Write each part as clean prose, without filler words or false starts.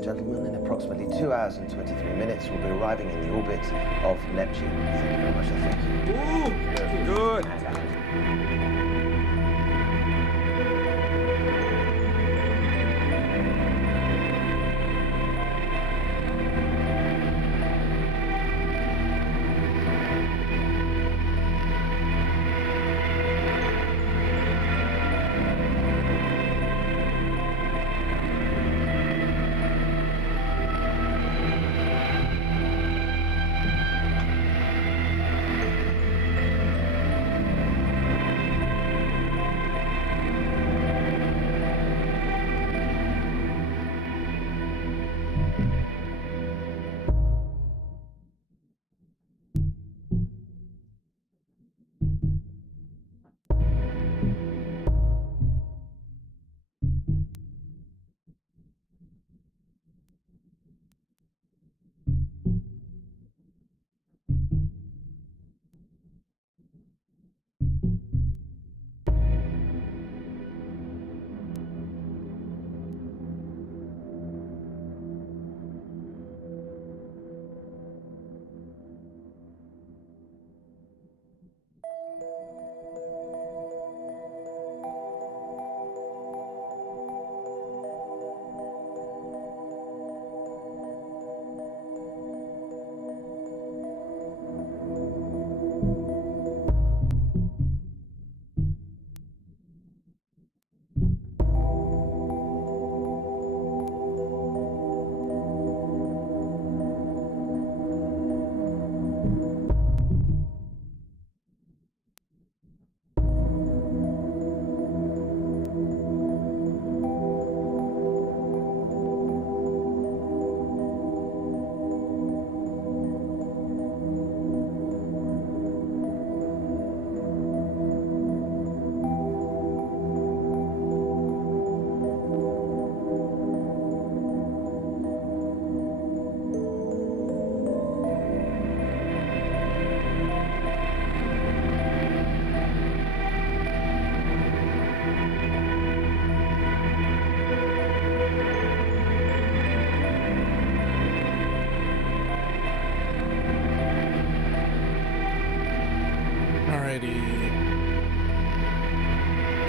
and gentlemen. In approximately 2 hours and 23 minutes, we'll be arriving in the orbit of Neptune. Thank you very much, I think. Ooh, good. And out.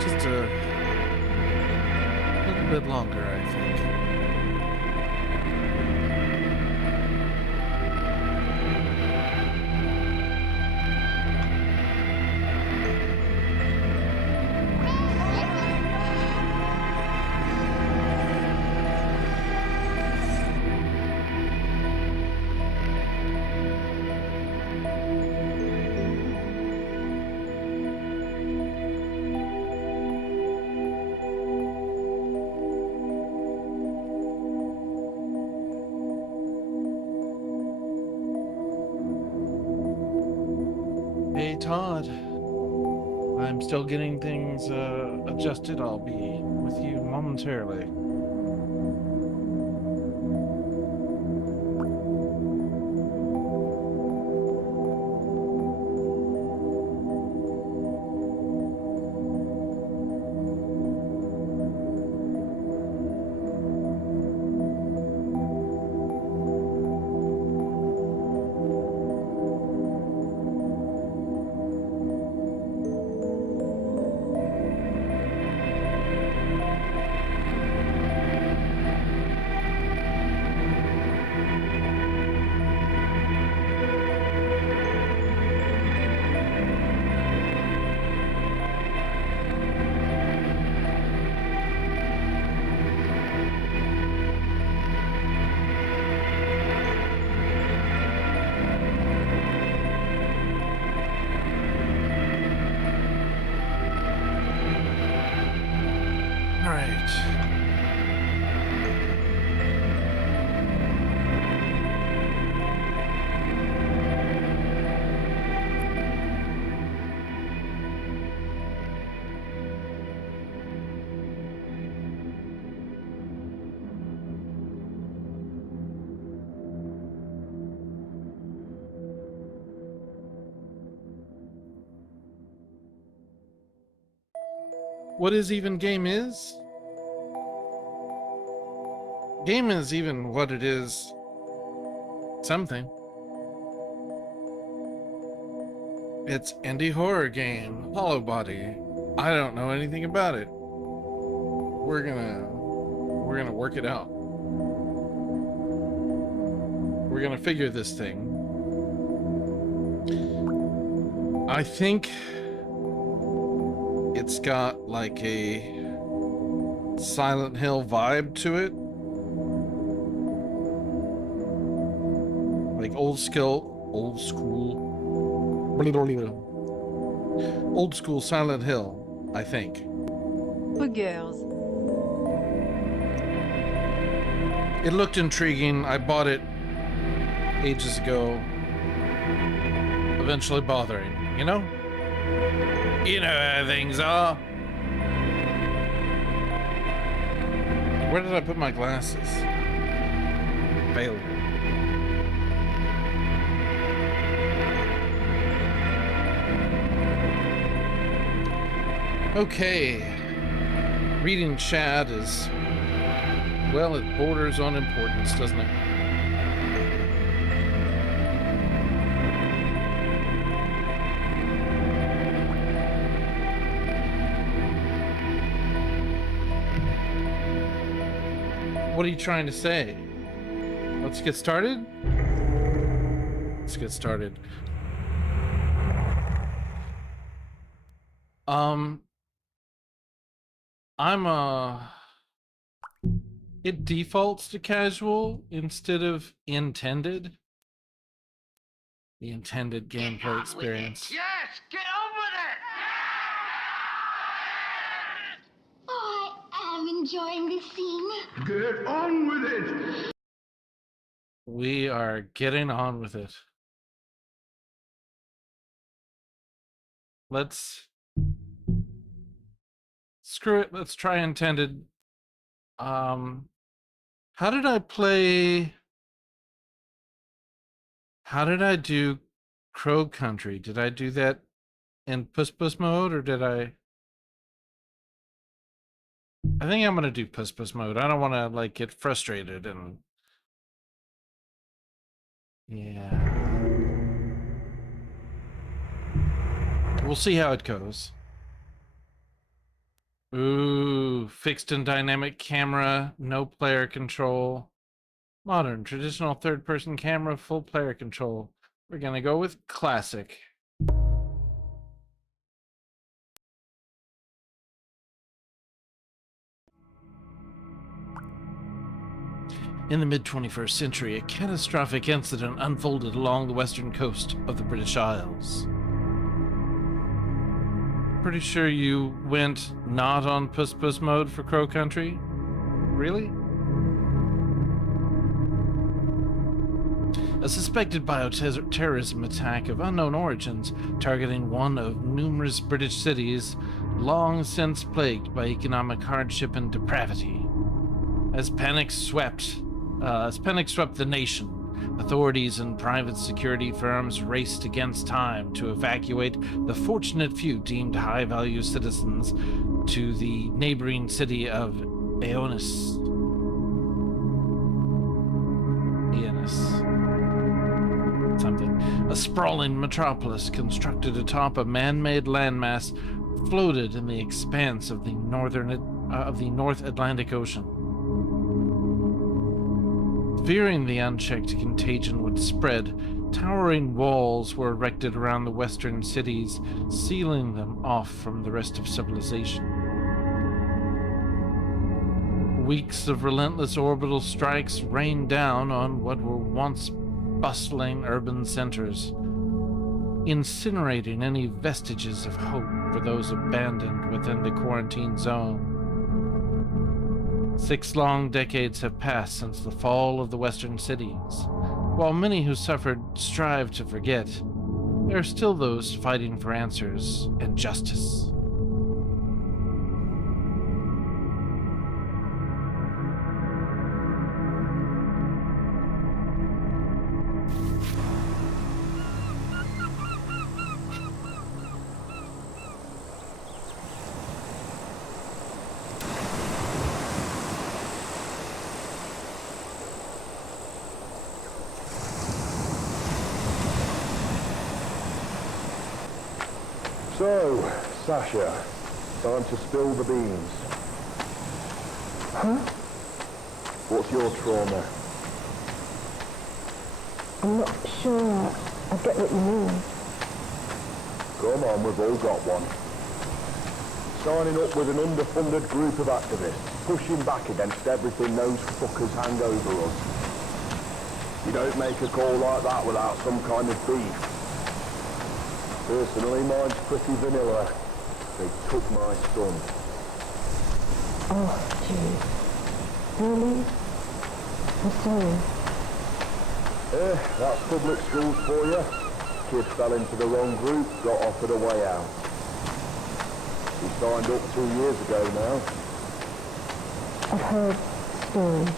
Just a little bit longer, I think. Hey, Todd. I'm still getting things adjusted. I'll be with you momentarily. All right. What is even game is? Game is even what it is. Something. It's indie horror game, Hollowbody. I don't know anything about it. We're gonna work it out. We're gonna figure this thing. I think it's got like a Silent Hill vibe to it. Like old school Silent Hill, I think. For girls. It looked intriguing. I bought it ages ago. Eventually bothering, you know? You know how things are. Where did I put my glasses? Failure. Okay. Reading chat is, well, it borders on importance, doesn't it? What are you trying to say? Let's get started? Let's get started. It defaults to casual instead of intended. The intended gameplay experience. Yes, get on with it! Oh, I am enjoying this scene. Get on with it! We are getting on with it. Let's screw it. Let's try intended. How did I play? How did I do Crow Country? Did I do that in Puss mode, or did I think I'm gonna do Puss mode. I don't want to like get frustrated and yeah. We'll see how it goes. Ooh, fixed and dynamic camera, no player control. Modern, traditional third-person camera, full player control. We're gonna go with classic. In the mid-21st century, a catastrophic incident unfolded along the western coast of the British Isles. Pretty sure you went not on Puss mode for Crow Country? Really? A suspected bioterrorism attack of unknown origins targeting one of numerous British cities long since plagued by economic hardship and depravity. As panic swept the nation, authorities and private security firms raced against time to evacuate the fortunate few deemed high-value citizens to the neighboring city of Eonis. A sprawling metropolis constructed atop a man-made landmass floated in the expanse of the North Atlantic Ocean. Fearing the unchecked contagion would spread, towering walls were erected around the western cities, sealing them off from the rest of civilization. Weeks of relentless orbital strikes rained down on what were once bustling urban centers, incinerating any vestiges of hope for those abandoned within the quarantine zone. 6 long decades have passed since the fall of the western cities. While many who suffered strive to forget, there are still those fighting for answers and justice. So, Sasha, time to spill the beans. Huh? What's your trauma? I'm not sure I get what you mean. Come on, we've all got one. Signing up with an underfunded group of activists, pushing back against everything those fuckers hang over us. You don't make a call like that without some kind of beef. Personally, mine's pretty vanilla. They took my son. Oh, jeez. Really? I'm sorry. That's public schools for you. Kid fell into the wrong group, got offered a way out. He signed up 2 years ago now. I've heard stories.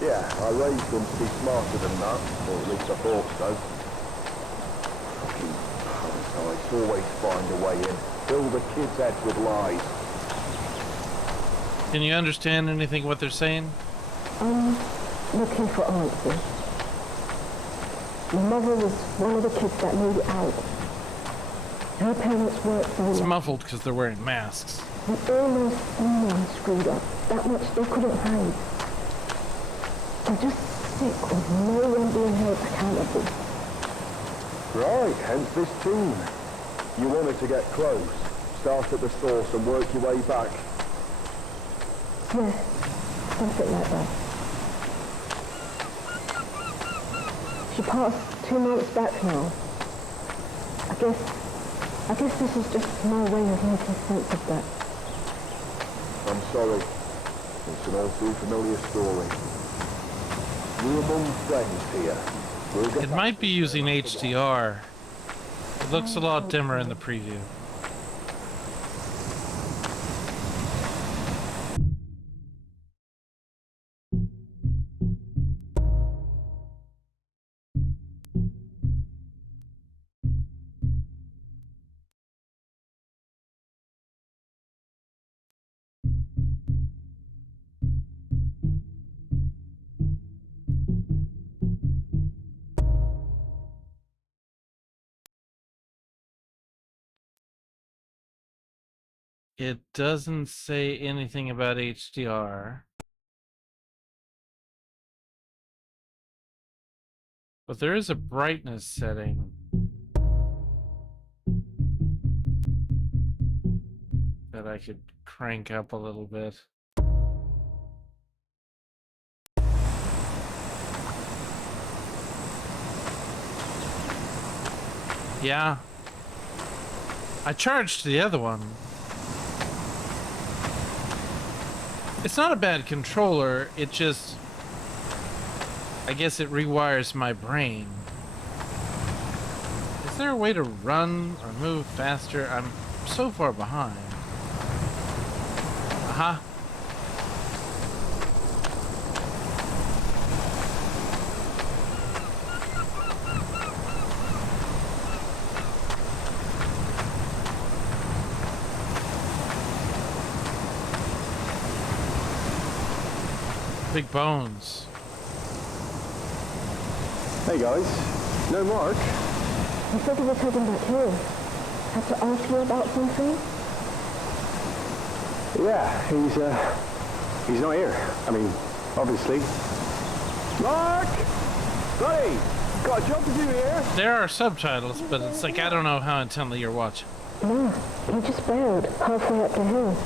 Yeah, I raised him to be smarter than that, or at least I thought so. Fucking parasites always find a way in. Fill the kids' heads with lies. Can you understand anything what they're saying? I'm looking for answers. My mother was one of the kids that made it out. Her parents worked very It's hard. muffled because they're wearing masks. And almost someone screwed up. That much they couldn't hide. I'm just sick of no one being held accountable. Right, hence this team. You wanted to get close, start at the source and work your way back. Yeah, something like that. She passed 2 months back now. I guess this is just my way of making sense of that. I'm sorry. It's an all too familiar story. We're among friends here. We'll get It back might to be you using when I forget. HDR. It looks a lot dimmer in the preview. It doesn't say anything about HDR. But there is a brightness setting that I could crank up a little bit. Yeah. I charged the other one. It's not a bad controller, it just... I guess it rewires my brain. Is there a way to run or move faster? I'm so far behind. Aha. Big bones. Hey guys, no Mark? I thought he was heading back here. Have to ask you about something? Yeah, he's not here. I mean, obviously. Mark! Buddy! Got a job to do here. There are subtitles, but it's like I don't know how intently you're watching. No, he just bailed halfway up the hill.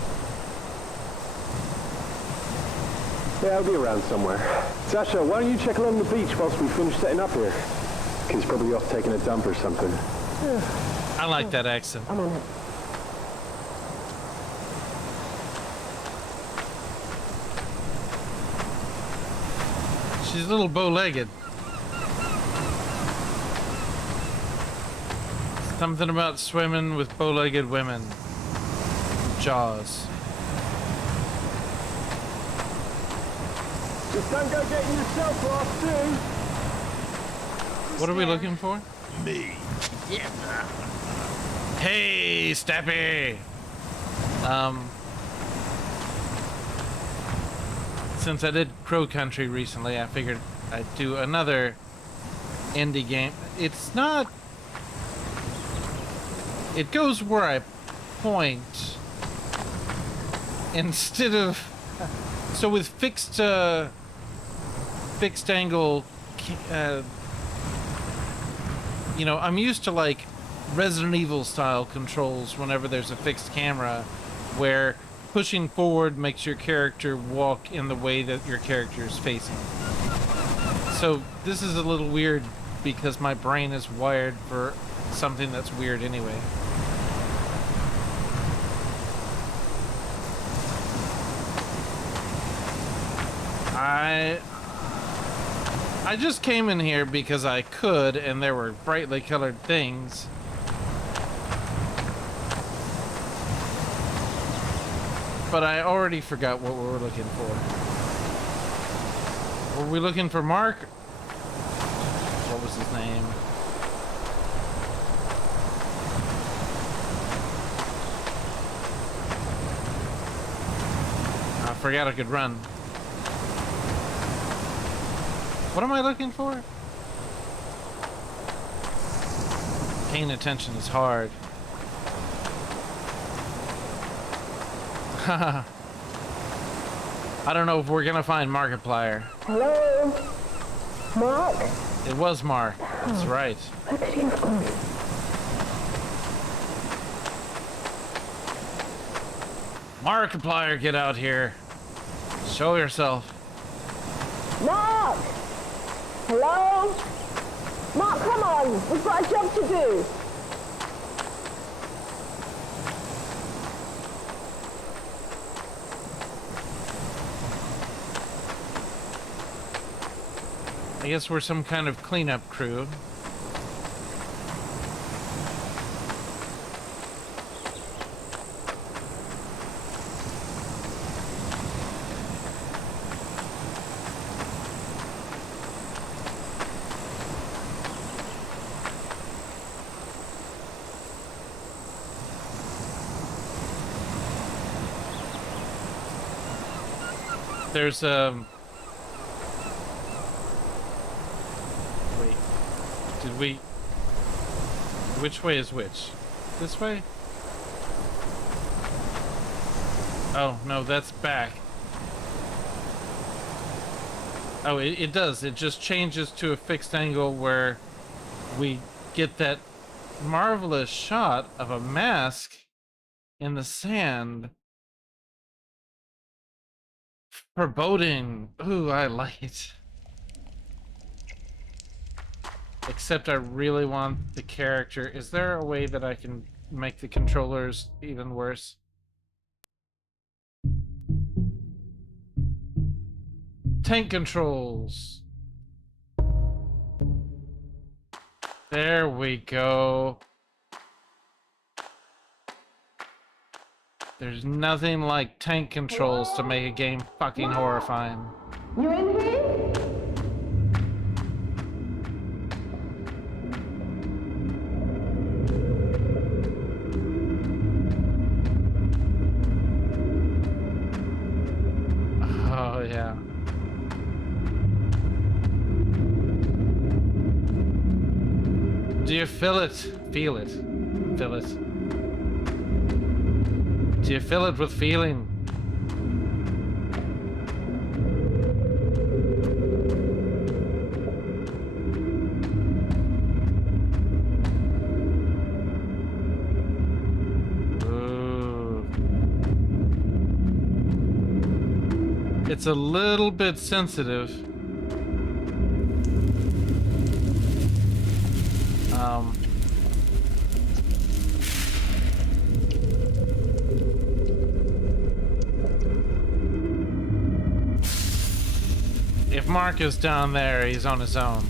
Yeah, I'll be around somewhere. Sasha, why don't you check along the beach whilst we finish setting up here? He's probably off taking a dump or something. I like that accent. I'm on it. She's a little bow-legged. Something about swimming with bow-legged women. Jaws. Just don't go getting yourself lost, too. What are we looking for? Me. Yeah. Hey, Steppy! Since I did Crow Country recently, I figured I'd do another indie game. It's not it goes where I point instead of, so with fixed angle, you know, I'm used to like Resident Evil style controls whenever there's a fixed camera where pushing forward makes your character walk in the way that your character is facing. So this is a little weird because my brain is wired for something that's weird anyway. I just came in here because I could, and there were brightly colored things. But I already forgot what we were looking for. Were we looking for Mark? What was his name? I forgot I could run. What am I looking for? Paying attention is hard. Haha. I don't know if we're gonna find Markiplier. Hello? Mark? It was Mark. That's right. Where could he have gone? Markiplier, get out here. Show yourself. Mark! Hello? Mark, come on! We've got a job to do! I guess we're some kind of cleanup crew. There's wait, did we, which way is which? This way? Oh no, that's back. Oh, it does, it just changes to a fixed angle where we get that marvelous shot of a mask in the sand. Foreboding. Ooh, I like it. Except I really want the character. Is there a way that I can make the controllers even worse? Tank controls. There we go. There's nothing like tank controls to make a game fucking horrifying. You in here? Oh, yeah. Do you feel it? Feel it. Feel it. Do you fill it with feeling? Ooh. It's a little bit sensitive. If Mark is down there, he's on his own.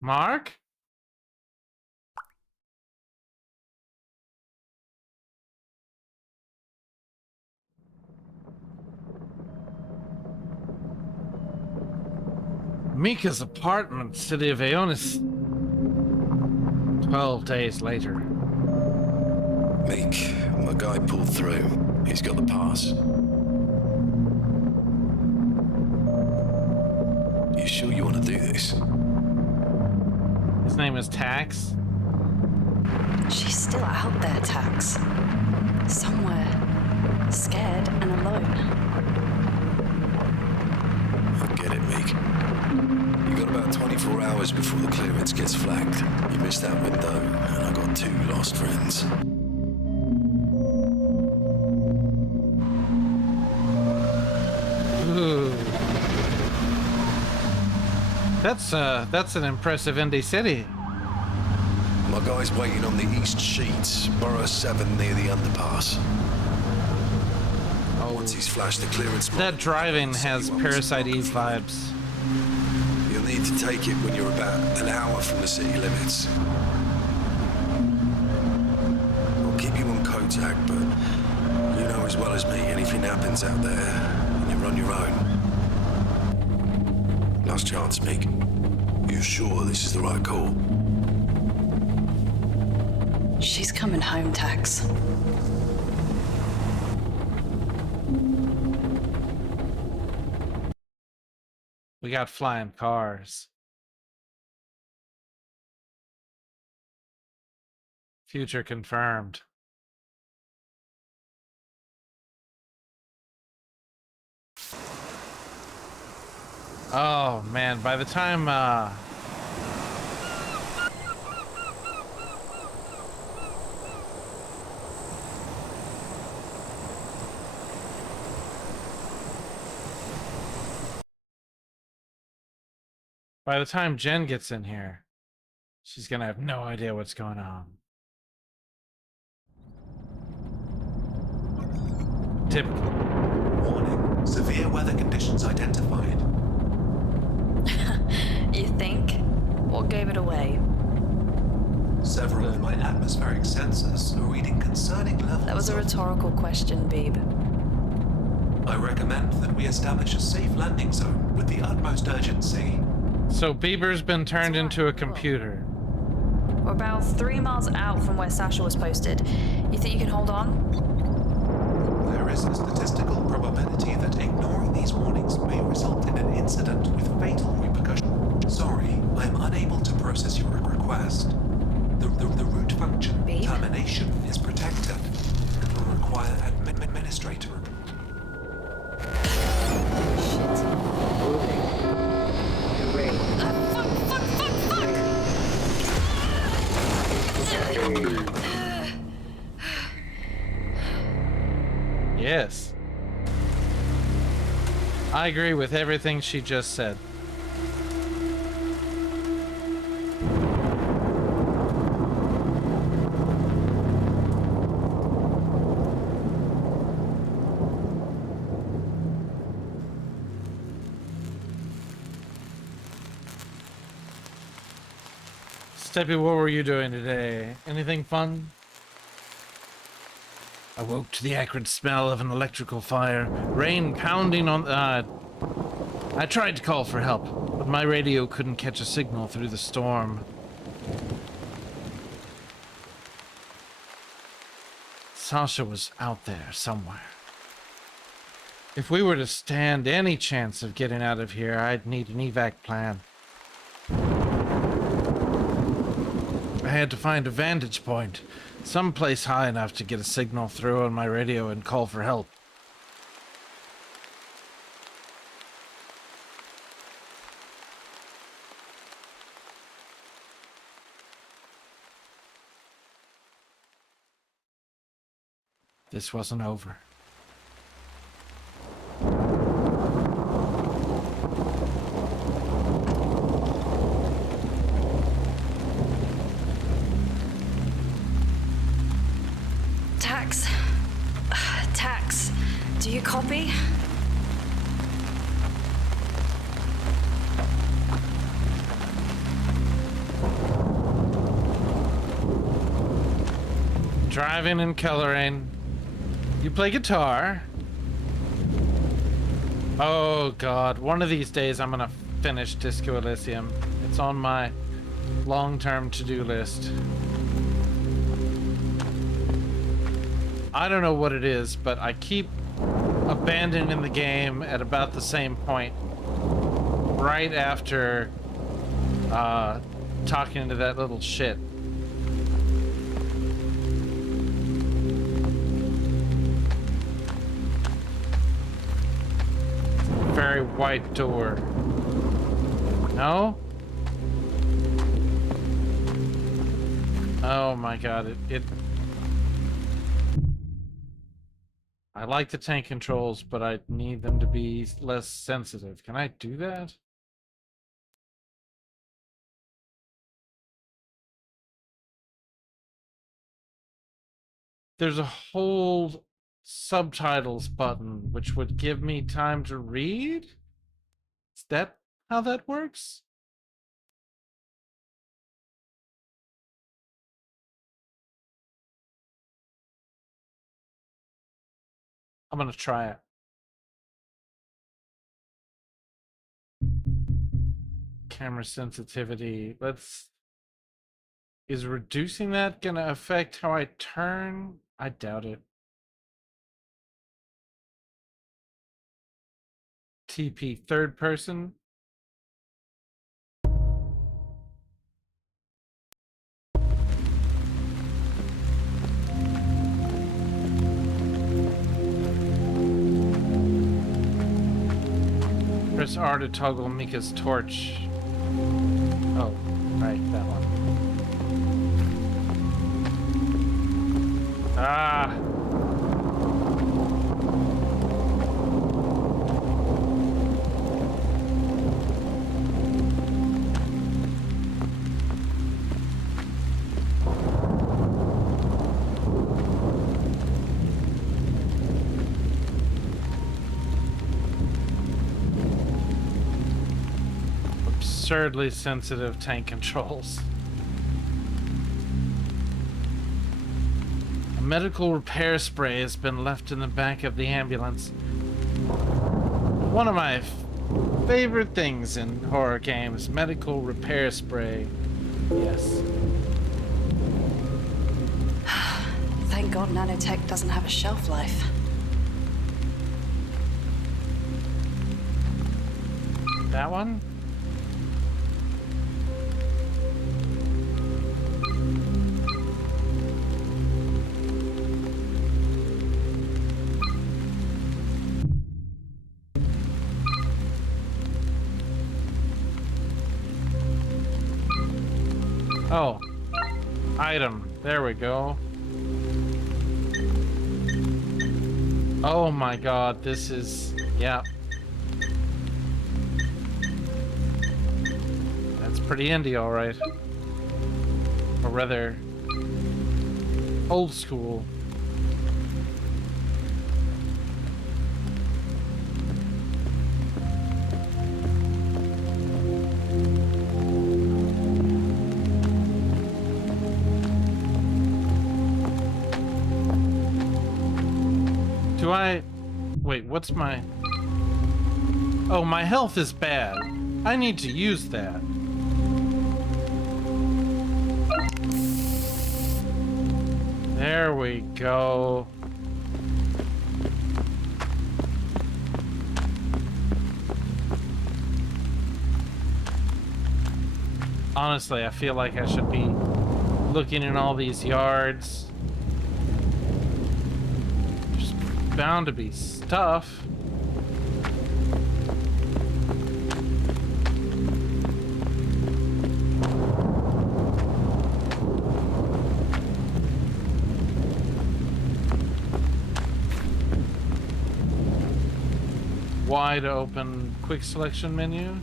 Mark? Mika's apartment, city of Aeonis. 12 days later. Meek, my guy pulled through. He's got the pass. You sure you want to do this? His name is Tax. She's still out there, Tax. Somewhere. Scared and alone. I get it, Meek. You got about 24 hours before the clearance gets flagged. You missed that window, and I got 2 lost friends. Ooh. That's an impressive indie city. My guy's waiting on the east sheets, Borough 7 near the underpass. Once he's flashed the clearance... That driving has Parasite Eve vibes. You'll need to take it when you're about an hour from the city limits. I'll keep you on Kotak, but you know as well as me, anything happens out there, and you're on your own. Last chance, Meek. You sure this is the right call? She's coming home, Tax. We got flying cars. Future confirmed. Oh man, by the time Jen gets in here, she's gonna have no idea what's going on. Typical. Warning. Severe weather conditions identified. You think? What gave it away? Several of my atmospheric sensors are reading concerning levels. That was a rhetorical question, Beeb. I recommend that we establish a safe landing zone with the utmost urgency. So Bieber's been turned into a computer. We're about 3 miles out from where Sasha was posted. You think you can hold on? There is a statistical probability that ignoring these warnings may result in an incident with fatal repercussions. Sorry, I am unable to process your request. The root function Beep? termination is protected and will require administrator. Yes. I agree with everything she just said. Steppy, what were you doing today? Anything fun? I woke to the acrid smell of an electrical fire, rain pounding on... I tried to call for help, but my radio couldn't catch a signal through the storm. Sasha was out there somewhere. If we were to stand any chance of getting out of here, I'd need an evac plan. I had to find a vantage point, someplace high enough to get a signal through on my radio and call for help. This wasn't over. Tax, do you copy? Driving and coloring. You play guitar? Oh god, one of these days I'm gonna finish Disco Elysium. It's on my long-term to-do list. I don't know what it is, but I keep abandoning the game at about the same point, right after talking to that little shit. Very white door. No? Oh my god, it I like the tank controls, but I need them to be less sensitive. Can I do that? There's a whole subtitles button, which would give me time to read? Is that how that works? I'm gonna try it. Camera sensitivity. Is reducing that gonna affect how I turn? I doubt it. TP third person. Press R to toggle Mika's torch. Oh, right, that one. Ah! Absurdly sensitive tank controls. A medical repair spray has been left in the back of the ambulance. One of my favorite things in horror games, medical repair spray. Yes. Thank God nanotech doesn't have a shelf life. That one? Oh, item. There we go. Oh my god, this is... yeah. That's pretty indie, alright. Or rather, old school. Do I... wait, what's my... oh, my health is bad. I need to use that. There we go. Honestly, I feel like I should be looking in all these yards. There's bound to be stuff. Y to open quick selection menu.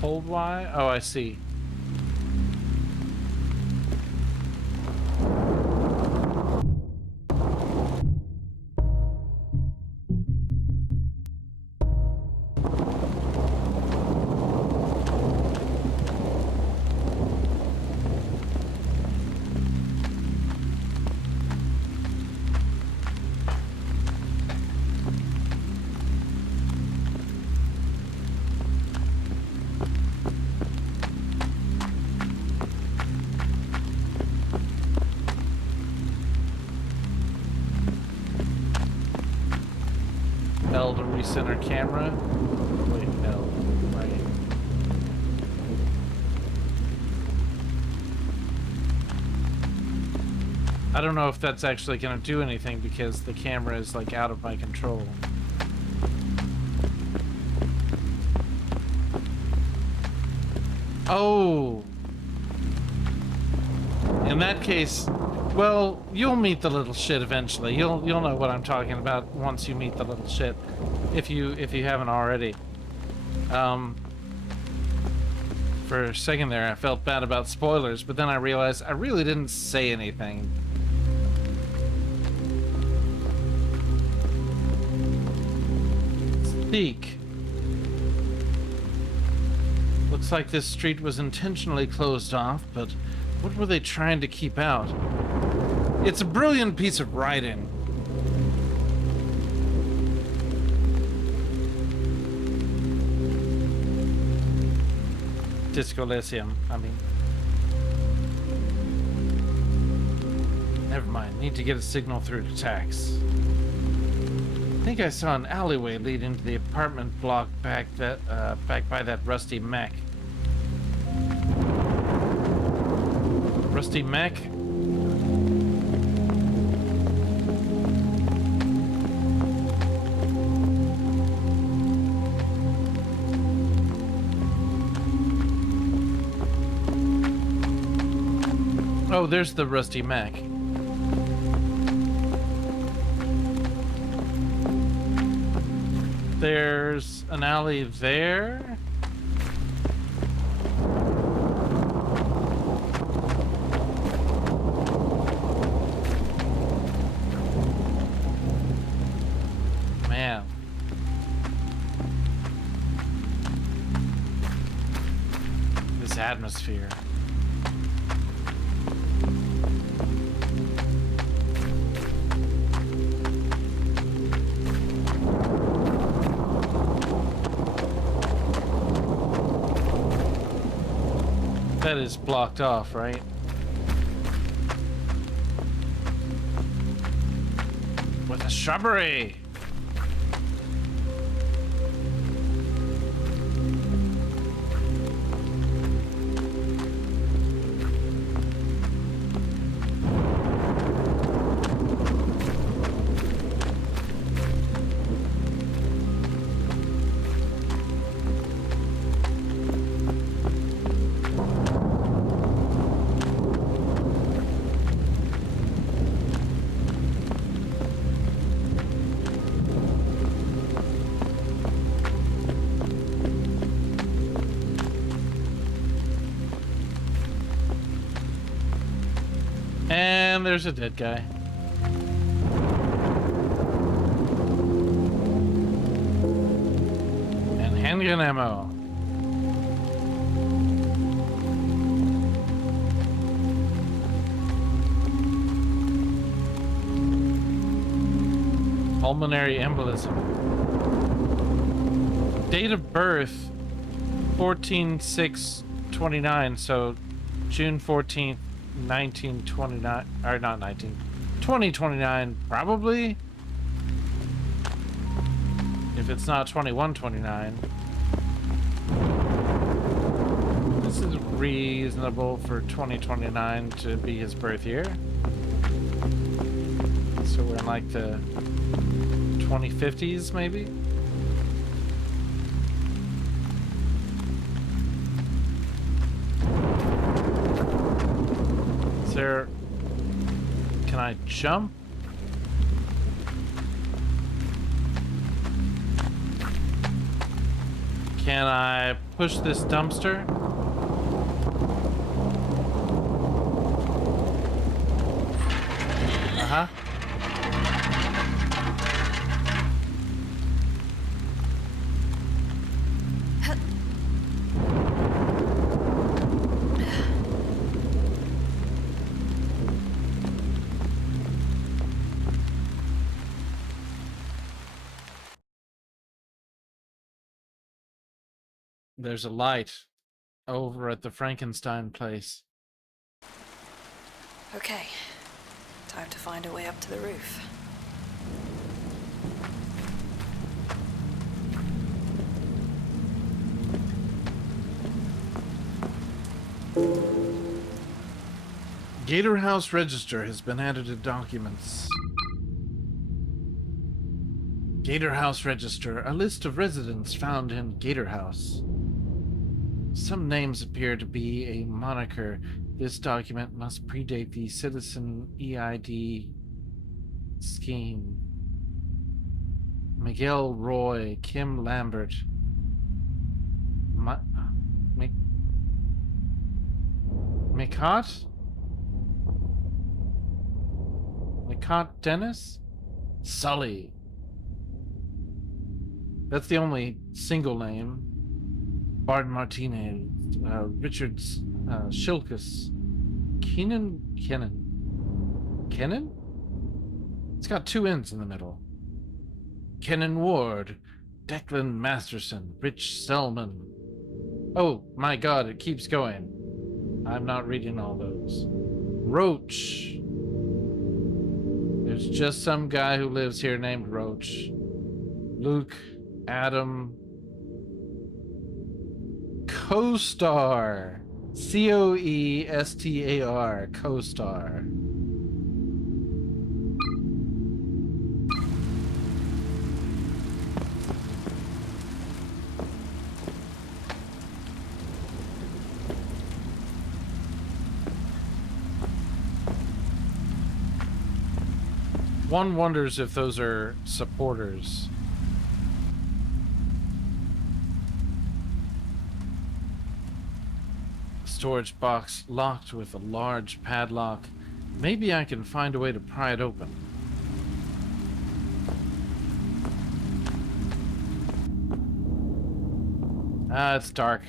Hold Y. Oh, I see. recenter camera. Wait, no. Right. I don't know if that's actually going to do anything because the camera is like out of my control. Oh. In that case, well, you'll meet the little shit eventually. You'll know what I'm talking about once you meet the little shit, if you haven't already. For a second there, I felt bad about spoilers, but then I realized I really didn't say anything. Speak. Looks like this street was intentionally closed off, but what were they trying to keep out? It's a brilliant piece of writing. Disco Elysium, I mean. Never mind, need to get a signal through to Tax. I think I saw an alleyway leading to the apartment block back by that rusty mech. Rusty mech? Oh, there's the rusty mech. There's an alley there. Man. This atmosphere. That is blocked off, right? With a shrubbery! And there's a dead guy. And handgun ammo. Pulmonary embolism. Date of birth 14/6/29, so June 14th 1929, or not 2029 probably, if it's not 2129. This is reasonable for 2029 to be his birth year, so we're in like the 2050s maybe. There, can I jump? Can I push this dumpster? Uh-huh. There's a light over at the Frankenstein place. Okay, time to find a way up to the roof. Gator House Register has been added to documents. Gator House Register, a list of residents found in Gator House. Some names appear to be a moniker. This document must predate the Citizen EID scheme. Miguel Roy, Kim Lambert, Mikot Dennis? Sully. That's the only single name. Bart Martinez, Richard Shilkus, Kenan? It's got two N's in the middle. Kenan Ward, Declan Masterson, Rich Selman. Oh my god, it keeps going. I'm not reading all those. Roach. There's just some guy who lives here named Roach. Luke, Adam, Co-Star. COESTAR, Co-Star. One wonders if those are supporters. Storage box locked with a large padlock. Maybe I can find a way to pry it open. Ah, it's dark.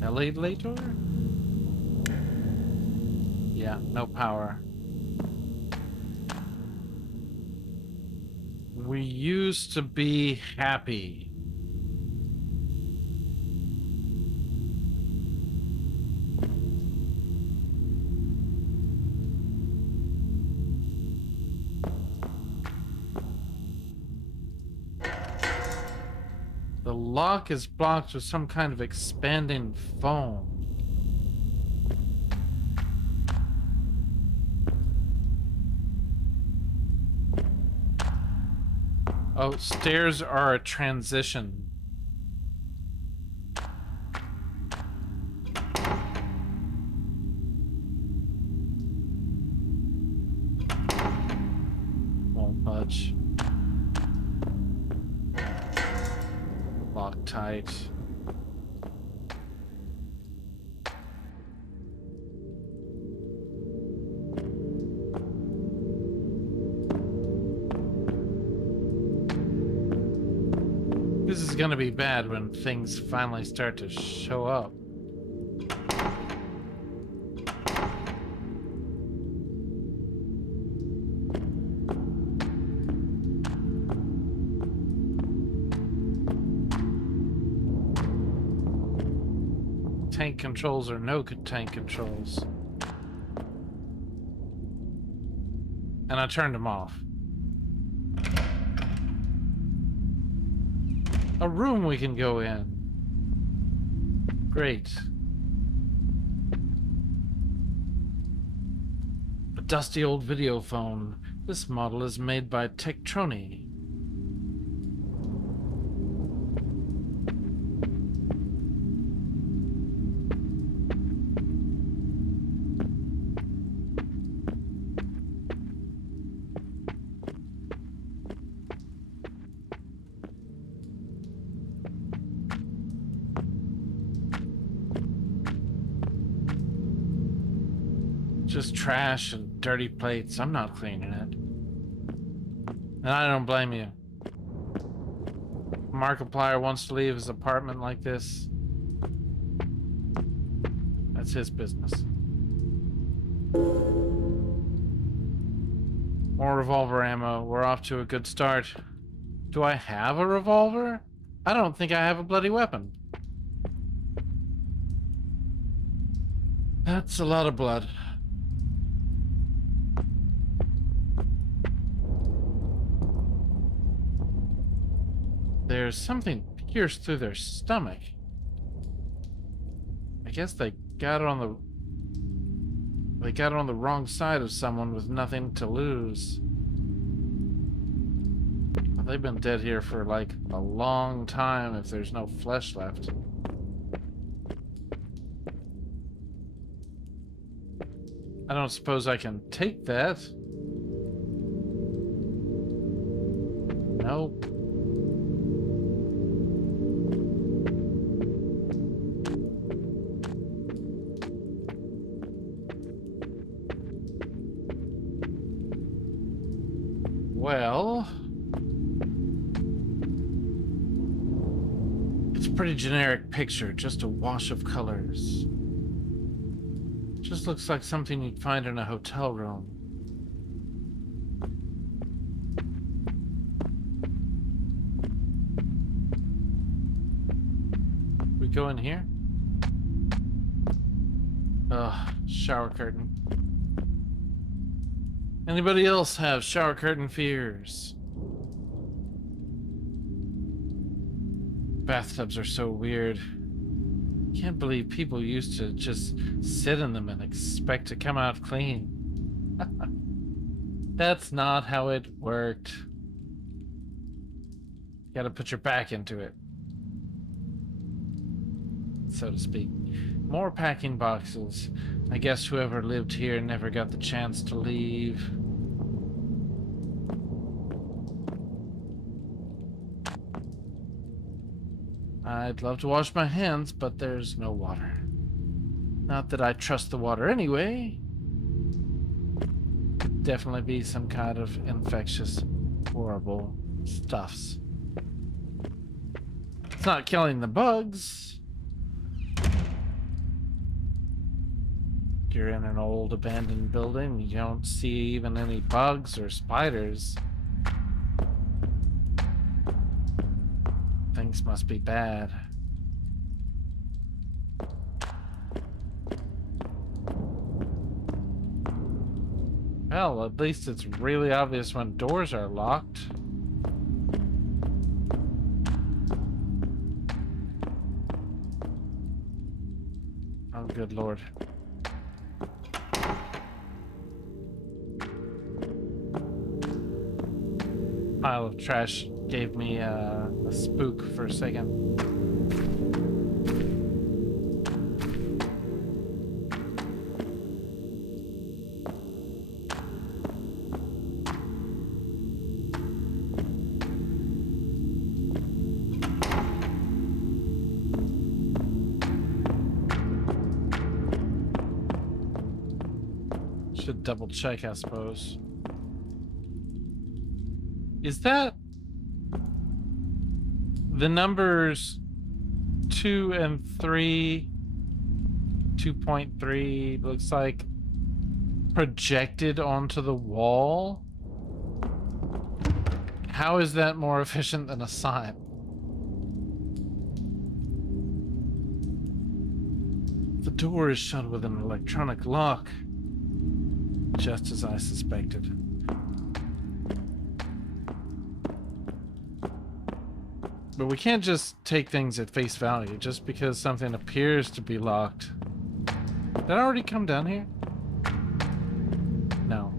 Elevator? Yeah, no power. We used to be happy. The lock is blocked with some kind of expanding foam. Oh, stairs are a transition. Won't budge. Lock tight. This is gonna be bad when things finally start to show up. Tank controls or no tank controls. And I turned them off. A room we can go in. Great. A dusty old video phone. This model is made by Tektroni. Just trash and dirty plates. I'm not cleaning it. And I don't blame you. Markiplier wants to leave his apartment like this. That's his business. More revolver ammo. We're off to a good start. Do I have a revolver? I don't think I have a bloody weapon. That's a lot of blood. There's something pierced through their stomach. I guess they got it on the wrong side of someone with nothing to lose. Well, they've been dead here for like a long time if there's no flesh left. I don't suppose I can take that. Nope. Well, it's a pretty generic picture, just a wash of colors. Just looks like something you'd find in a hotel room. We go in here? Ugh, shower curtain. Anybody else have shower curtain fears? Bathtubs are so weird. Can't believe people used to just sit in them and expect to come out clean. That's not how it worked. You gotta put your back into it, so to speak. More packing boxes. I guess whoever lived here never got the chance to leave. I'd love to wash my hands, but there's no water. Not that I trust the water anyway. Could definitely be some kind of infectious, horrible stuffs. It's not killing the bugs. You're in an old abandoned building, you don't see even any bugs or spiders. Things must be bad. Well, at least it's really obvious when doors are locked. Oh, good lord. Pile of trash gave me a spook for a second. Should double check, I suppose. Is that the numbers 2 and 3, 2.3 looks like projected onto the wall? How is that more efficient than a sign? The door is shut with an electronic lock, just as I suspected. But we can't just take things at face value just because something appears to be locked. Did I already come down here? No.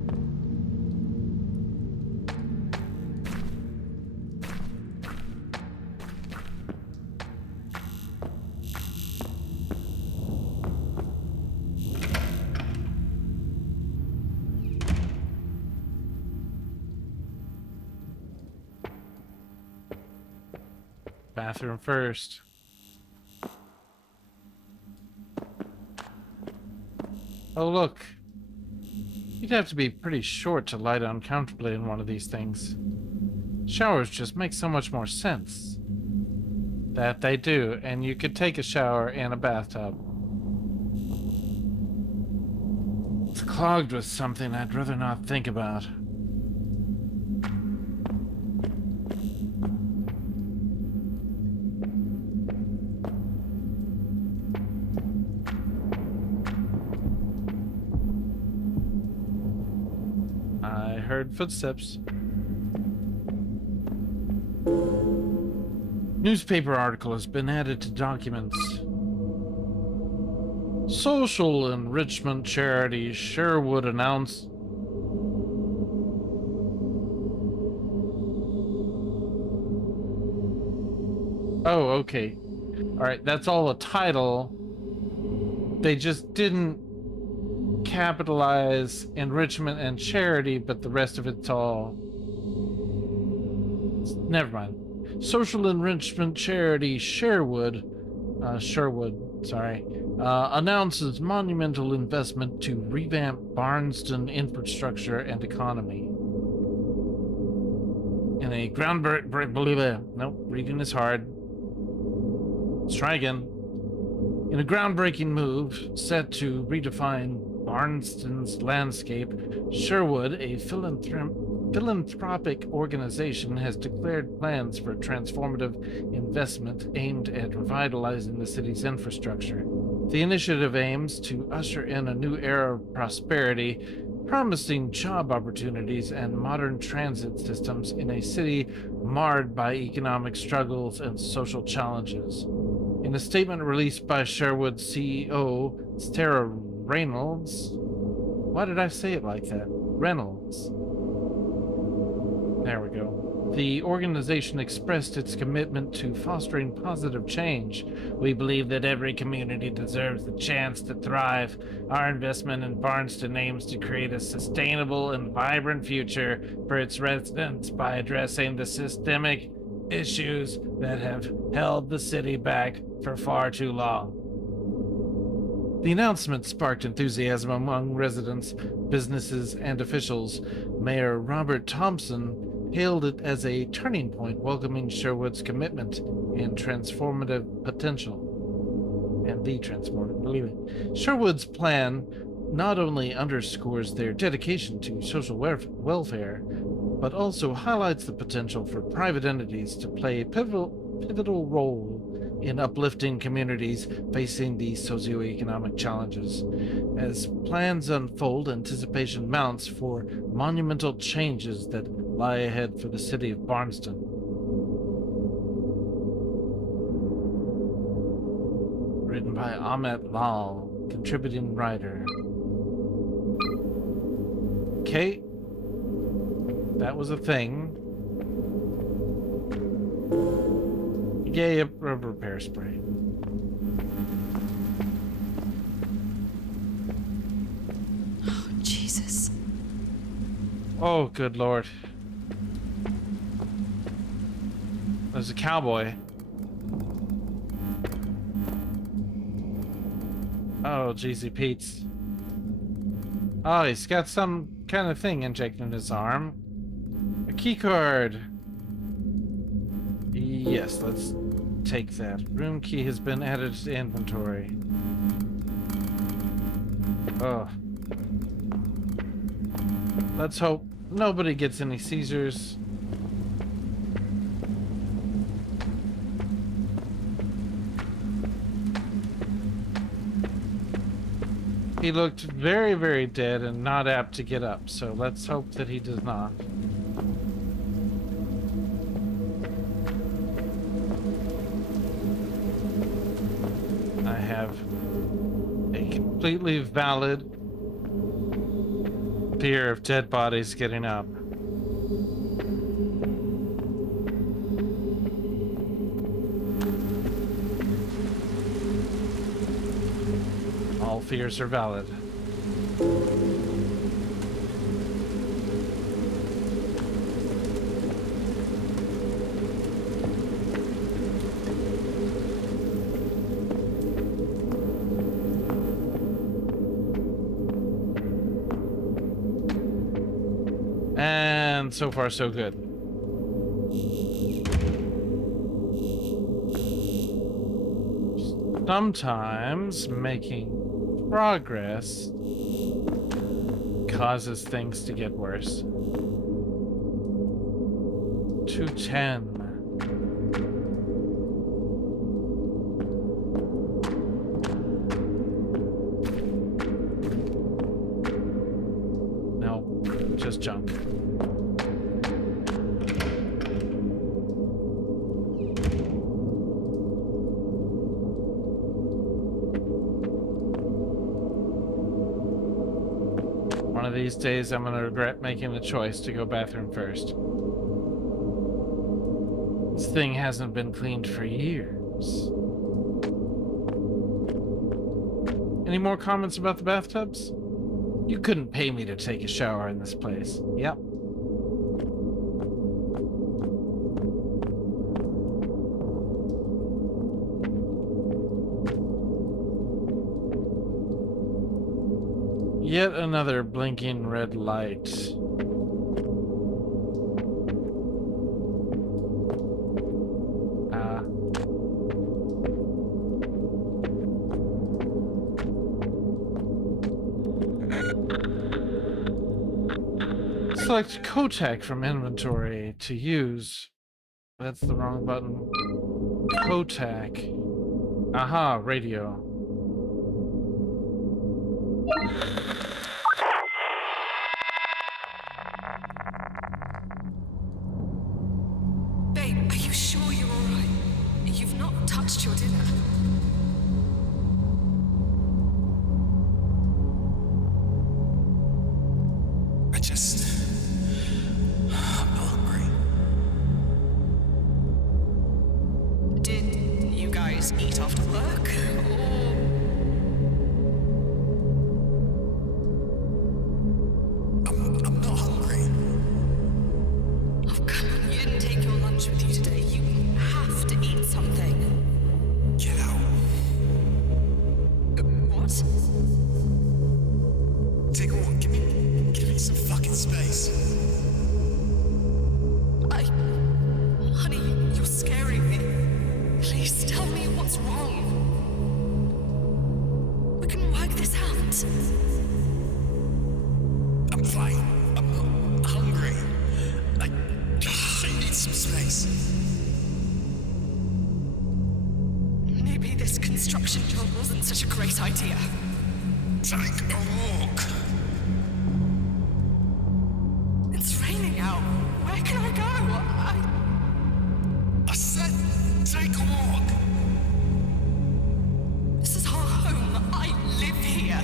Bathroom first. Oh, look. You'd have to be pretty short to lie down comfortably in one of these things. Showers just make so much more sense. That they do, and you could take a shower in a bathtub. It's clogged with something I'd rather not think about. Heard footsteps. Newspaper article has been added to documents. Social enrichment charity Sherwood announced. Oh, okay. Alright, that's all a title. They just didn't capitalize enrichment and charity, but the rest of it's all... Never mind. Social enrichment charity Sherwood, announces monumental investment to revamp Barnston infrastructure and economy. In a reading is hard. Let's try again. In a groundbreaking move set to redefine Barnston's landscape, Sherwood, a philanthropic organization, has declared plans for transformative investment aimed at revitalizing the city's infrastructure. The initiative aims to usher in a new era of prosperity, promising job opportunities and modern transit systems in a city marred by economic struggles and social challenges. In a statement released by Sherwood's CEO, Sarah Reynolds... Why did I say it like that? Reynolds. There we go. The organization expressed its commitment to fostering positive change. We believe that every community deserves the chance to thrive. Our investment in Barnston aims to create a sustainable and vibrant future for its residents by addressing the systemic issues that have held the city back for far too long. The announcement sparked enthusiasm among residents, businesses, and officials. Mayor Robert Thompson hailed it as a turning point, welcoming Sherwood's commitment and transformative potential. And the transformative, believe it. Sherwood's plan not only underscores their dedication to social welfare, but also highlights the potential for private entities to play a pivotal role in uplifting communities facing these socioeconomic challenges. As plans unfold, anticipation mounts for monumental changes that lie ahead for the city of Barnston. Written by Ahmet Lal, contributing writer. Okay. That was a thing. Yay, a repair spray. Oh, Jesus. Oh, good lord. There's a cowboy. Oh, Jeezy Pete's. Oh, he's got some kind of thing injected in his arm. A key card. Yes, let's take that. Room key has been added to inventory. Oh. Let's hope nobody gets any seizures. He looked very, very dead and not apt to get up, so let's hope that he does not. I have a completely valid fear of dead bodies getting up. All fears are valid. And so far, so good. Sometimes making progress causes things to get worse. 210. No, just junk. these days I'm gonna regret making the choice to go bathroom first. This thing hasn't been cleaned for years. Any more comments about the bathtubs? You couldn't pay me to take a shower in this place. Yep. Yet another blinking red light. Select Kotak from inventory to use. That's the wrong button. Kotak. Aha, radio. Babe, are you sure you're alright? You've not touched your dinner. I'm not hungry. Did you guys eat after work? I'm not hungry. Oh, come on, you didn't take your lunch with you today. You have to eat something. Get out. What? Take a walk. Give me some fucking space. Honey, you're scaring me. Please tell me what's wrong. We can work this out. I'm fine. I'm not hungry. I need some space. Maybe this construction job wasn't such a great idea. Take a walk. It's raining out. Where can I go? I said take a walk. This is our home. I live here.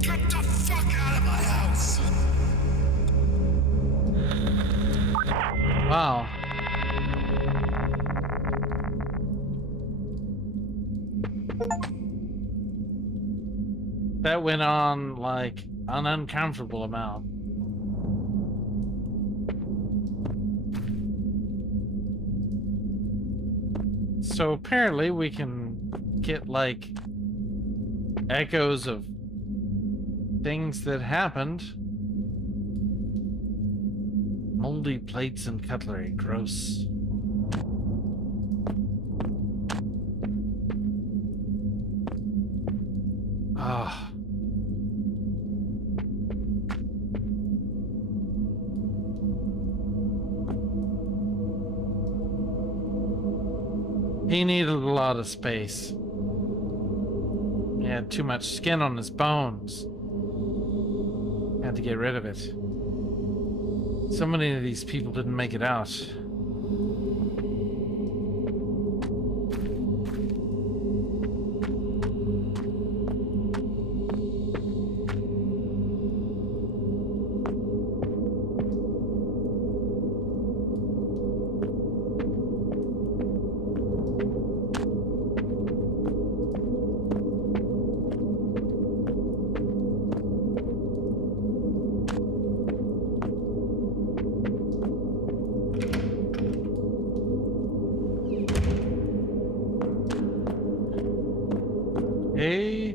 Get the fuck out of my house. Wow. That went on like an uncomfortable amount. So apparently we can get like echoes of things that happened. Moldy plates and cutlery, gross. Ah. He needed a lot of space. He had too much skin on his bones. Had to get rid of it. So many of these people didn't make it out. Okay.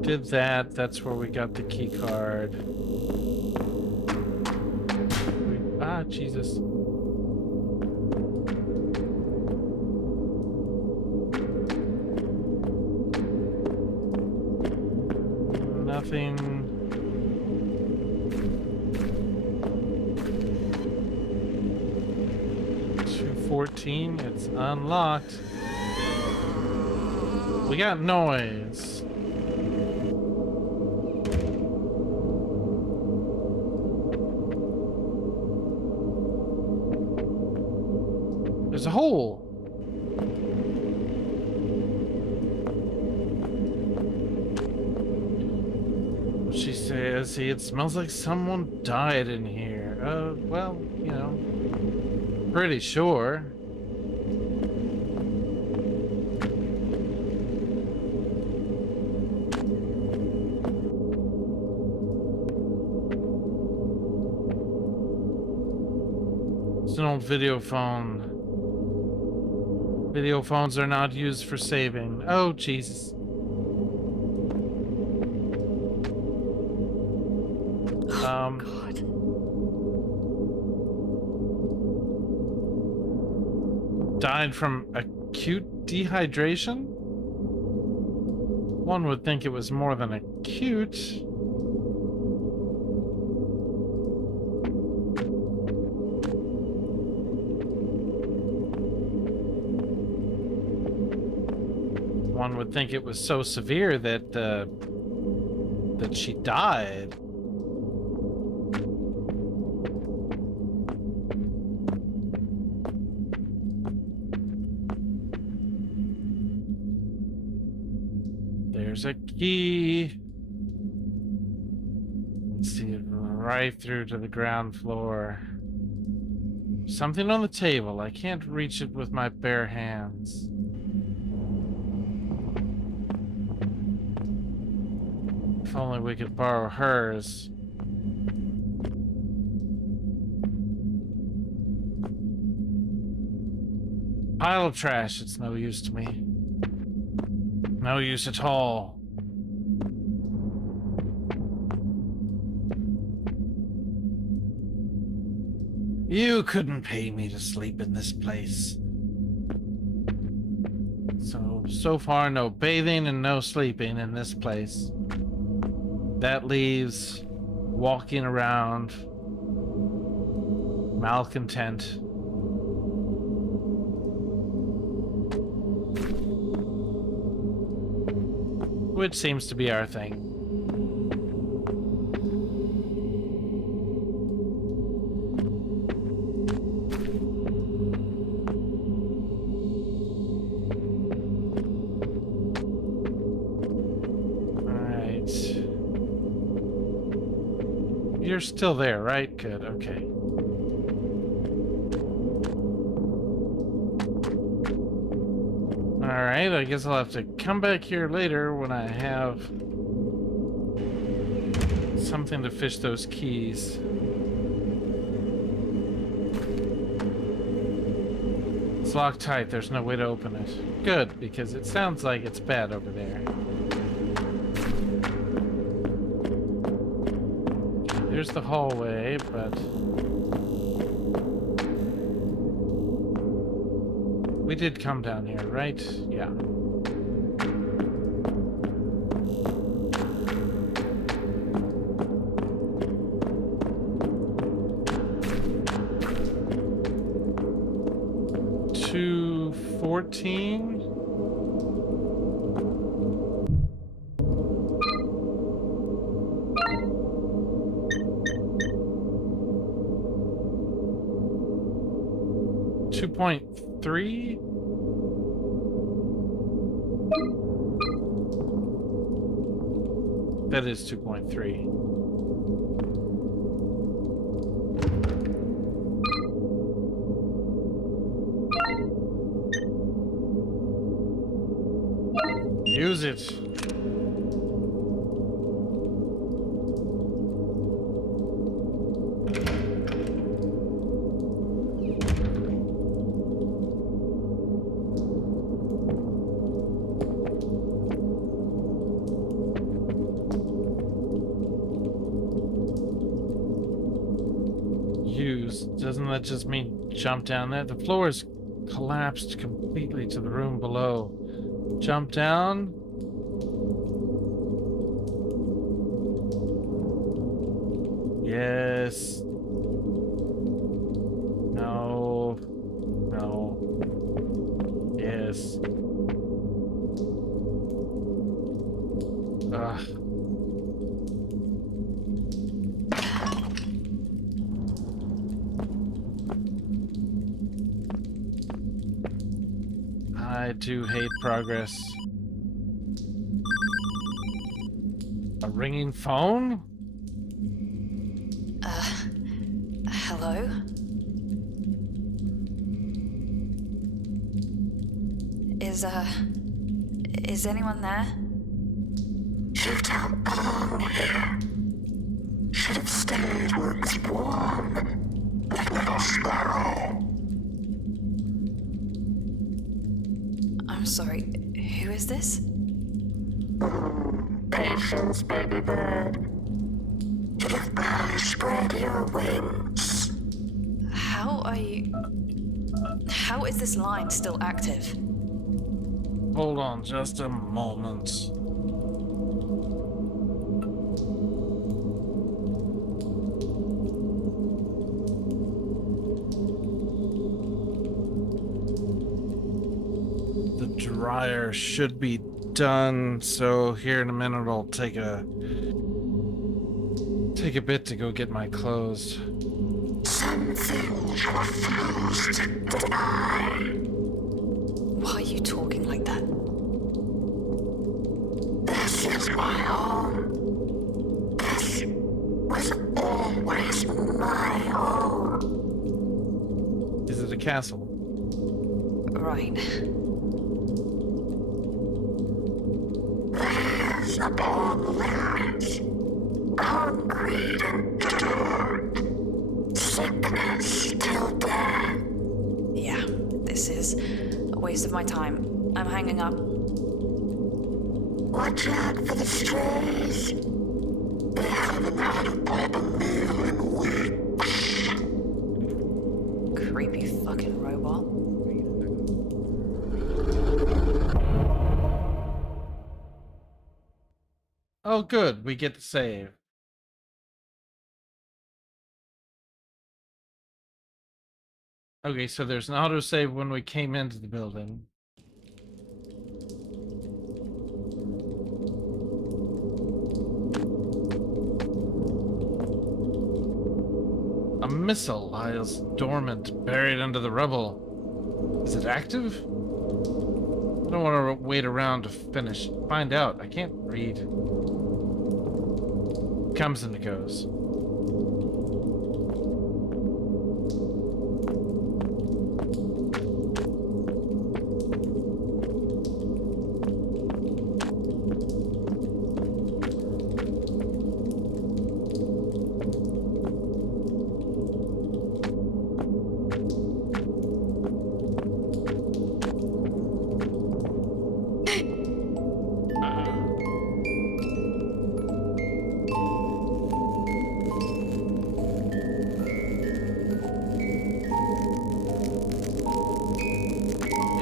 Did that. That's where we got the key card. Ah, Jesus. Nothing. 214. It's unlocked. We got noise. There's a hole. What'd she say? Let's see, it smells like someone died in here. Well, you know, pretty sure. It's an old video phone. Video phones are not used for saving. Oh, Jesus. God. Died from acute dehydration? One would think it was more than acute. One would think it was so severe that that she died. There's a key. Let's see it right through to the ground floor. Something on the table. I can't reach it with my bare hands. If only we could borrow hers. Pile of trash. It's no use to me. No use at all. You couldn't pay me to sleep in this place. So far, no bathing and no sleeping in this place. That leaves walking around, malcontent. Which seems to be our thing. You're still there, right? Good, okay. Alright, I guess I'll have to come back here later when I have something to fish those keys. It's locked tight, there's no way to open it. Good, because it sounds like it's bad over there. There's the hallway, but we did come down here, right? Yeah. $214. $2.3. That is 2.3. Use it. Doesn't that just mean jump down there? The floor is collapsed completely to the room below. Jump down. Yes. No. No. Yes. Ugh. I do hate progress. A ringing phone? Hello? Is anyone there? Should have belong here. Should have stayed where it's warm. Like little sparrow. I'm sorry, who is this? Patience, baby bird. You've barely spread your wings. How is this line still active? Hold on just a moment. The dryer should be done, so here in a minute I'll take a bit to go get my clothes. Some things refuse to die. Why are you talking like that? This is my home. This was always my home. Is it a castle? Right. Layers upon layers. Concrete and dirt. Sickness till death. Yeah, this is a waste of my time. I'm hanging up. Watch out for the strays. They haven't had a proper meal in weeks. Creepy fucking robot. Oh, good. We get to save. Okay, so there's an autosave when we came into the building. A missile lies dormant, buried under the rubble. Is it active? I don't want to wait around to find out. I can't read. Comes and it goes.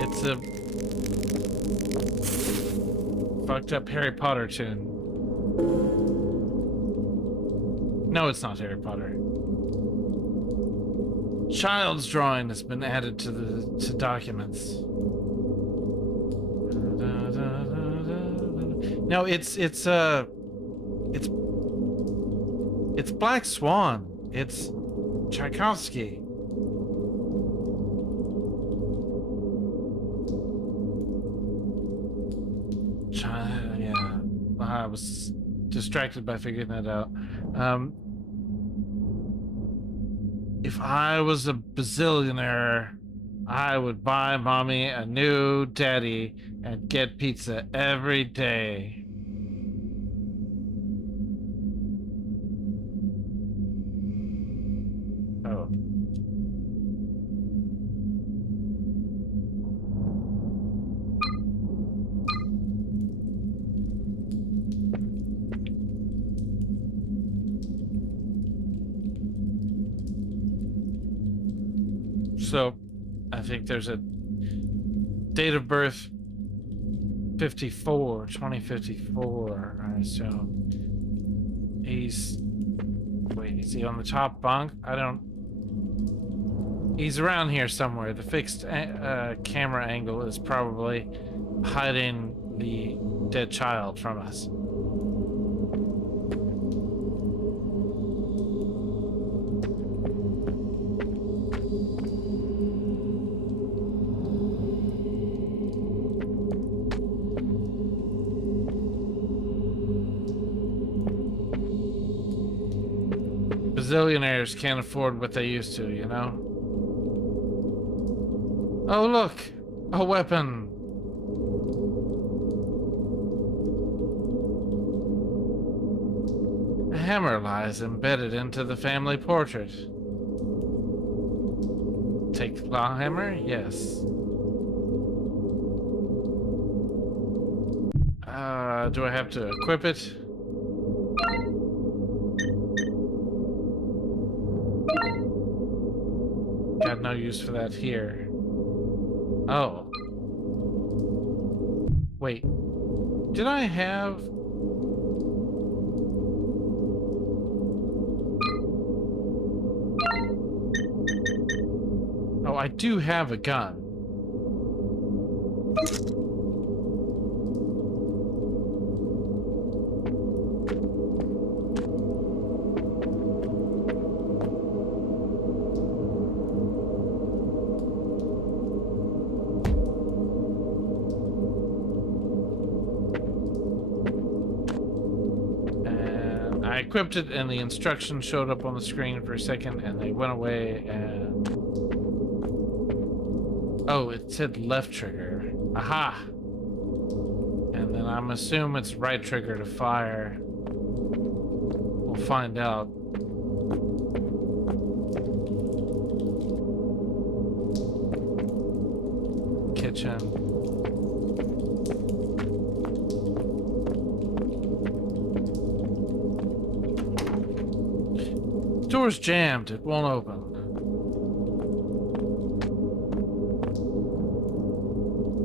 It's a fucked up Harry Potter tune. No, it's not Harry Potter. Child's drawing has been added to documents. No, it's Black Swan. It's Tchaikovsky. Yeah, I was distracted by figuring that out. If I was a bazillionaire, I would buy mommy a new daddy and get pizza every day. Oh. So, I think there's a date of birth 2054, I assume. Wait, is he on the top bunk? He's around here somewhere. The fixed camera angle is probably hiding the dead child from us. Zillionaires can't afford what they used to, you know? Oh, look! A weapon! A hammer lies embedded into the family portrait. Take the claw hammer? Yes. Do I have to equip it? Got no use for that here. Oh. Wait. Did I have... Oh, I do have a gun. I equipped it and the instructions showed up on the screen for a second and they went away and... Oh, it said left trigger. Aha! And then I'm assuming it's right trigger to fire. We'll find out. Kitchen. Door's jammed. It won't open.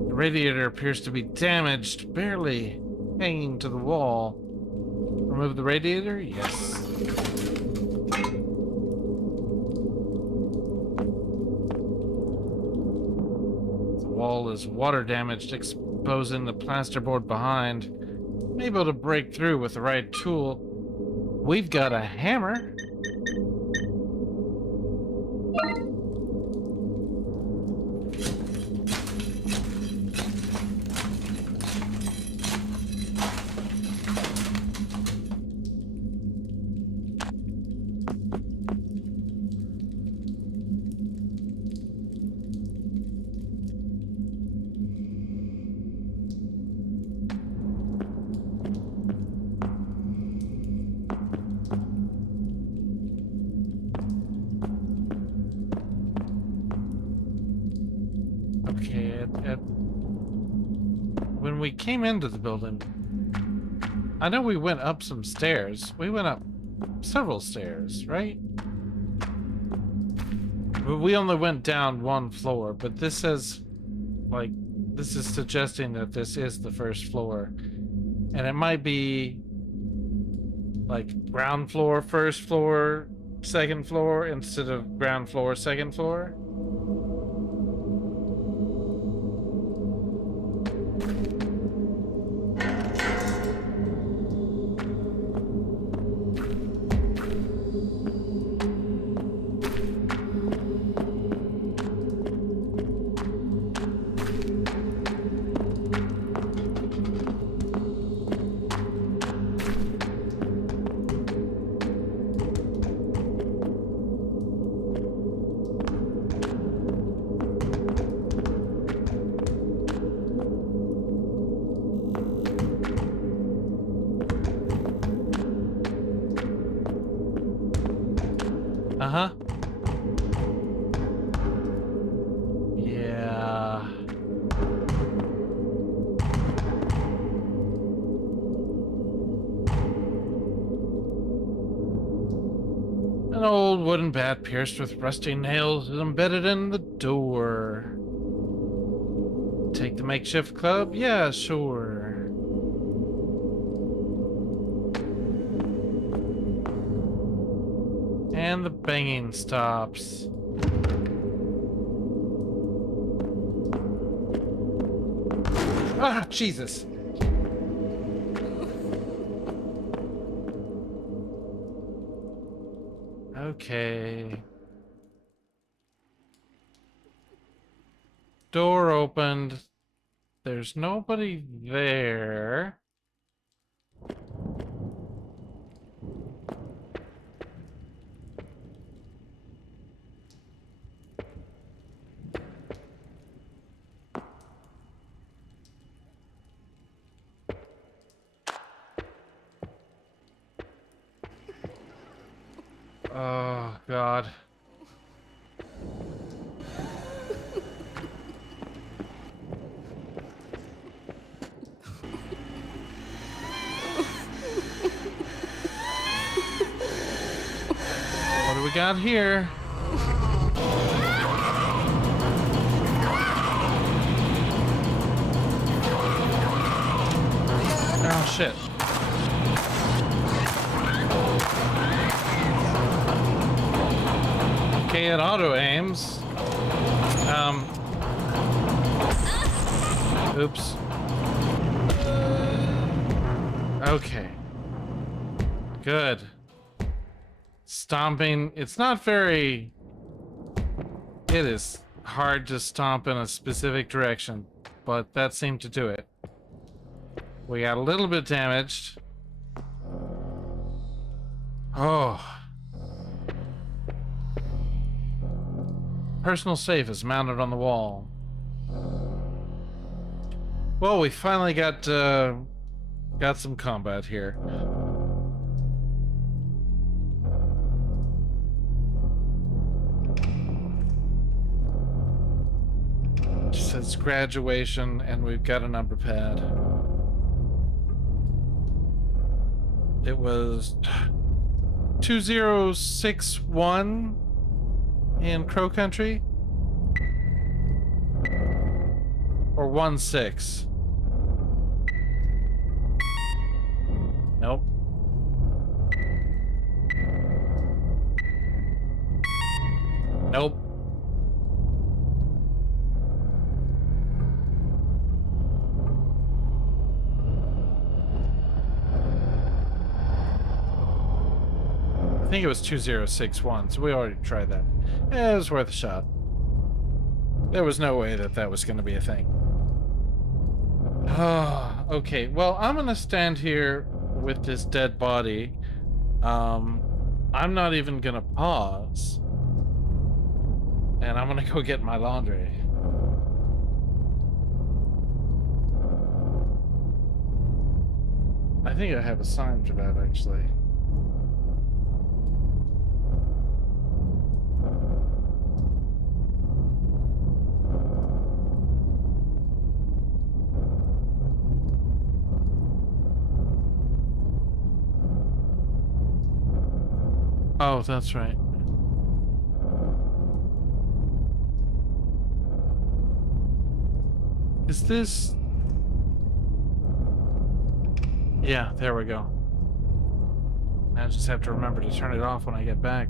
The radiator appears to be damaged, barely hanging to the wall. Remove the radiator? Yes. The wall is water damaged, exposing the plasterboard behind. Maybe able to break through with the right tool. We've got a hammer. When we came into the building, I know we went up some stairs. We went up several stairs, right? We only went down one floor, but this says, like, this is suggesting that this is the first floor. And it might be, like, ground floor, first floor, second floor, instead of ground floor, second floor. Uh-huh. Yeah. An old wooden bat pierced with rusty nails is embedded in the door. Take the makeshift club? Yeah, sure. And the banging stops. Ah, Jesus. Okay. Door opened. There's nobody there. Oh, God. What do we got here? Oh, shit. Okay, it auto aims. Oops. Okay. Good. Stomping. It's not very... It is hard to stomp in a specific direction, but that seemed to do it. We got a little bit damaged. Oh. Personal safe is mounted on the wall. Well, we finally got some combat here. It says graduation, and we've got a number pad. It was 2061 in Crow Country, or 16. Nope. Nope. I think it was 2061, so we already tried that. Yeah, it was worth a shot. There was no way that that was going to be a thing. Okay, well, I'm going to stand here with this dead body. I'm not even going to pause. And I'm going to go get my laundry. I think I have a sign for that, actually. Oh, that's right. Is this... Yeah, there we go. I just have to remember to turn it off when I get back.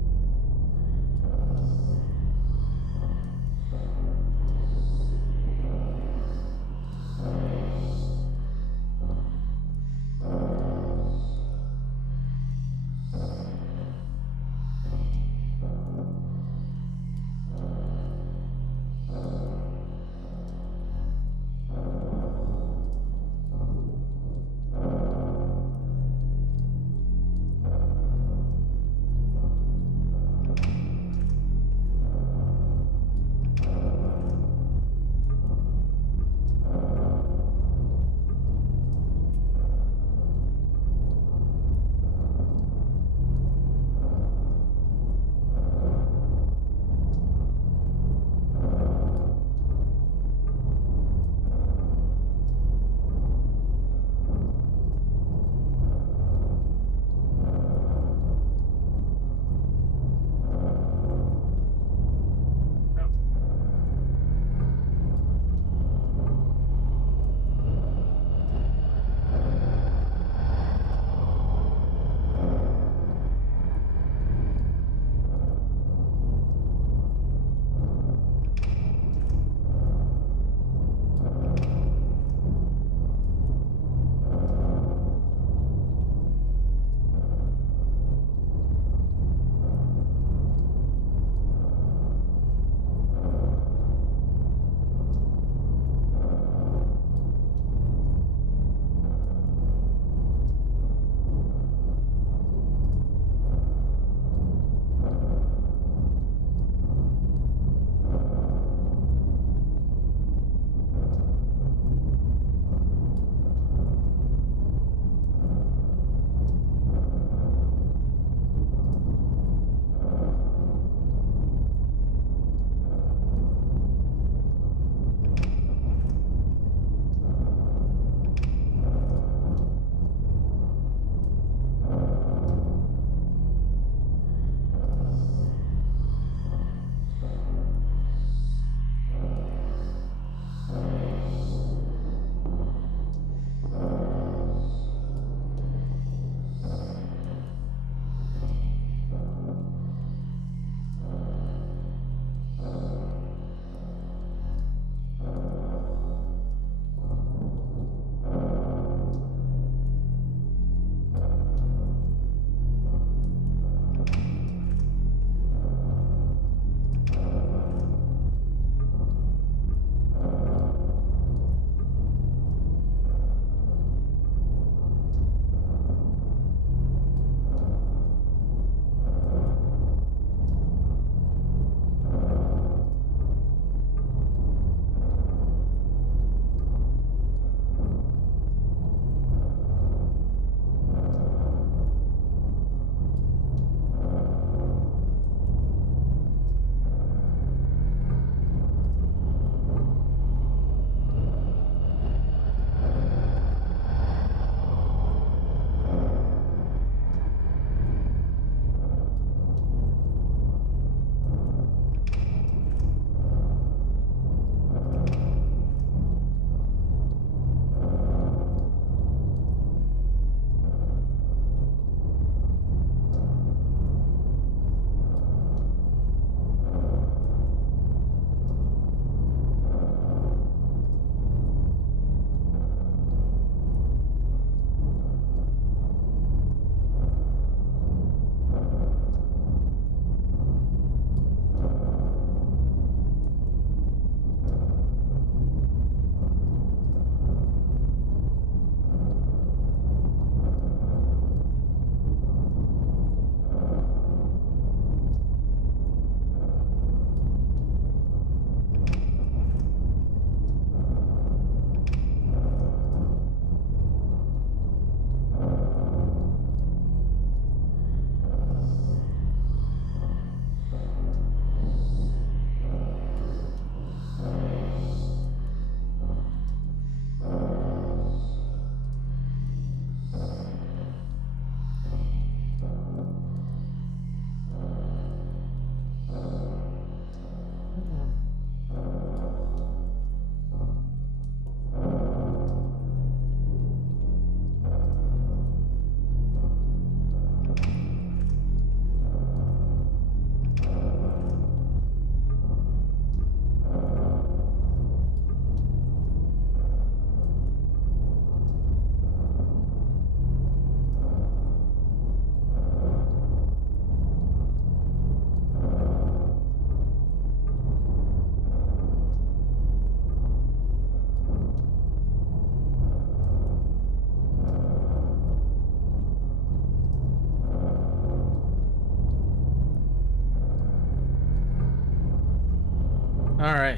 All right.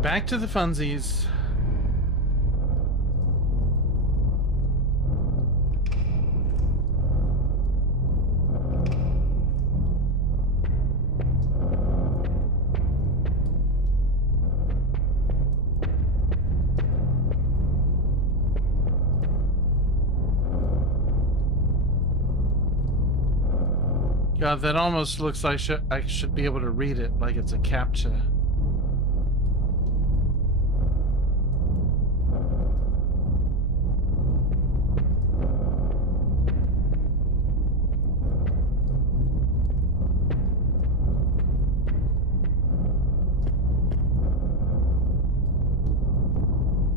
Back to the funsies. God, that almost looks like I should be able to read it like it's a CAPTCHA.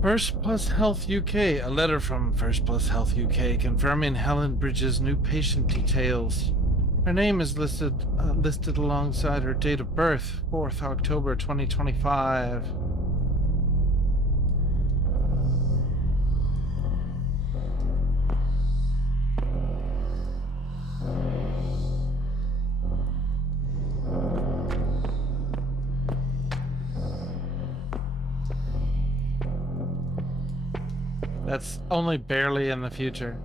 First Plus Health UK. A letter from First Plus Health UK confirming Helen Bridges' new patient details. Her name is listed alongside her date of birth, 4th October 2025. That's only barely in the future.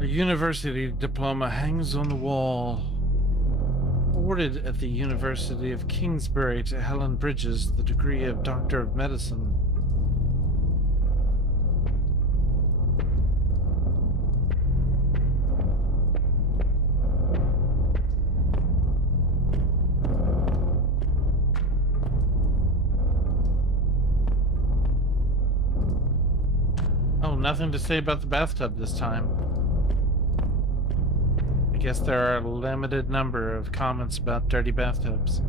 A university diploma hangs on the wall. Awarded at the University of Kingsbury to Helen Bridges, the degree of Doctor of Medicine. Oh, nothing to say about the bathtub this time. I guess there are a limited number of comments about dirty bathtubs.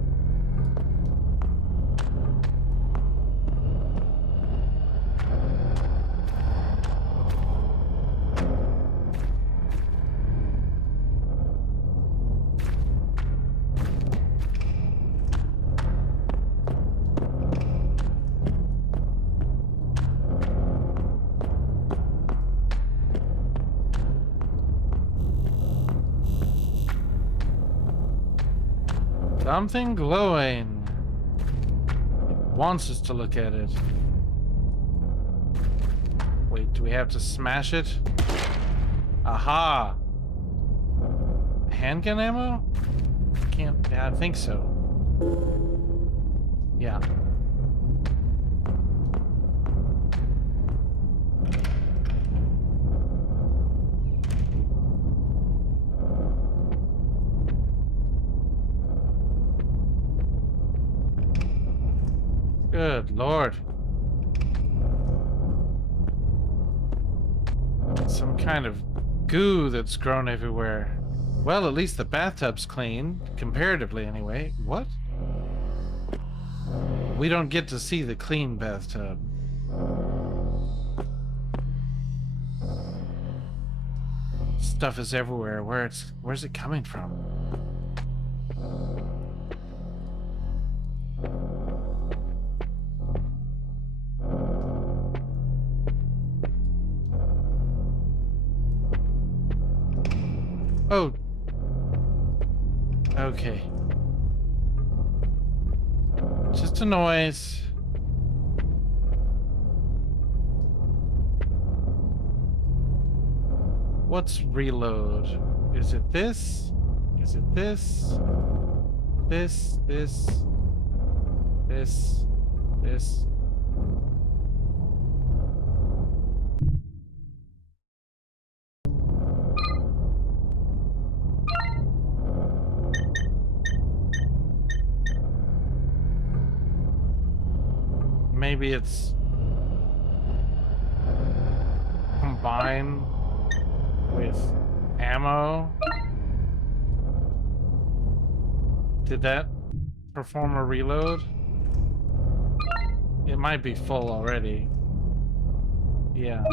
Something glowing. It wants us to look at it. Wait, do we have to smash it? Aha! Handgun ammo? Can't. Yeah, I think so. Yeah. Good Lord. Some kind of goo that's grown everywhere. Well, at least the bathtub's clean, comparatively anyway. What? We don't get to see the clean bathtub. Stuff is everywhere. Where's it coming from? Oh. Okay. Just a noise. What's reload? Is it this? Is it this? This? Maybe it's combined with ammo. Did that perform a reload? It might be full already. Yeah.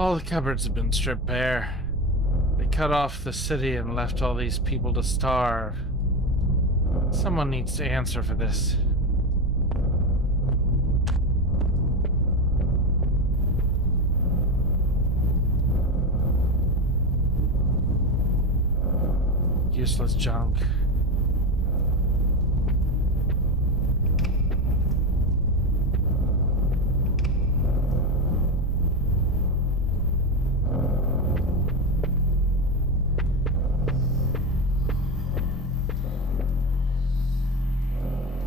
All the cupboards have been stripped bare. They cut off the city and left all these people to starve. Someone needs to answer for this. Useless junk.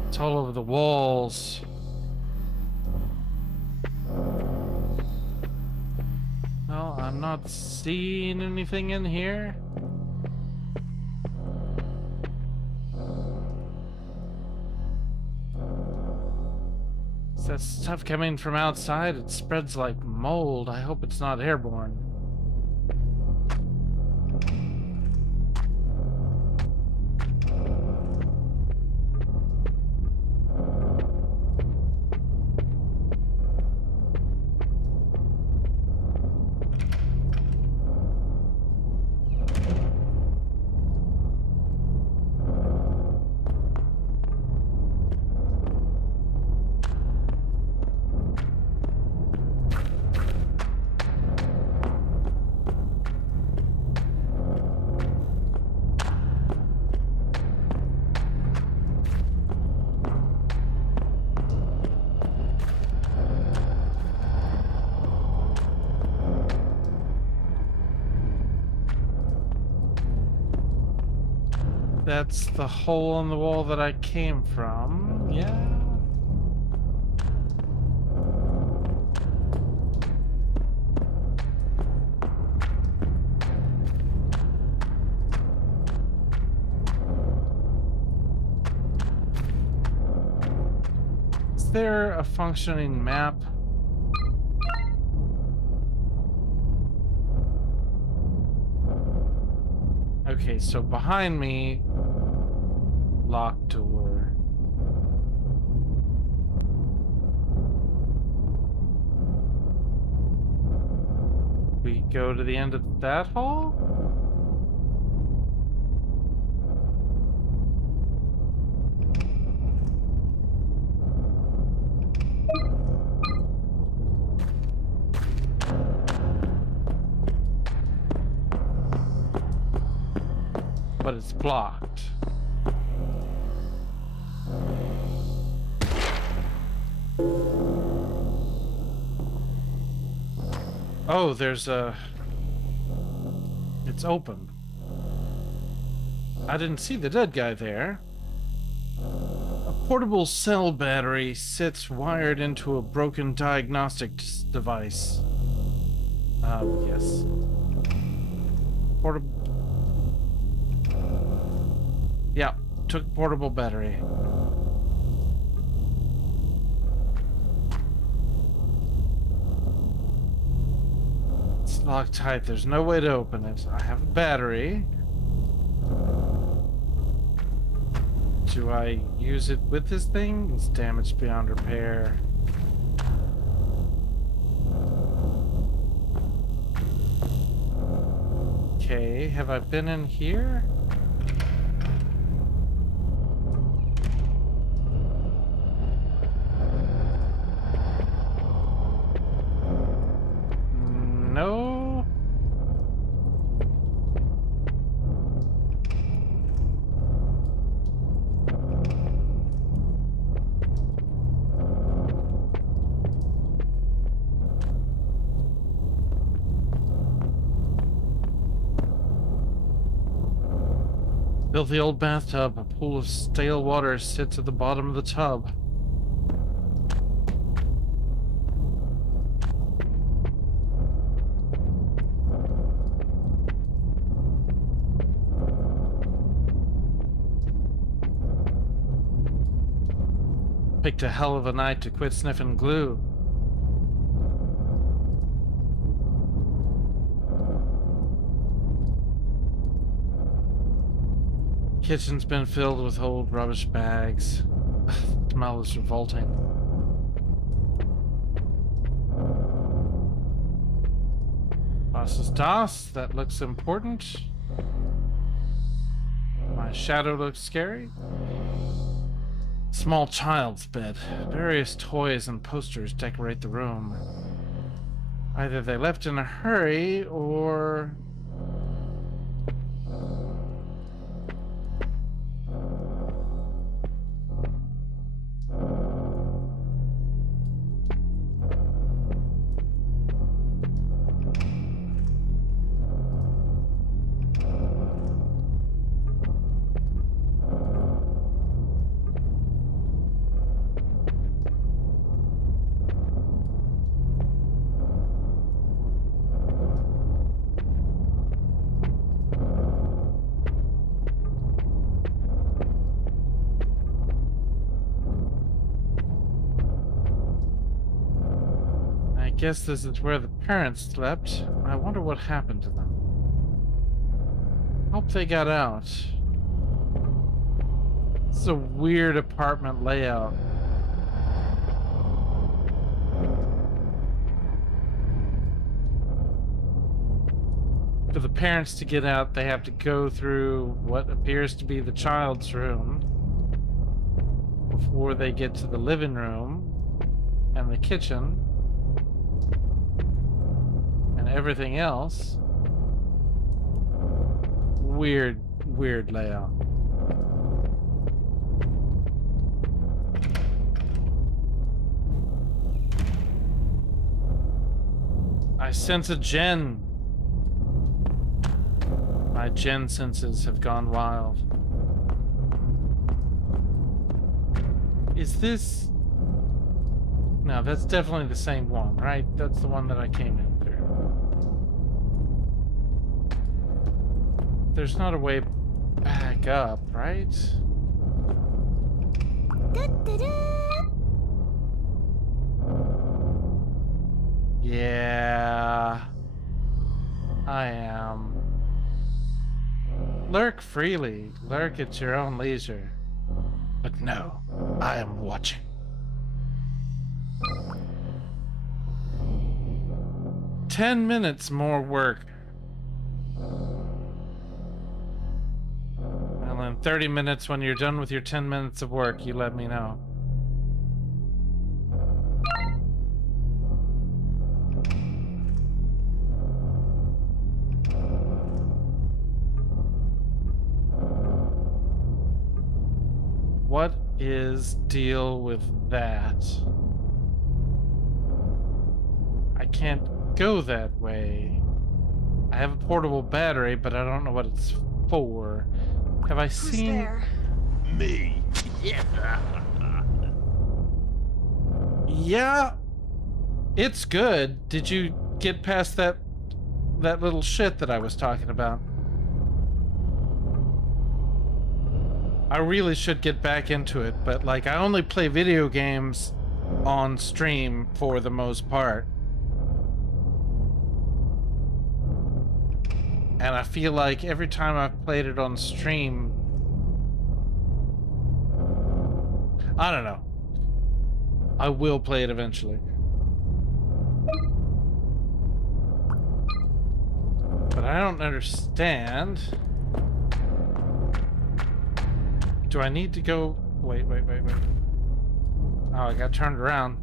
It's all over the walls. Well, I'm not seeing anything in here. That stuff coming from outside, it spreads like mold. I hope it's not airborne. That's the hole in the wall that I came from. Yeah. Is there a functioning map? Okay, so behind me, locked door. We go to the end of that hall? But it's blocked. Oh, there's a... It's open. I didn't see the dead guy there. A portable cell battery sits wired into a broken diagnostics device. Yes. Portable... Yeah, took portable battery. It's locked tight. There's no way to open it. I have a battery. Do I use it with this thing? It's damaged beyond repair. Okay, have I been in here? No. Filthy old bathtub. A pool of stale water sits at the bottom of the tub. Picked a hell of a night to quit sniffing glue. Kitchen's been filled with old rubbish bags. The smell is revolting. Das is das. That looks important. My shadow looks scary. Small child's bed. Various toys and posters decorate the room. Either they left in a hurry or... I guess this is where the parents slept. I wonder what happened to them. Hope they got out. This is a weird apartment layout. For the parents to get out, they have to go through what appears to be the child's room before they get to the living room and the kitchen and everything else. Weird layout. I sense a gen. My gen senses have gone wild. Is this... No, that's definitely the same one, right? That's the one that I came in through. There's not a way back up, right? Yeah, I am. Lurk freely. Lurk at your own leisure. But no, I am watching. "10 minutes more work." Well, in 30 minutes, when you're done with your 10 minutes of work, you let me know. What is deal with that? I can't go that way. I have a portable battery, but I don't know what it's for. Have I seen... Who's there? Me. Yeah, it's good. Did you get past that little shit that I was talking about? I really should get back into it, but like I only play video games on stream for the most part. And I feel like every time I've played it on stream, I don't know. I will play it eventually. But I don't understand. Do I need to go? Wait. Oh, I got turned around.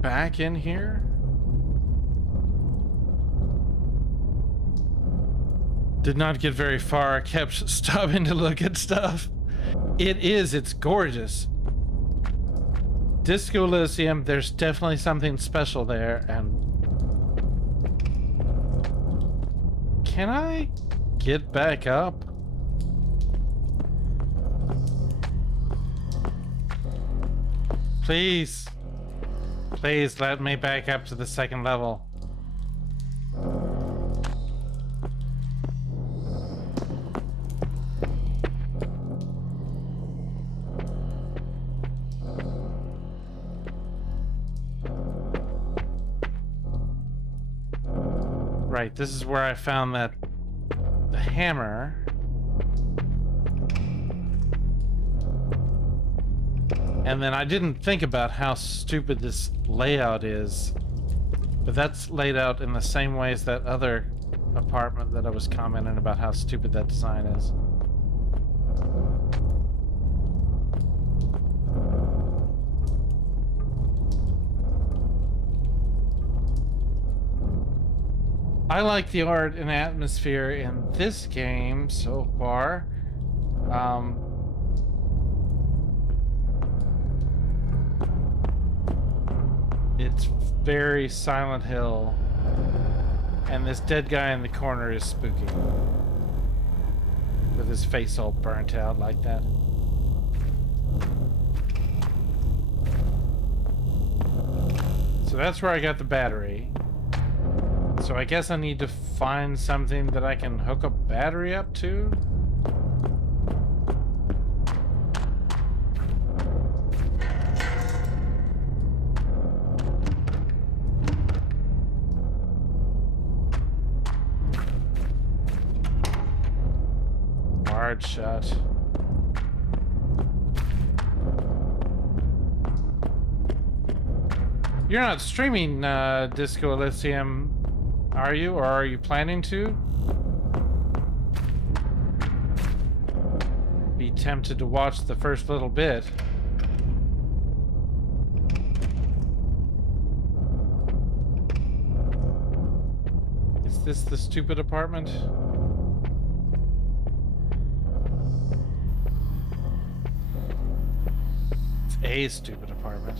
Back in here? Did not get very far. I kept stopping to look at stuff. It's gorgeous. Disco Elysium, there's definitely something special there, and can I get back up? Please. Please let me back up to the second level. Right, this is where I found the hammer. And then I didn't think about how stupid this layout is. But that's laid out in the same way as that other apartment that I was commenting about how stupid that design is. I like the art and atmosphere in this game so far. It's very Silent Hill, and this dead guy in the corner is spooky, with his face all burnt out like that. So that's where I got the battery. So I guess I need to find something that I can hook a battery up to. Hard shot. You're not streaming Disco Elysium, are you? Or are you planning to? Be tempted to watch the first little bit. Is this the stupid apartment? It's a stupid apartment.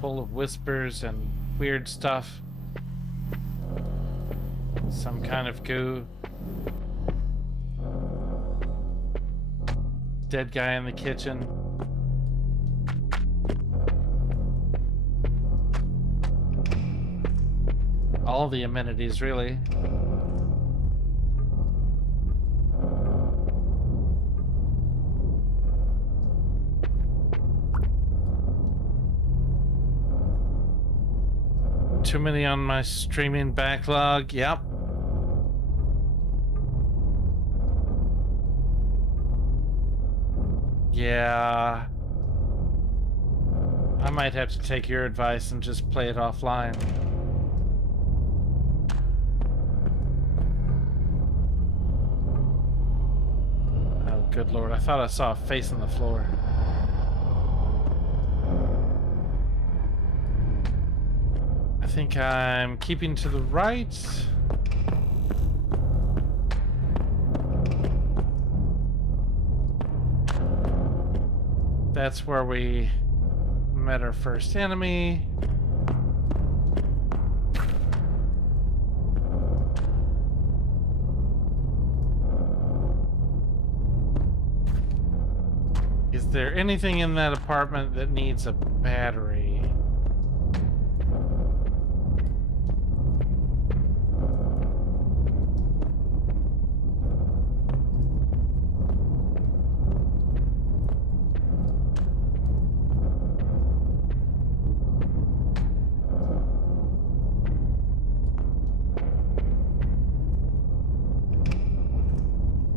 Full of whispers and weird stuff. Some kind of goo. Dead guy in the kitchen. All the amenities, really. Too many on my streaming backlog. Yep. Yeah. I might have to take your advice and just play it offline. Oh, good lord. I thought I saw a face on the floor. I think I'm keeping to the right. That's where we met our first enemy. Is there anything in that apartment that needs a battery?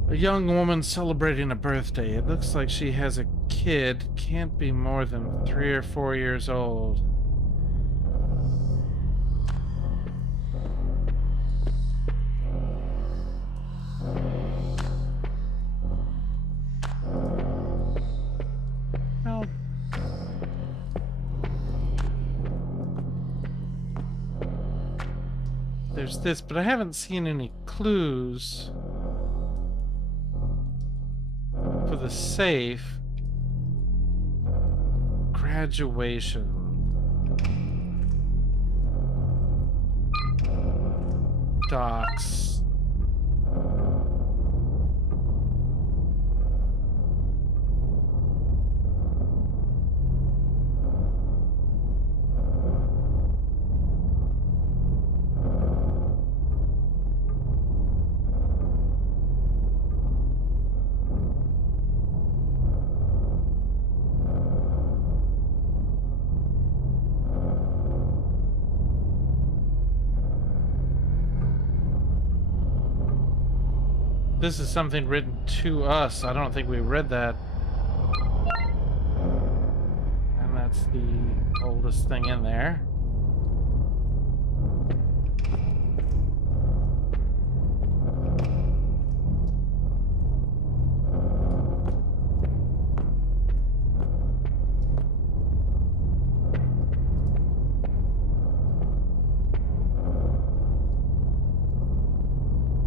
A young woman celebrating a birthday. It looks like she has a kid. Can't be more than 3 or 4 years old. Well, there's this, but I haven't seen any clues for the safe. Graduation. Docks. this is something written to us. I don't think we read that. And that's the oldest thing in there.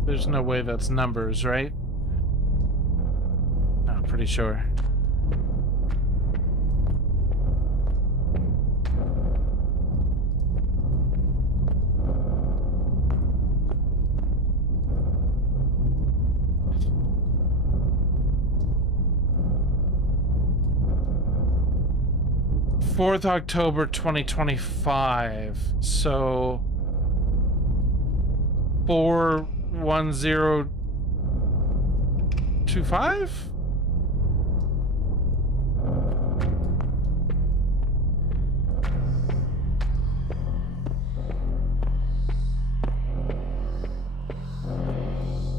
There's no way that's numbers, right? I'm pretty sure. October 4th, 2025. So 41025?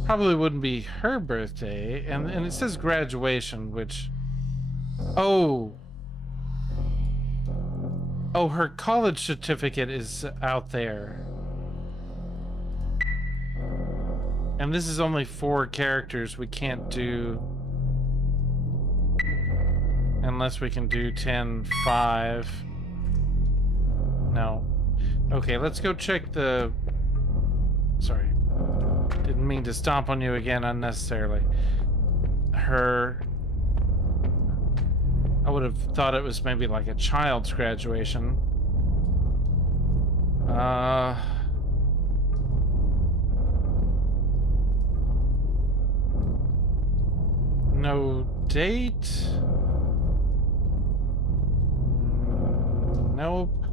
Probably wouldn't be her birthday, and it says graduation, which oh, her college certificate is out there. And this is only 4 characters. We can't do... Unless we can do 10-5. No. Okay, let's go check the... Sorry. Didn't mean to stomp on you again unnecessarily. Her... I would have thought it was maybe like a child's graduation. No date? Nope.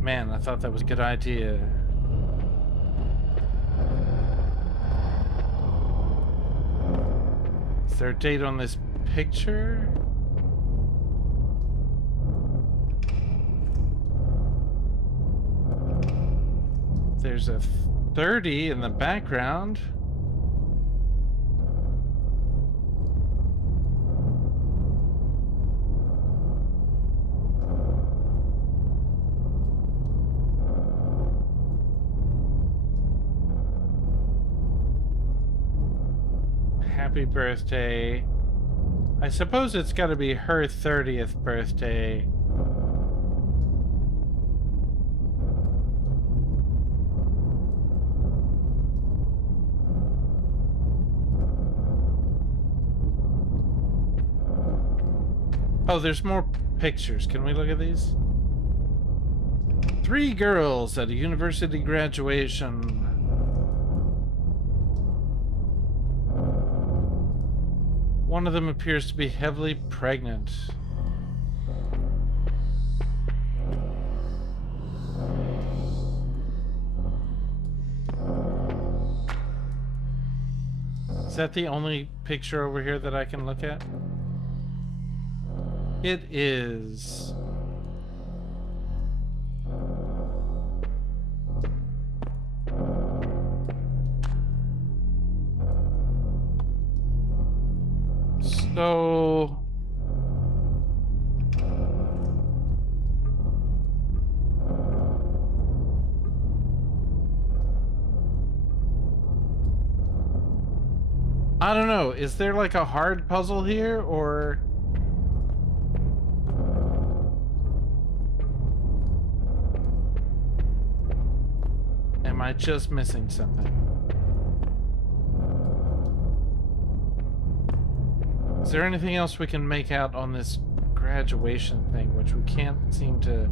Man, I thought that was a good idea. Is there a date on this picture? There's a 30 in the background. Happy birthday. I suppose it's got to be her 30th birthday. Oh, there's more pictures. Can we look at these? 3 girls at a university graduation. One of them appears to be heavily pregnant. Is that the only picture over here that I can look at? It is. So I don't know. Is there like a hard puzzle here, or am I just missing something? Is there anything else we can make out on this graduation thing, which we can't seem to...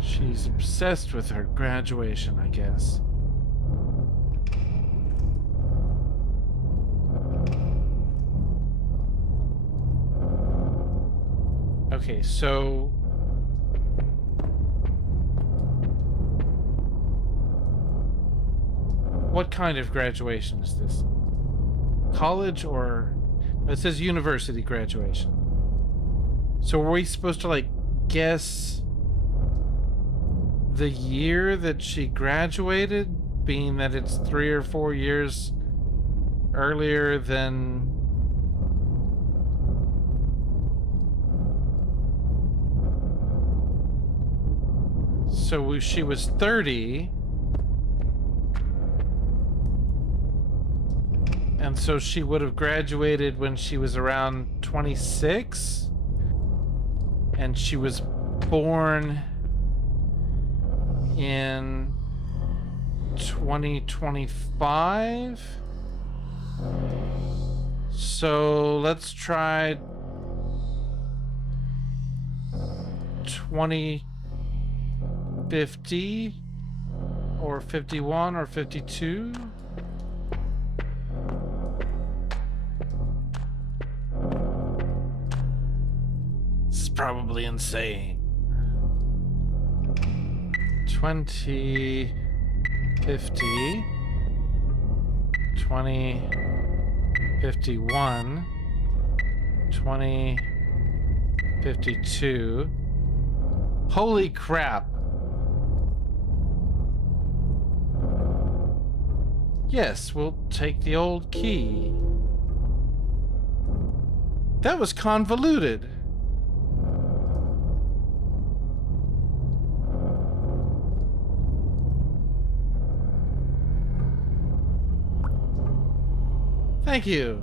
She's obsessed with her graduation, I guess. Okay, so... What kind of graduation is this? College or... It says university graduation. So were we supposed to, like, guess the year that she graduated, being that it's 3 or 4 years earlier than... So she was 30, and so she would have graduated when she was around 26, and she was born in 2025. So let's try 2050 or 51 or 52. This is probably insane. 2050, 2051, 2052. Holy crap. Yes, we'll take the old key. That was convoluted. Thank you.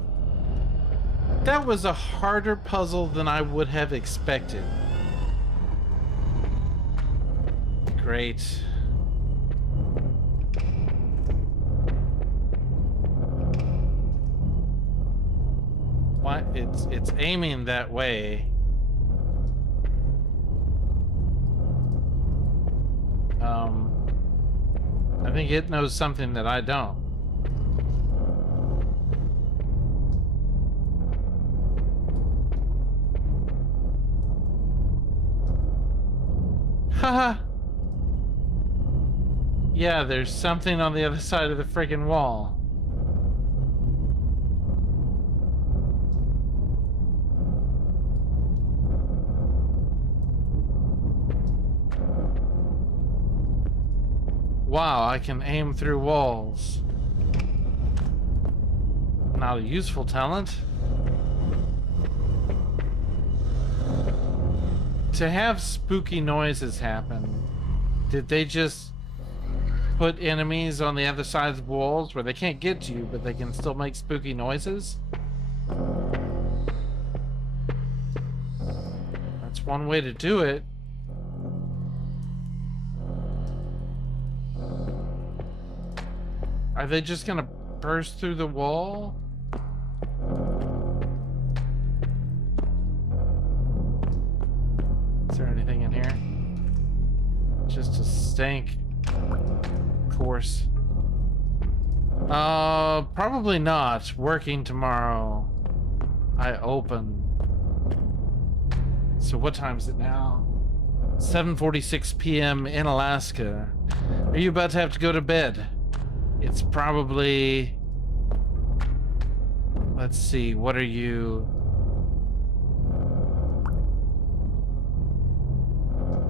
That was a harder puzzle than I would have expected. Great. What? It's aiming that way. I think it knows something that I don't. Haha. Yeah, there's something on the other side of the friggin' wall. Wow, I can aim through walls. Not a useful talent. To have spooky noises happen, did they just put enemies on the other side of the walls where they can't get to you, but they can still make spooky noises? That's one way to do it. Are they just gonna burst through the wall? Is there anything in here? Just a stank. Of course. Probably not. Working tomorrow. I open. So what time is it now? 7:46 p.m. in Alaska. Are you about to have to go to bed? It's probably... Let's see, what are you...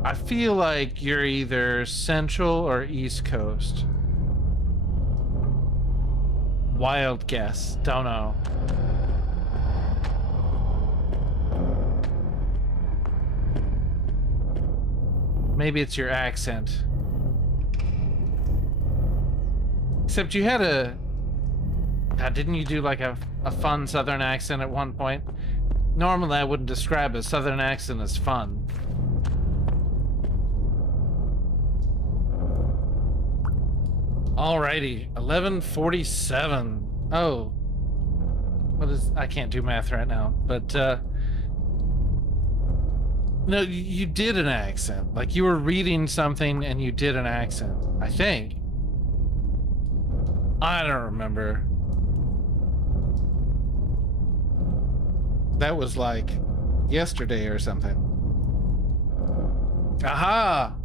I feel like you're either Central or East Coast. Wild guess, don't know. Maybe it's your accent. Except you had a... didn't you do like a fun Southern accent at one point? Normally I wouldn't describe a Southern accent as fun. Alrighty, 11:47. Oh. What is... I can't do math right now, but no, you did an accent. Like you were reading something and you did an accent, I think. I don't remember. That was like yesterday or something. Aha!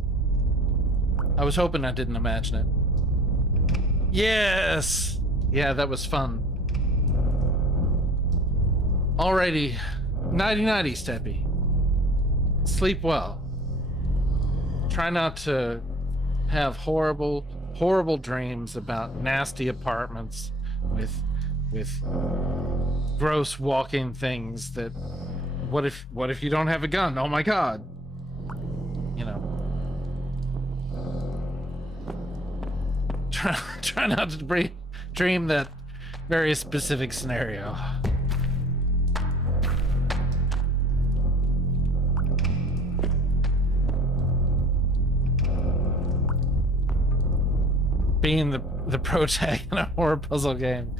I was hoping I didn't imagine it. Yes! Yeah, that was fun. Alrighty. Nighty-nighty, Steppy. sleep well. Try not to have horrible dreams about nasty apartments with gross walking things that what if you don't have a gun? Oh my god. You know. Try not to dream that very specific scenario. Being the pro tag in a horror puzzle game.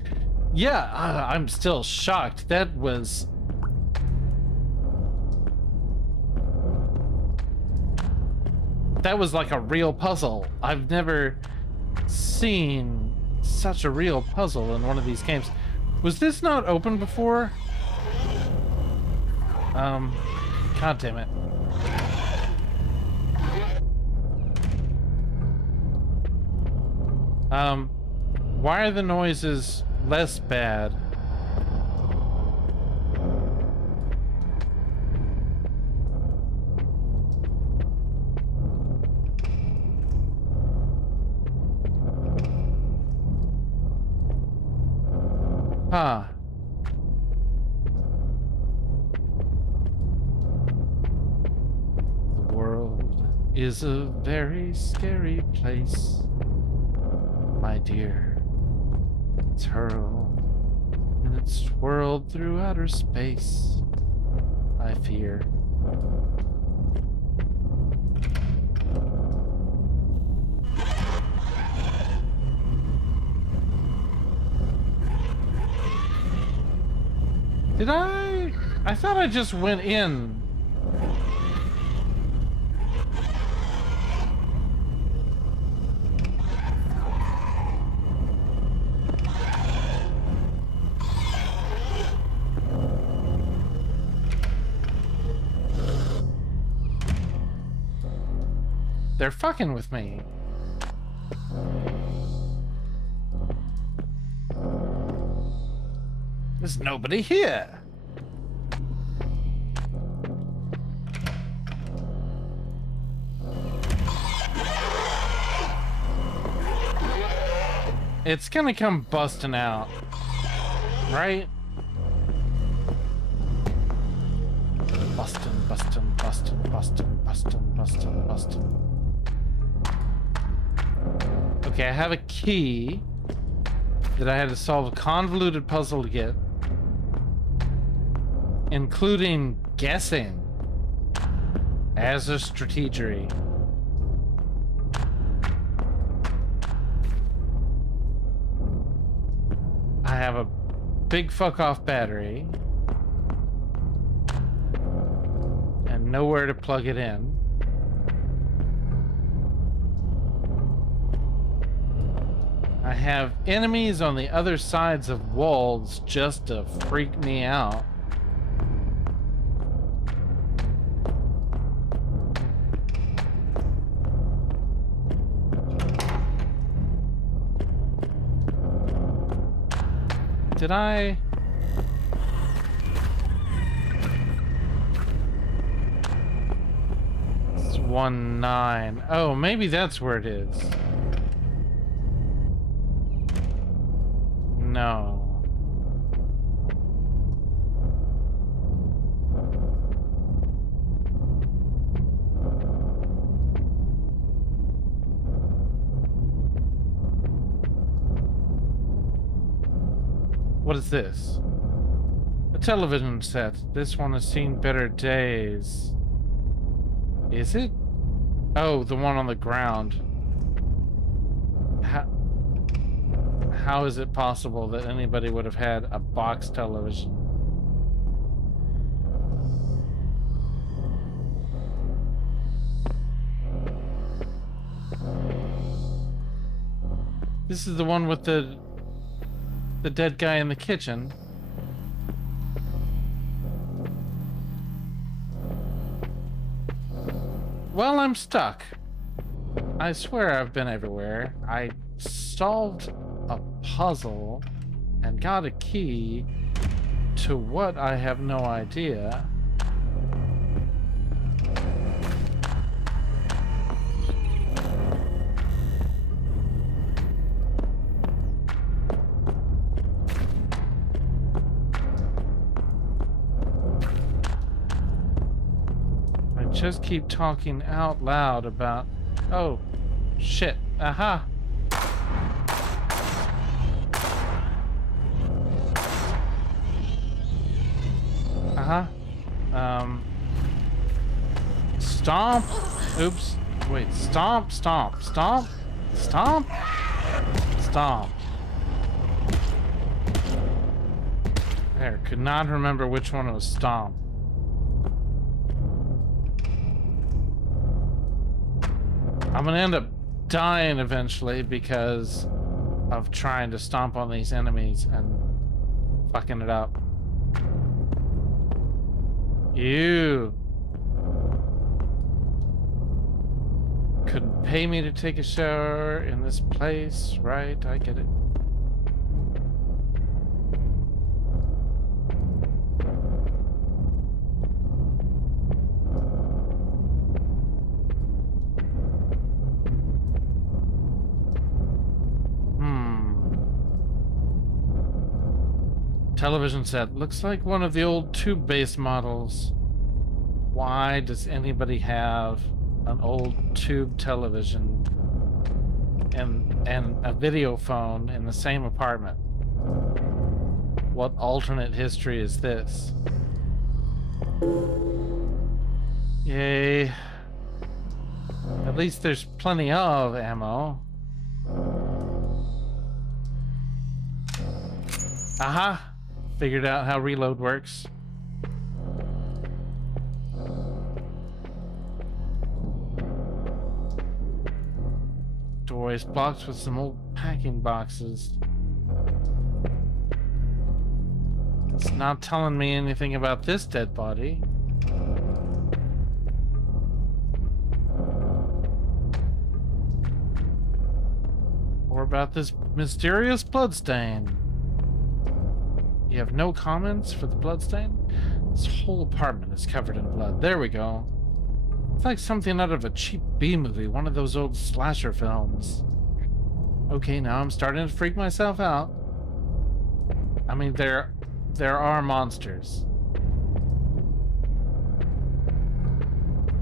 Yeah, I'm still shocked. That was like a real puzzle. I've never seen such a real puzzle in one of these games. Was this not open before? God damn it. Why are the noises less bad? Huh. The world is a very scary place, my dear. It's hurled and it's swirled through outer space, I fear. Did I thought I just went in. They're fucking with me. There's nobody here. It's gonna come busting out, right? Bustin', bustin', bustin', bustin', bustin', bustin', bustin'. Okay, I have a key that I had to solve a convoluted puzzle to get, including guessing as a strategy. I have a big fuck off battery and nowhere to plug it in. I have enemies on the other sides of walls just to freak me out. Did I? It's 1-9. Oh, maybe that's where it is. No. What is this? A television set. This one has seen better days. Is it? Oh, the one on the ground. How is it possible that anybody would have had a box television? This is the one with the dead guy in the kitchen. Well, I'm stuck. I swear I've been everywhere. I solved a puzzle and got a key to what I have no idea. just keep talking out loud about... Oh, shit. Aha. Stomp. Oops. Wait, stomp, stomp, stomp, stomp, stomp. There, could not remember which one was stomp. I'm gonna end up dying eventually because of trying to stomp on these enemies and fucking it up. Ew. Couldn't pay me to take a shower in this place, right? I get it. Television set. Looks like one of the old tube-based models. Why does anybody have an old tube television and a video phone in the same apartment? What alternate history is this? Yay. At least there's plenty of ammo. Aha! Figured out how reload works. Doorway's blocked with some old packing boxes. It's not telling me anything about this dead body. Or about this mysterious bloodstain. You have no comments for the bloodstain? This whole apartment is covered in blood. There we go. It's like something out of a cheap B-movie, one of those old slasher films. Okay, now I'm starting to freak myself out. I mean, there are monsters.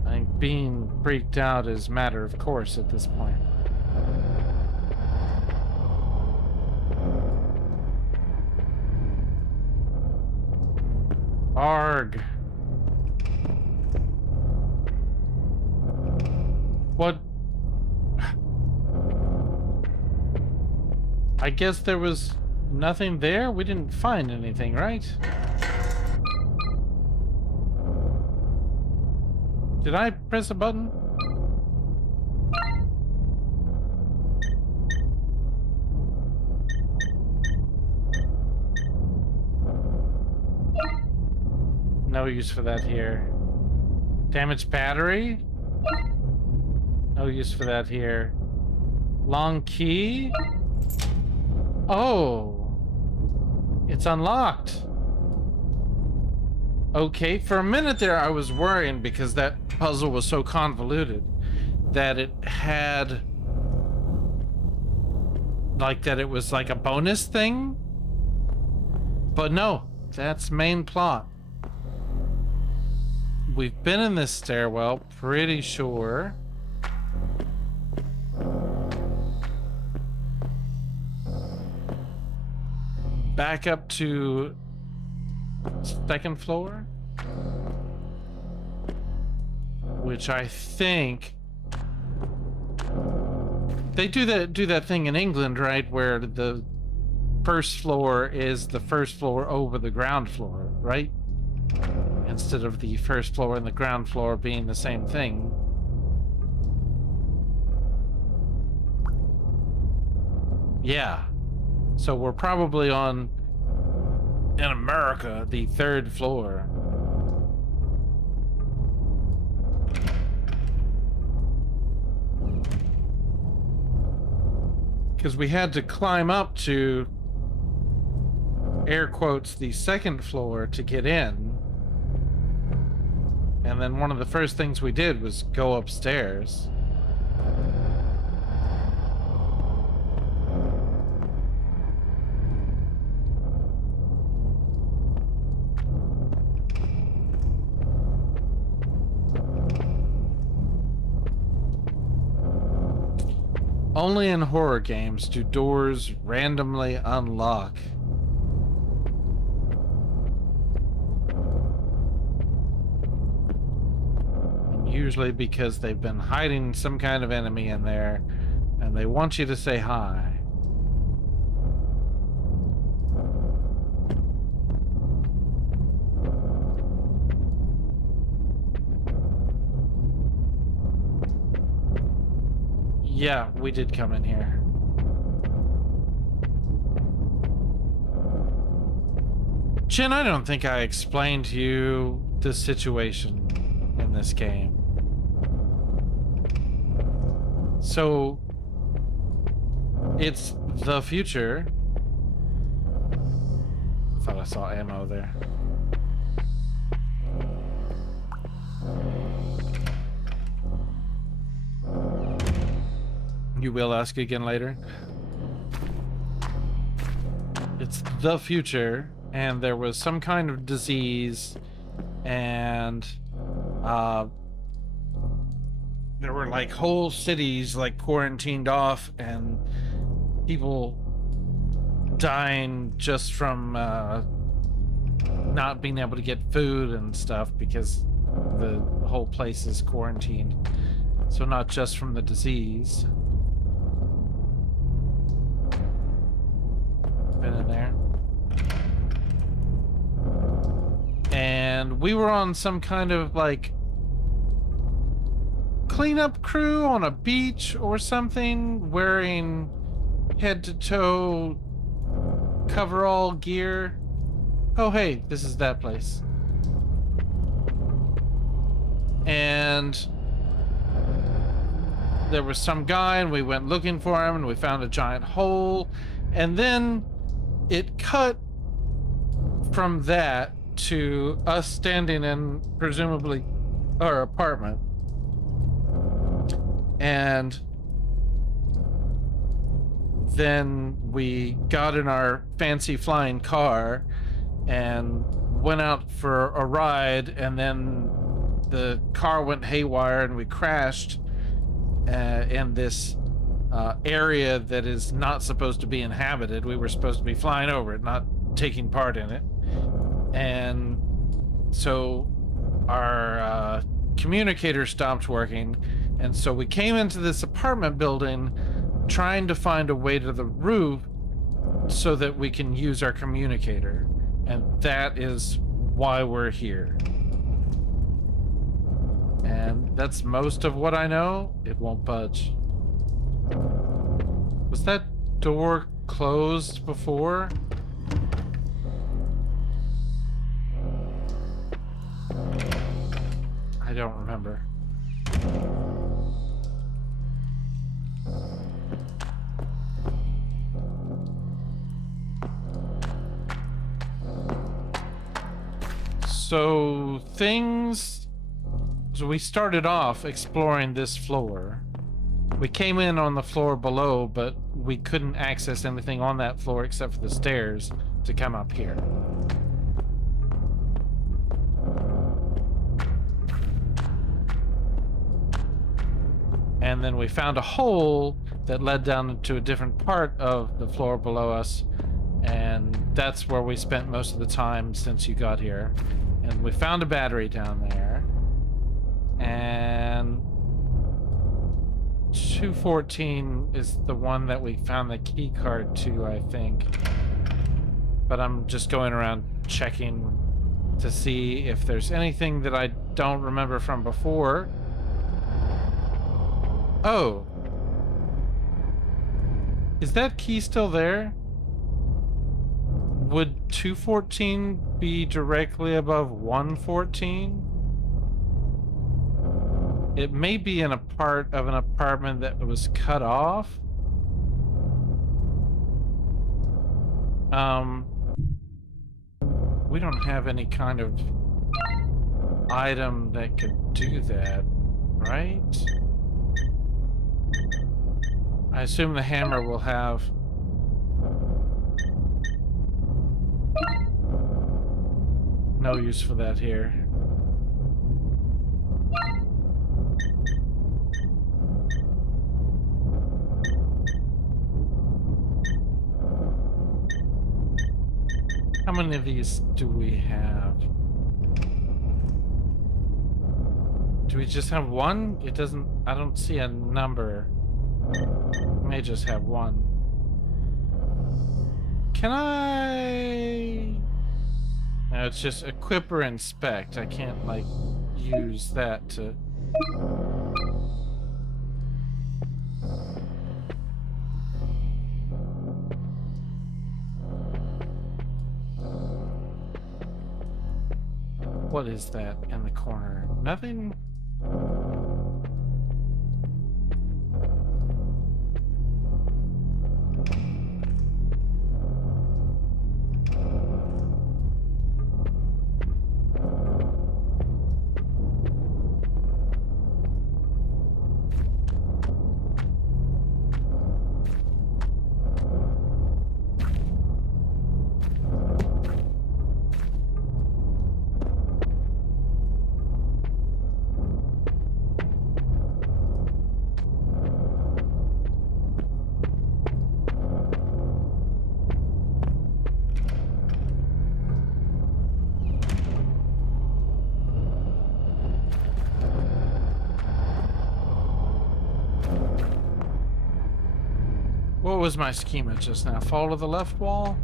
I think being freaked out is matter of course at this point. Arg. What? I guess there was nothing there? We didn't find anything, right? Did I press a button? No use for that here. Damaged battery? No use for that here. Long key? Oh! It's unlocked! Okay, for a minute there I was worrying because that puzzle was so convoluted that it had... like that it was like a bonus thing? But no, that's main plot. We've been in this stairwell, pretty sure. Back up to second floor, which I think they do that thing in England, right, where the first floor is the first floor over the ground floor, right? Instead of the first floor and the ground floor being the same thing. Yeah. So we're probably on, in America, the third floor. Because we had to climb up to, air quotes, the second floor to get in. And then one of the first things we did was go upstairs. Only in horror games do doors randomly unlock. Usually because they've been hiding some kind of enemy in there and they want you to say hi. Yeah, we did come in here. Jen, I don't think I explained to you the situation in this game. So, it's the future. I thought I saw ammo there. You will ask again later. It's the future, and there was some kind of disease, and there were like whole cities like quarantined off, and people dying just from not being able to get food and stuff because the whole place is quarantined. So not just from the disease. Been in there. And we were on some kind of like cleanup crew on a beach or something, wearing head to toe coverall gear. Oh hey, this is that place. And there was some guy and we went looking for him and we found a giant hole, and then it cut from that to us standing in presumably our apartment. And then we got in our fancy flying car and went out for a ride, and then the car went haywire and we crashed in this area that is not supposed to be inhabited. We were supposed to be flying over it, not taking part in it. And so our communicator stopped working, and so we came into this apartment building trying to find a way to the roof so that we can use our communicator, and that is why we're here. And that's most of what I know. It won't budge. Was that door closed before? I don't remember. So we started off exploring this floor. We came in on the floor below, but we couldn't access anything on that floor except for the stairs to come up here. And then we found a hole that led down into a different part of the floor below us, and that's where we spent most of the time since you got here. And we found a battery down there, and 214 is the one that we found the key card to, I think. But I'm just going around checking to see if there's anything that I don't remember from before. Oh. Is that key still there? Would 214 be directly above 114? It may be in a part of an apartment that was cut off. We don't have any kind of item that could do that, right? I assume the hammer will have... no use for that here. How many of these do we have? Do we just have one? It doesn't... I don't see a number. We may just have one. Can I... No, it's just equip or inspect. I can't, like, use that to... What is that in the corner? Nothing? What was my schema just now? Fall to the left wall?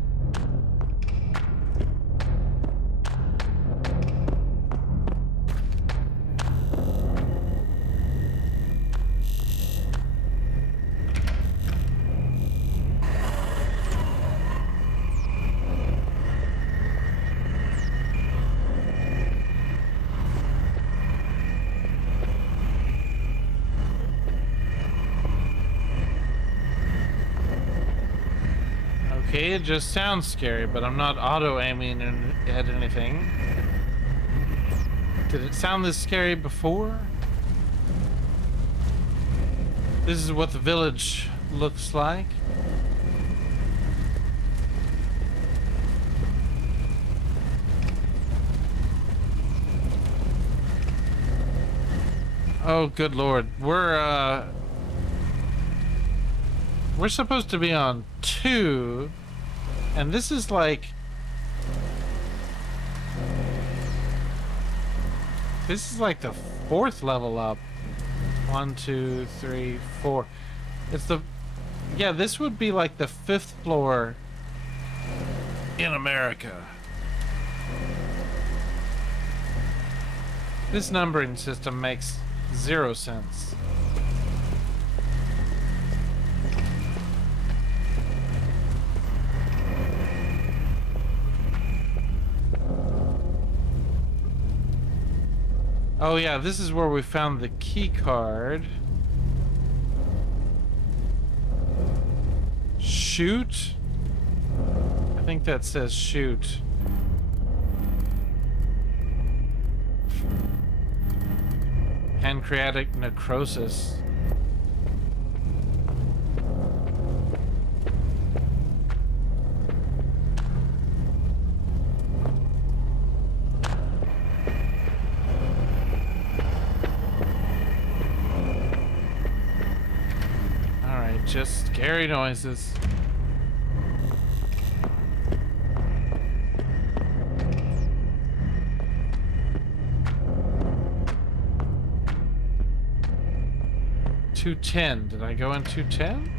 Okay, it just sounds scary, but I'm not auto-aiming at anything. Did it sound this scary before? This is what the village looks like. Oh, good lord. We're supposed to be on 2, and this is like... This is like the 4th level up. 1, 2, 3, 4. It's the... Yeah, this would be like the 5th floor in America. This numbering system makes 0 sense. Oh yeah, this is where we found the key card. Shoot? I think that says shoot. Pancreatic necrosis. Just scary noises. $210. Did I go in 210?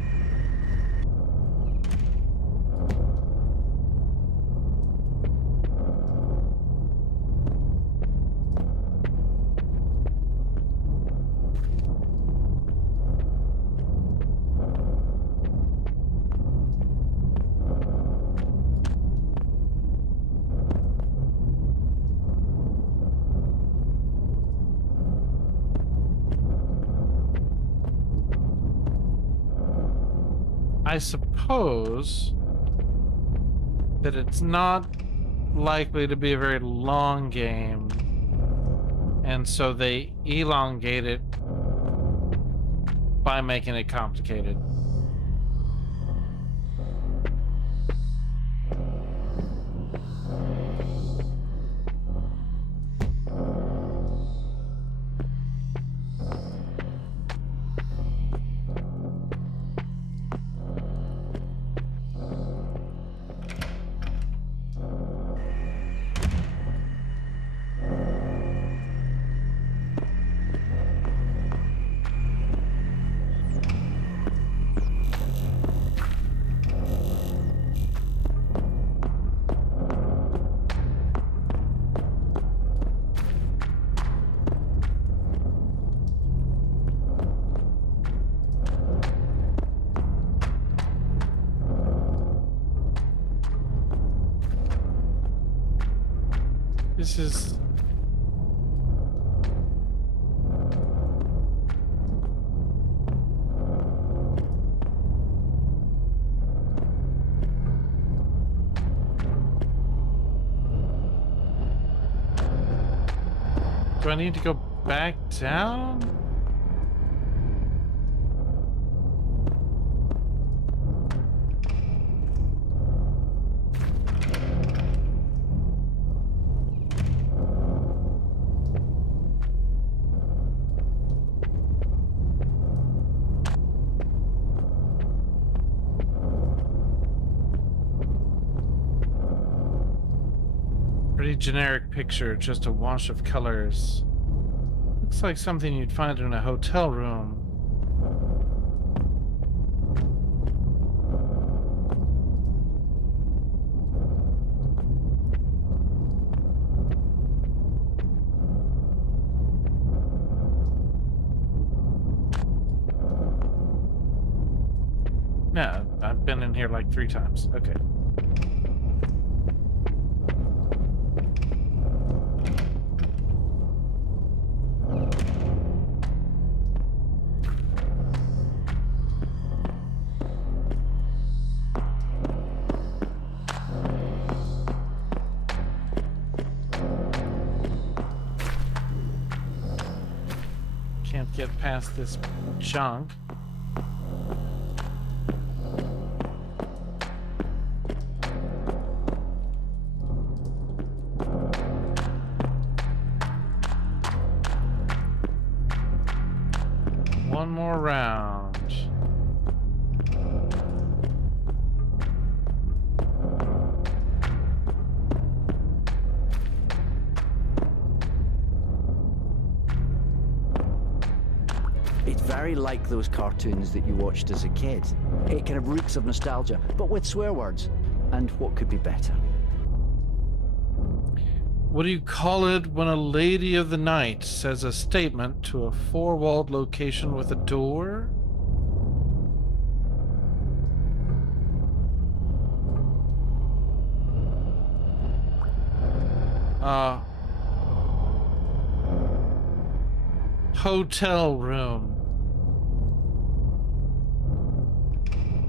I suppose that it's not likely to be a very long game, and so they elongate it by making it complicated. This is... Do I need to go back down? Pretty generic picture, just a wash of colors. Looks like something you'd find in a hotel room. Yeah, I've been in here like 3 times. Okay. Can't get past this junk. One more round. It's very like those cartoons that you watched as a kid. It kind of reeks of nostalgia, but with swear words. And what could be better? What do you call it when a lady of the night says a statement to a 4-walled location with a door? Hotel room.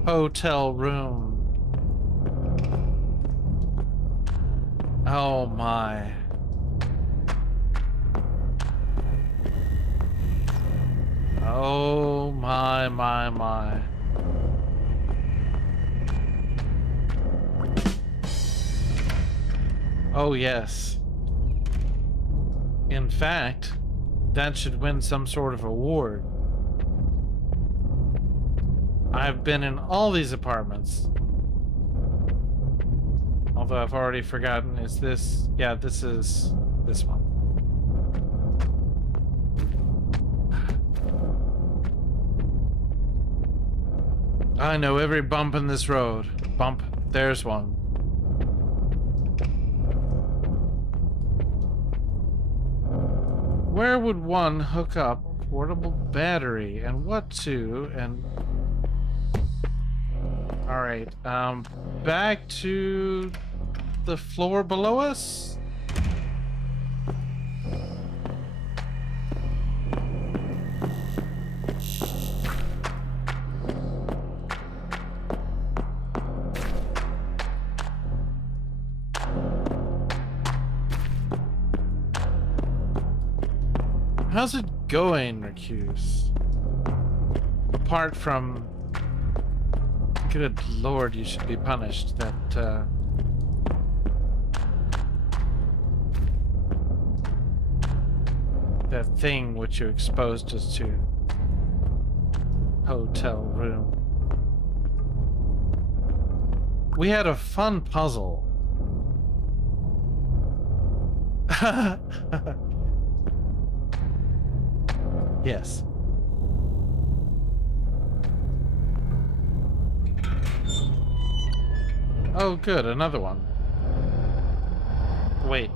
Hotel room. Oh my. Oh my. Oh yes. In fact, that should win some sort of award. I've been in all these apartments. Although I've already forgotten, is this... Yeah, this is this one. I know every bump in this road. Bump, there's one. Where would one hook up a portable battery and what to, and... Alright, back to the floor below us? How's it going, Recuse? Apart from... Good lord, you should be punished. That, that thing which you exposed us to. Hotel room. We had a fun puzzle. Yes. Oh, good, another one. Wait,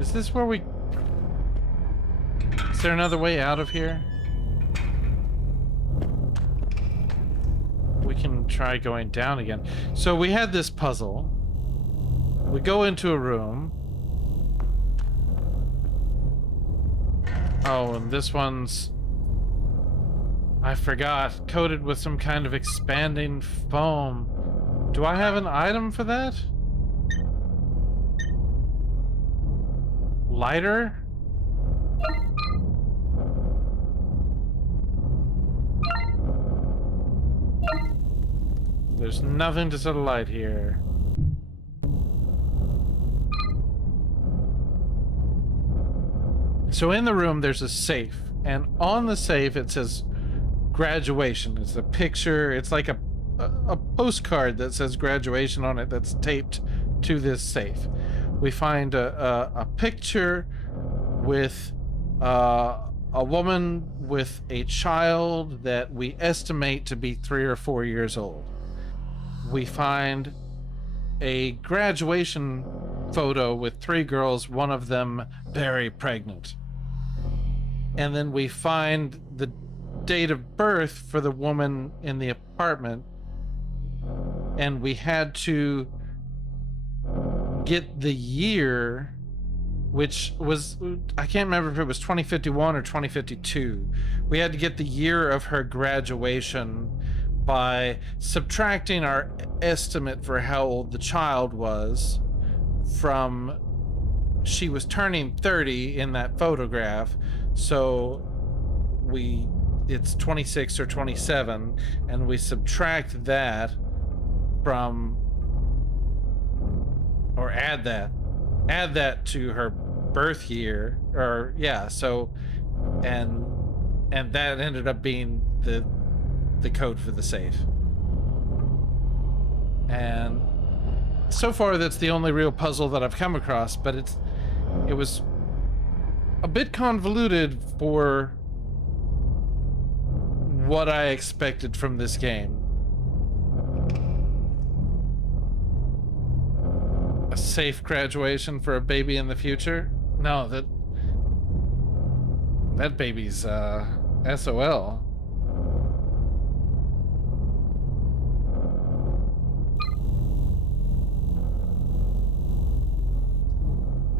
is this where we... Is there another way out of here? We can try going down again. So we had this puzzle. We go into a room. Oh, and this one's... I forgot. Coated with some kind of expanding foam. Do I have an item for that? Lighter? There's nothing to set a light here. So in the room, there's a safe. And on the safe, it says graduation. It's a picture. It's like a postcard that says graduation on it that's taped to this safe. We find a picture with a woman with a child that we estimate to be 3 or 4 years old. We find a graduation photo with 3 girls, one of them very pregnant. And then we find the date of birth for the woman in the apartment, and we had to get the year, which was, I can't remember if it was 2051 or 2052. We had to get the year of her graduation by subtracting our estimate for how old the child was from, she was turning 30 in that photograph, so it's 26 or 27, and we subtract that from, or add that to her birth year, or yeah, so and that ended up being the code for the safe. And so far that's the only real puzzle that I've come across, but it was a bit convoluted for what I expected from this game. A safe graduation for a baby in the future? No, that baby's SOL.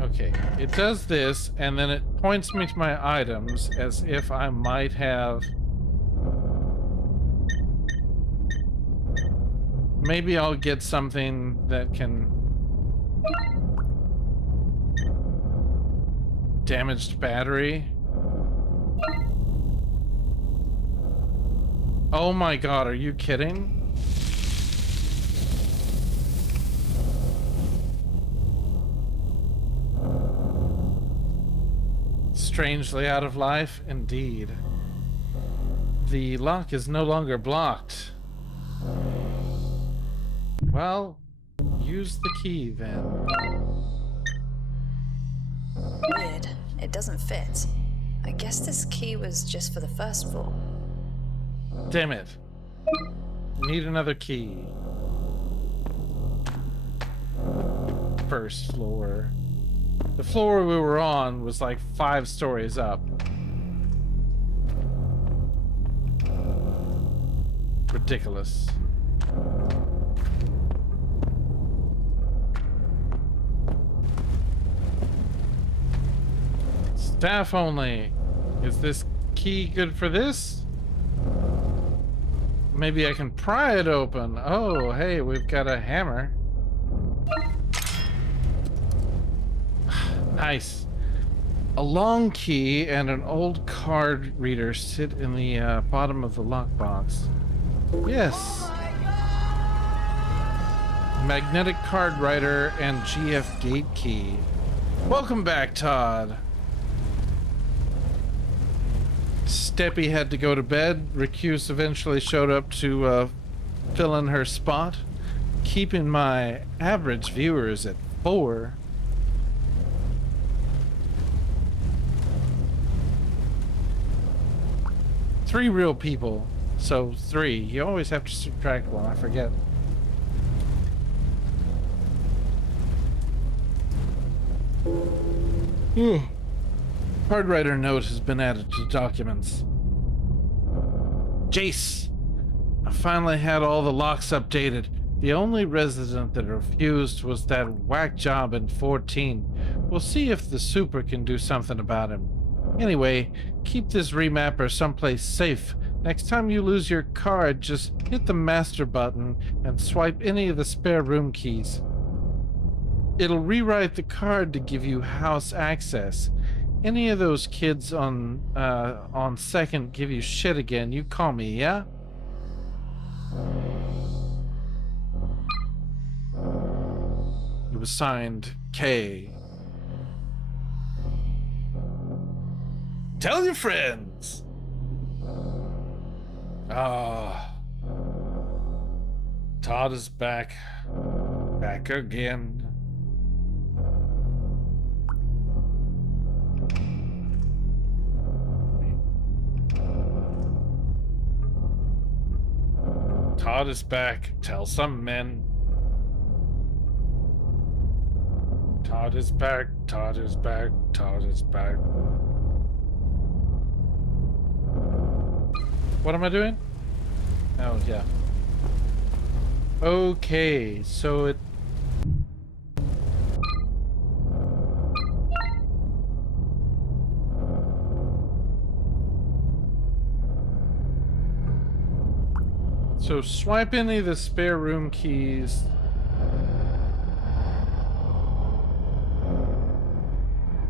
Okay, it does this, and then it points me to my items as if I might have... Maybe I'll get something that can... Damaged battery? Oh my god, are you kidding? Strangely out of life, indeed. The lock is no longer blocked. Well, use the key then. Weird. It doesn't fit. I guess this key was just for the first floor. Damn it. Need another key. First floor. The floor we were on was like 5 stories up. Ridiculous. Staff only. Is this key good for this? Maybe I can pry it open. Oh, hey, we've got a hammer. Nice. A long key and an old card reader sit in the bottom of the lockbox. Yes. Magnetic card writer and GF gate key. Welcome back, Todd. Steppy had to go to bed. Recuse eventually showed up to fill in her spot, keeping my average viewers at 4. Three real people, so 3. You always have to subtract 1, I forget. Card writer note has been added to documents. Jace! I finally had all the locks updated. The only resident that refused was that whack job in 14. We'll see if the super can do something about him. Anyway, keep this remapper someplace safe. Next time you lose your card, just hit the master button and swipe any of the spare room keys. It'll rewrite the card to give you house access. Any of those kids on second give you shit again, you call me, yeah? It was signed K. Tell your friends. Todd is back again. Todd is back. Tell some men. Todd is back. Todd is back. Todd is back. What am I doing? Oh, yeah. Okay, so it... So swipe any of the spare room keys.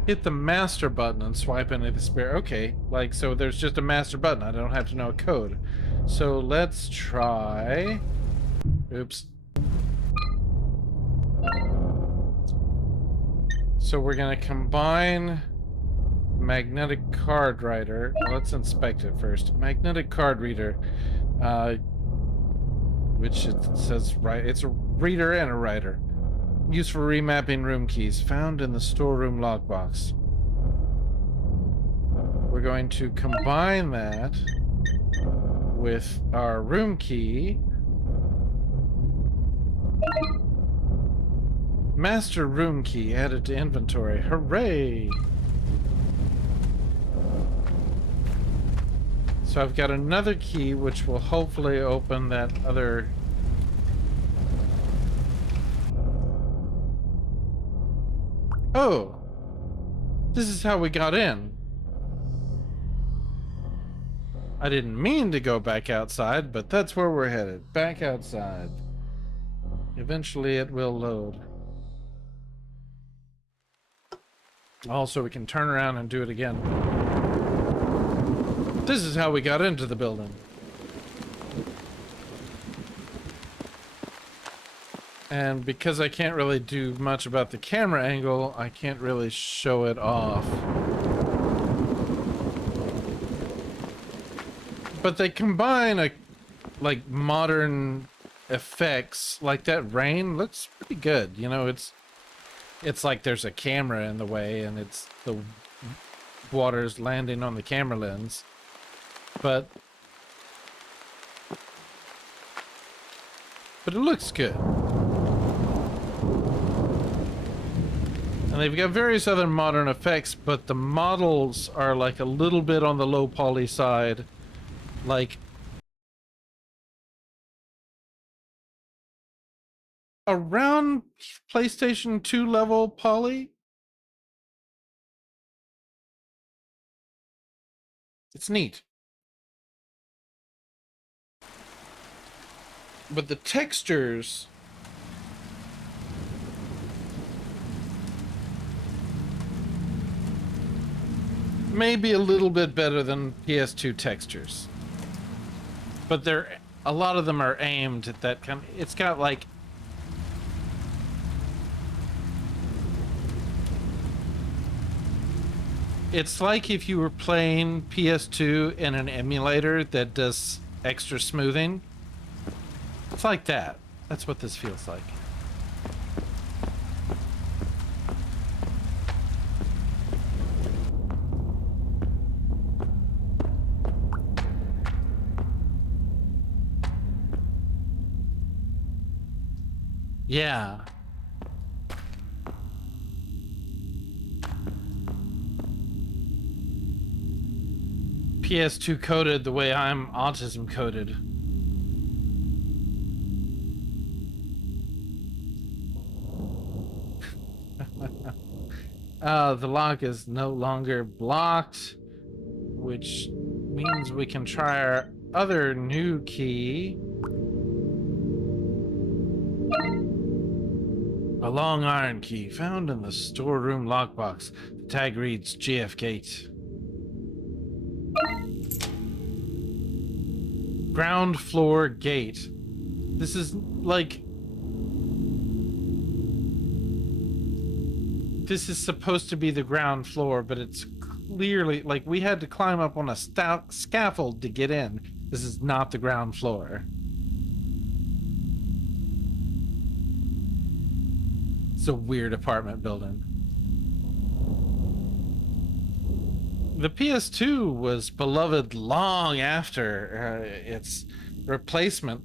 Hit the master button and swipe into the spare. Okay, like, so there's just a master button. I don't have to know a code. So let's try. Oops. So we're gonna combine magnetic card writer. Well, let's inspect it first. Magnetic card reader, which it says right. It's a reader and a writer. Used for remapping room keys, found in the storeroom logbox. We're going to combine that with our room key. Master room key added to inventory. Hooray! So I've got another key which will hopefully open that other... Oh! This is how we got in. I didn't mean to go back outside, but that's where we're headed. Back outside. Eventually it will load. Also, we can turn around and do it again. This is how we got into the building. And because I can't really do much about the camera angle, I can't really show it off. But they combine like modern effects, like that rain looks pretty good. You know, it's like there's a camera in the way and it's the water's landing on the camera lens. But it looks good. And they've got various other modern effects, but the models are like a little bit on the low poly side. Like around PlayStation 2 level poly. It's neat. But the textures may be a little bit better than PS2 textures. But a lot of them are aimed at that kind of, it's got like it's like if you were playing PS2 in an emulator that does extra smoothing. It's like that. That's what this feels like. Yeah. PS2 coded the way I'm autism coded. The lock is no longer blocked, which means we can try our other new key. A long iron key found in the storeroom lockbox. The tag reads GF Gate. Ground floor gate. This is like... This is supposed to be the ground floor, but it's clearly... Like, we had to climb up on a scaffold to get in. This is not the ground floor. It's a weird apartment building. The PS2 was beloved long after its replacement.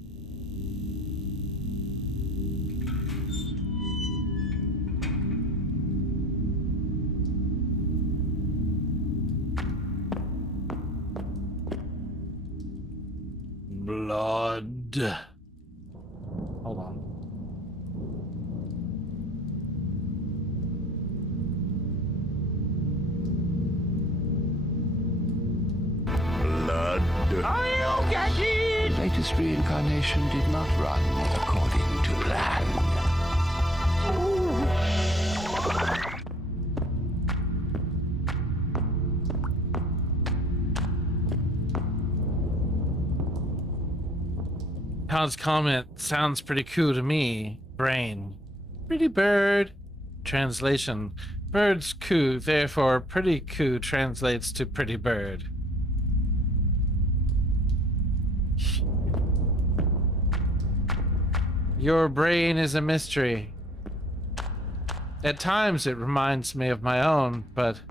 Blood. Hold on. Blood. I'll get it! The latest reincarnation did not run according to plan. Todd's comment sounds pretty cool to me. Brain. Pretty bird. Translation. Bird's coo, therefore pretty coo translates to pretty bird. Your brain is a mystery. At times it reminds me of my own, but...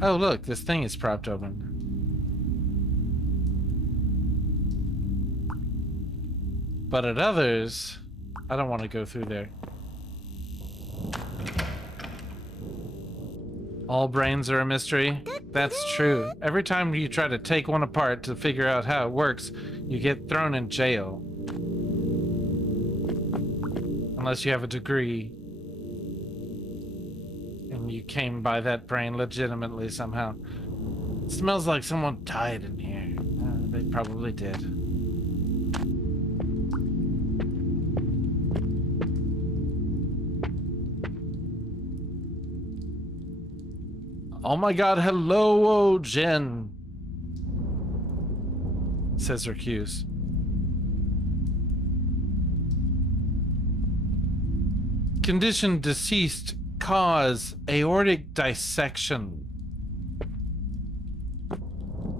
Oh look, this thing is propped open. But at others, I don't want to go through there. All brains are a mystery. That's true. Every time you try to take one apart to figure out how it works, you get thrown in jail. Unless you have a degree. And you came by that brain legitimately somehow. It smells like someone died in here. They probably did. Oh my god, hello, Jen, says Recuse. Condition deceased, cause aortic dissection.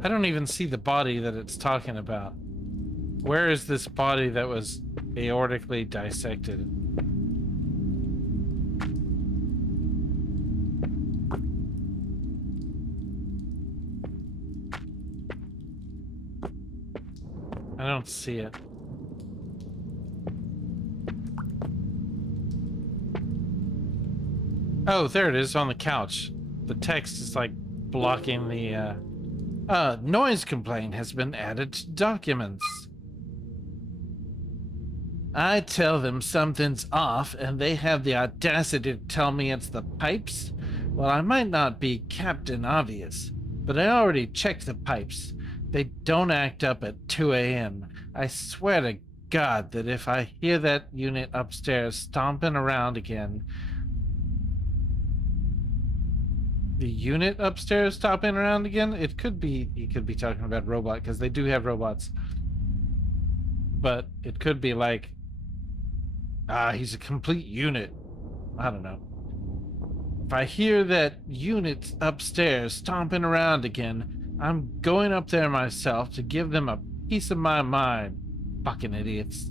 I don't even see the body that it's talking about. Where is this body that was aortically dissected? I don't see it. Oh, there it is on the couch. The text is like blocking the noise complaint has been added to documents. I tell them something's off and they have the audacity to tell me it's the pipes. Well, I might not be Captain Obvious, but I already checked the pipes. They don't act up at 2 a.m. I swear to God that if I hear that unit upstairs stomping around again... The unit upstairs stomping around again? It could be... He could be talking about robot, because they do have robots. But it could be like... he's a complete unit. I don't know. If I hear that unit upstairs stomping around again... I'm going up there myself to give them a piece of my mind. Fucking idiots.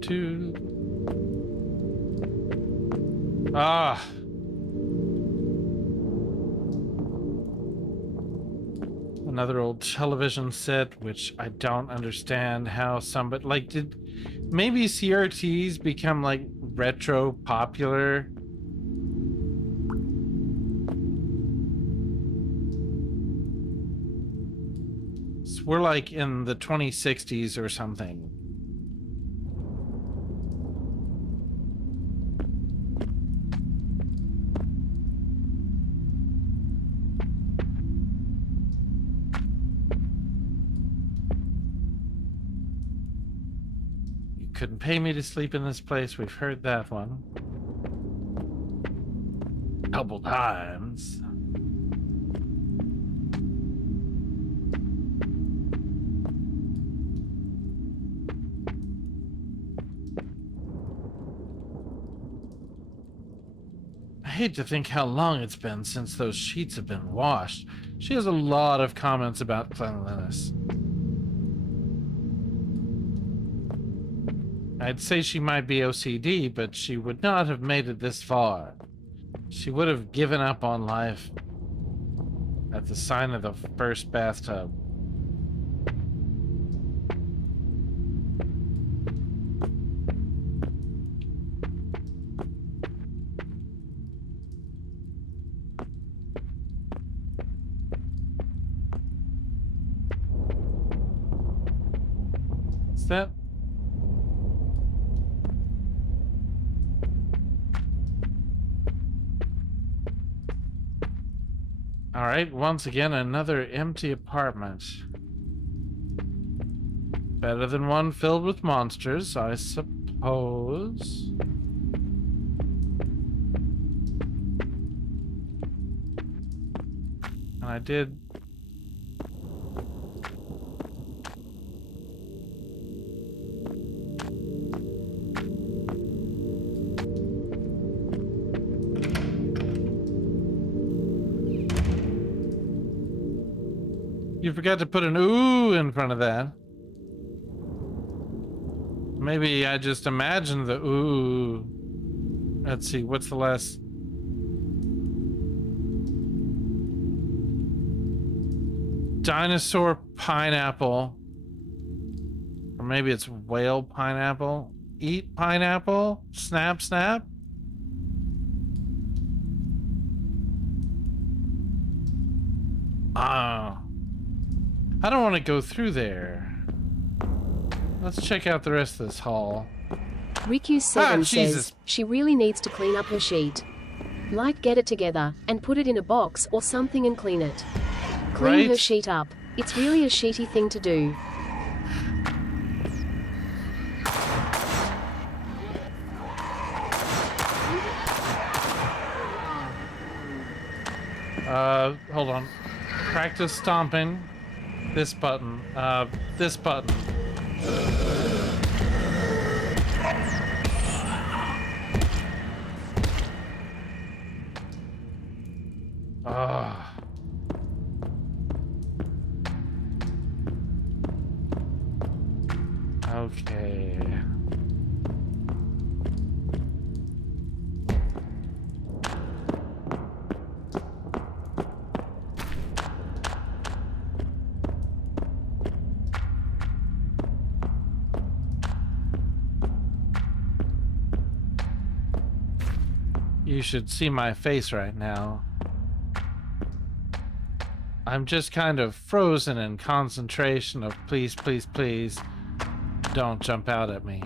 Do. Ah. Another old television set, which I don't understand how somebody... Like, did... Maybe CRTs become, like, retro popular? We're like in the 2060s or something. You couldn't pay me to sleep in this place. We've heard that one. Couple times. I hate to think how long it's been since those sheets have been washed. She has a lot of comments about cleanliness. I'd say she might be OCD, but she would not have made it this far. She would have given up on life at the sign of the first bathtub. Is that? All right, once again, another empty apartment. Better than one filled with monsters, I suppose. And I did... You forgot to put an ooh in front of that. Maybe I just imagined the ooh. Let's see, what's the last? Dinosaur pineapple. Or maybe it's whale pineapple. Eat pineapple? Snap, snap? Ah. I don't want to go through there. Let's check out the rest of this hall. Riku7 says she really needs to clean up her sheet. Like, get it together and put it in a box or something and clean it. Clean her sheet up. It's really a sheety thing to do. Hold on. Practice stomping. This button. This button. Okay. You should see my face right now. I'm just kind of frozen in concentration of please, please, please, don't jump out at me.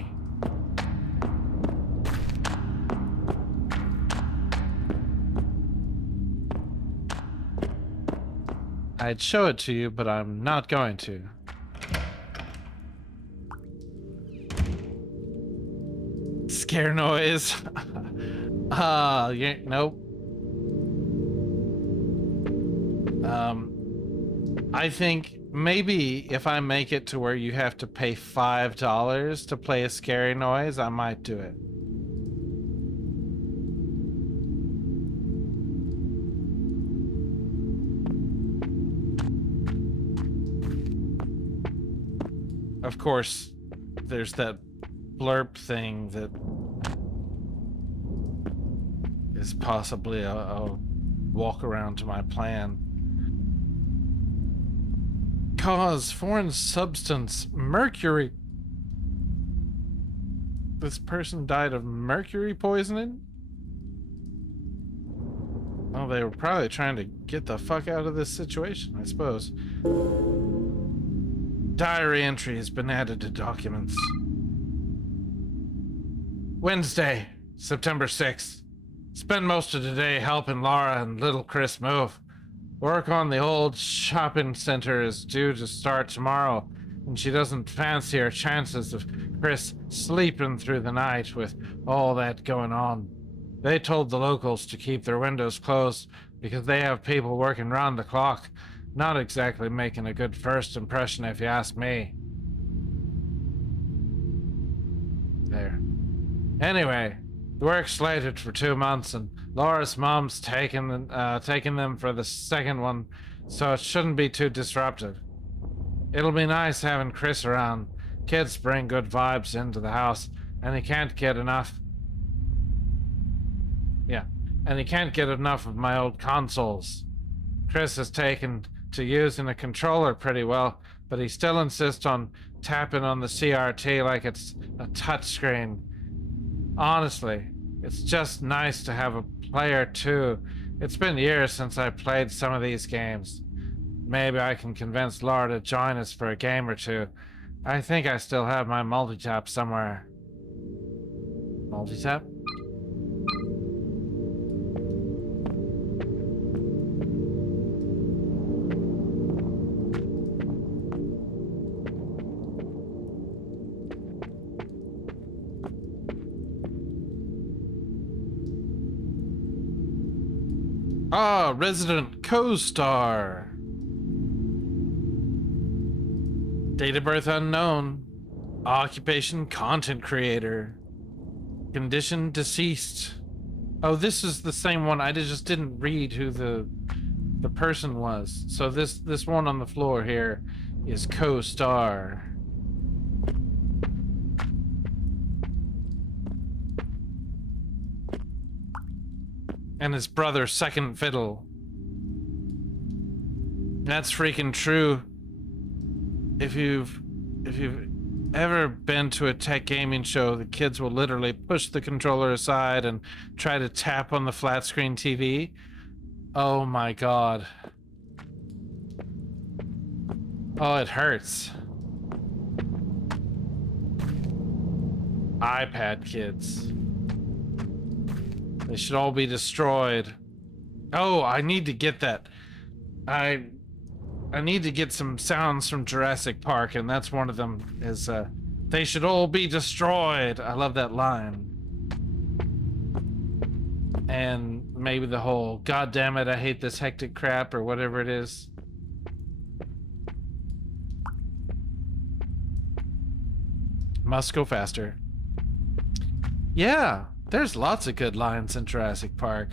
I'd show it to you, but I'm not going to. Scare noise. Yeah, nope. I think maybe if I make it to where you have to pay $5 to play a scary noise, I might do it. Of course, there's that blurb thing that is possibly a walk around to my plan. Cause foreign substance mercury. This person died of mercury poisoning? Well, they were probably trying to get the fuck out of this situation, I suppose. Diary entry has been added to documents. Wednesday, September 6th. Spend most of the day helping Laura and little Chris move. Work on the old shopping center is due to start tomorrow, and she doesn't fancy her chances of Chris sleeping through the night with all that going on. They told the locals to keep their windows closed because they have people working round the clock. Not exactly making a good first impression if you ask me. There. Anyway, the work's slated for 2 months, and Laura's mom's taking them for the second one, so it shouldn't be too disruptive. It'll be nice having Chris around. Kids bring good vibes into the house, and he can't get enough. Yeah, and he can't get enough of my old consoles. Chris has taken to using a controller pretty well, but he still insists on tapping on the CRT like it's a touchscreen. Honestly, it's just nice to have a player too. It's been years since I played some of these games. Maybe I can convince Laura to join us for a game or two. I think I still have my multi-tap somewhere. Multi-tap? Ah, resident co-star. Date of birth unknown. Occupation content creator. Condition deceased. Oh, this is the same one. I just didn't read who the person was. So this one on the floor here is co-star. And his brother, second fiddle. That's freaking true. If you've ever been to a tech gaming show, the kids will literally push the controller aside and try to tap on the flat screen TV. Oh my god. Oh, it hurts. iPad kids. They should all be destroyed. Oh, I need to get that. I need to get some sounds from Jurassic Park, and that's one of them is, they should all be destroyed. I love that line. And maybe the whole, God damn it, I hate this hectic crap, or whatever it is. Must go faster. Yeah. There's lots of good lines in Jurassic Park.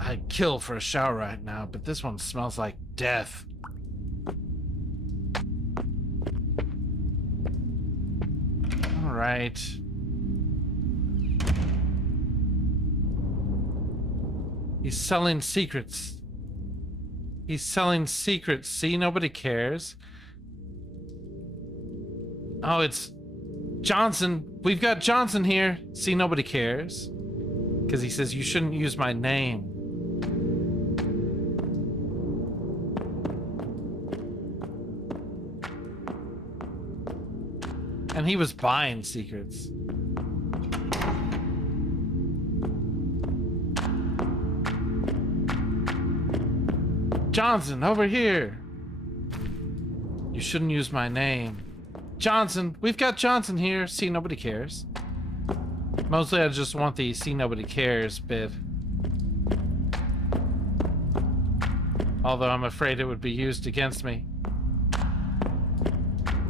I'd kill for a shower right now, but this one smells like death. All right. He's selling secrets. He's selling secrets. See, nobody cares. Oh, it's Johnson. We've got Johnson here. See, nobody cares. Because he says, you shouldn't use my name. And he was buying secrets. Johnson, over here. You shouldn't use my name. Johnson, we've got Johnson here. See, nobody cares. Mostly I just want the see, nobody cares bit. Although I'm afraid it would be used against me.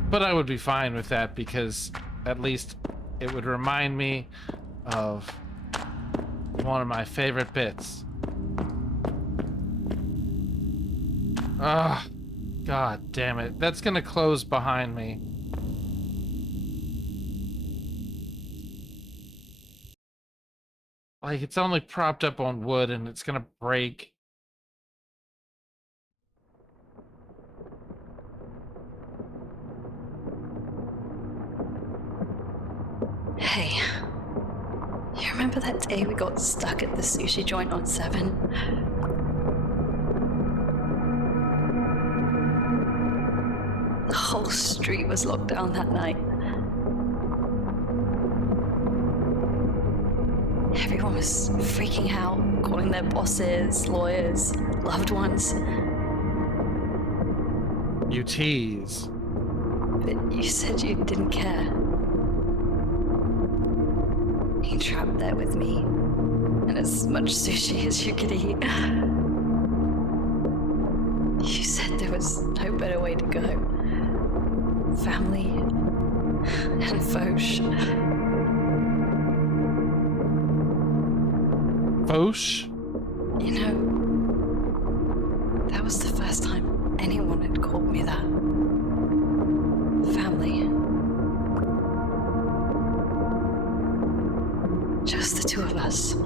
But I would be fine with that because at least it would remind me of one of my favorite bits. Ah, god damn it. That's gonna close behind me. Like, it's only propped up on wood and it's gonna break. Hey, you remember that day we got stuck at the sushi joint on 7? whole street was locked down that night. Everyone was freaking out, calling their bosses, lawyers, loved ones. You tease. But you said you didn't care. Being trapped there with me, and as much sushi as you could eat. You said there was no better way to go. Family and Foch. Foch? You know, that was the first time anyone had called me that. Family. Just the two of us.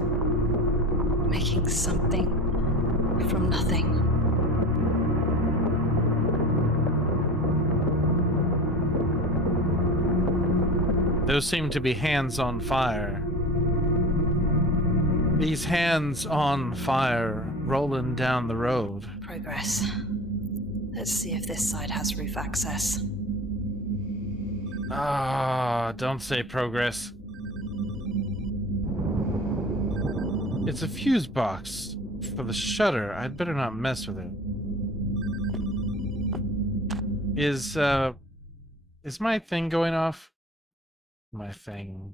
Making something from nothing. Those seem to be hands on fire. These hands on fire rolling down the road. Progress. Let's see if this side has roof access. Ah, don't say progress. It's a fuse box for the shutter. I'd better not mess with it. Is my thing going off? My thing.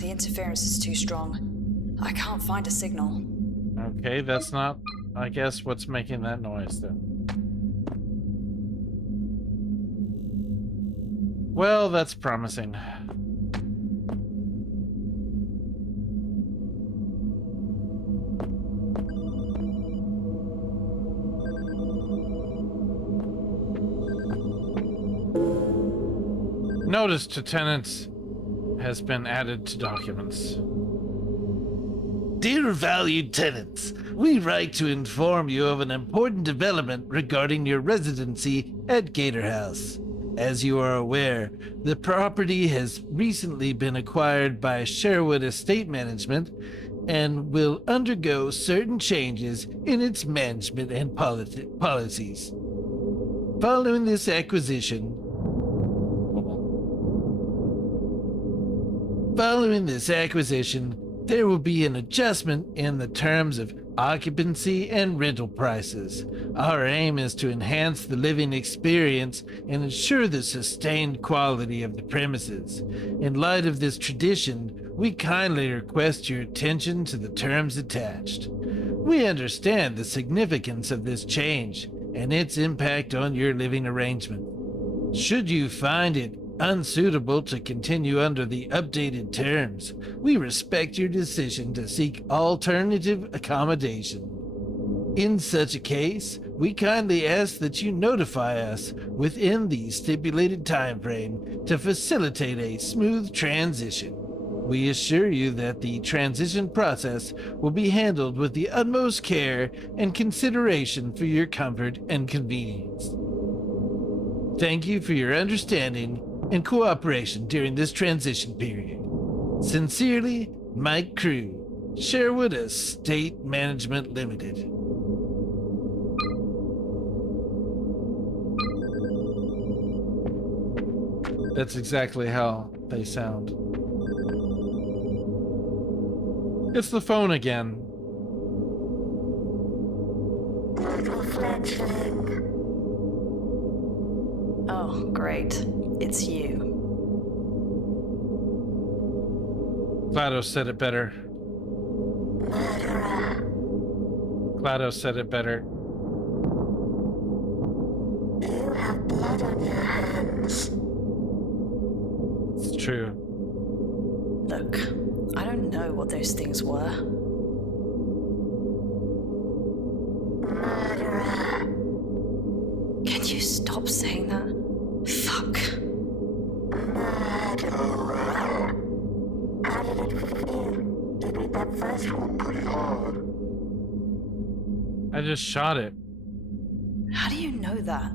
The interference is too strong. I can't find a signal. Okay, that's not, I guess, what's making that noise then. Well, that's promising. Notice to tenants has been added to documents. Dear valued tenants, we write to inform you of an important development regarding your residency at Gator House. As you are aware, the property has recently been acquired by Sherwood Estate Management and will undergo certain changes in its management and policies. Following this acquisition, there will be an adjustment in the terms of occupancy and rental prices. Our aim is to enhance the living experience and ensure the sustained quality of the premises. In light of this tradition, we kindly request your attention to the terms attached. We understand the significance of this change and its impact on your living arrangement. Should you find it unsuitable to continue under the updated terms, we respect your decision to seek alternative accommodation. In such a case, we kindly ask that you notify us within the stipulated time frame to facilitate a smooth transition. We assure you that the transition process will be handled with the utmost care and consideration for your comfort and convenience. Thank you for your understanding and cooperation during this transition period. Sincerely, Mike Crew, Sherwood Estate Management Limited. That's exactly how they sound. It's the phone again. Oh, great. It's you. GLaDOS said it better. GLaDOS said it better. You have blood on your hands. It's true. Look, I don't know what those things were. Murderer. Can you stop saying that? Fuck. Murderer. How did it feel? You beat that first one pretty hard. I just shot it. How do you know that?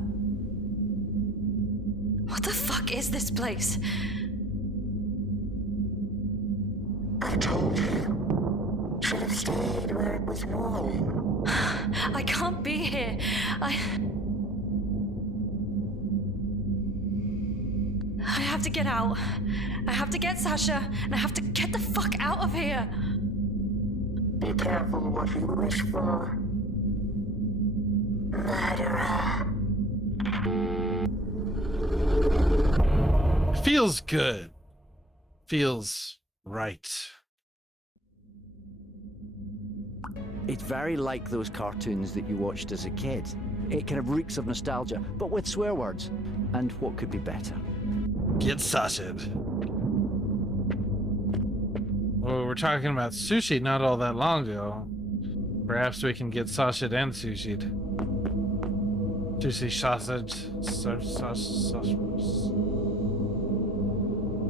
What the fuck is this place? I told you. Should have stayed where it was warm. I can't be here. I have to get out. I have to get Sasha, and I have to get the fuck out of here. Be careful what you wish for. Murderer. Feels good. Feels right. It's very like those cartoons that you watched as a kid. It kind of reeks of nostalgia, but with swear words. And what could be better? Get Sasha. Well, we were talking about sushi not all that long ago. Perhaps we can get Sasha and sushi. Sushi sausage. Sausage.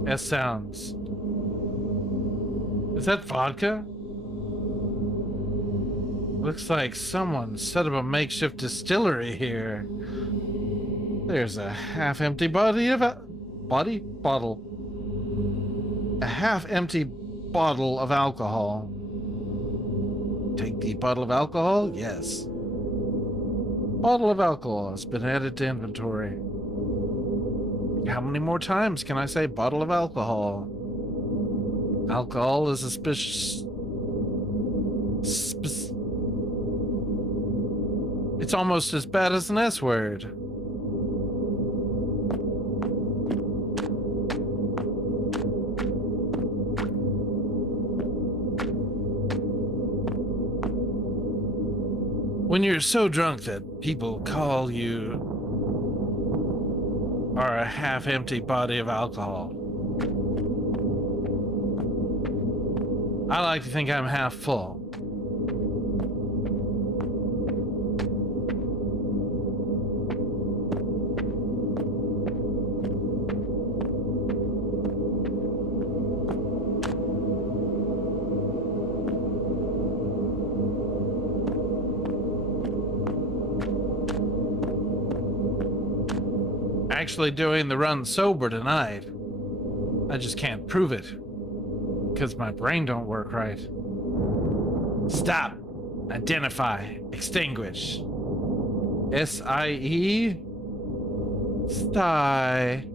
S sounds. Is that vodka? Looks like someone set up a makeshift distillery here. There's a half-empty bottle. A half-empty bottle of alcohol. Take the bottle of alcohol? Yes. Bottle of alcohol has been added to inventory. How many more times can I say bottle of alcohol? Alcohol is suspicious. It's almost as bad as an S word. When you're so drunk that people call you are a half-empty body of alcohol. I like to think I'm half full. Actually doing the run sober tonight. I just can't prove it because my brain don't work right. Stop. Identify. Extinguish. S-I-E. Sty.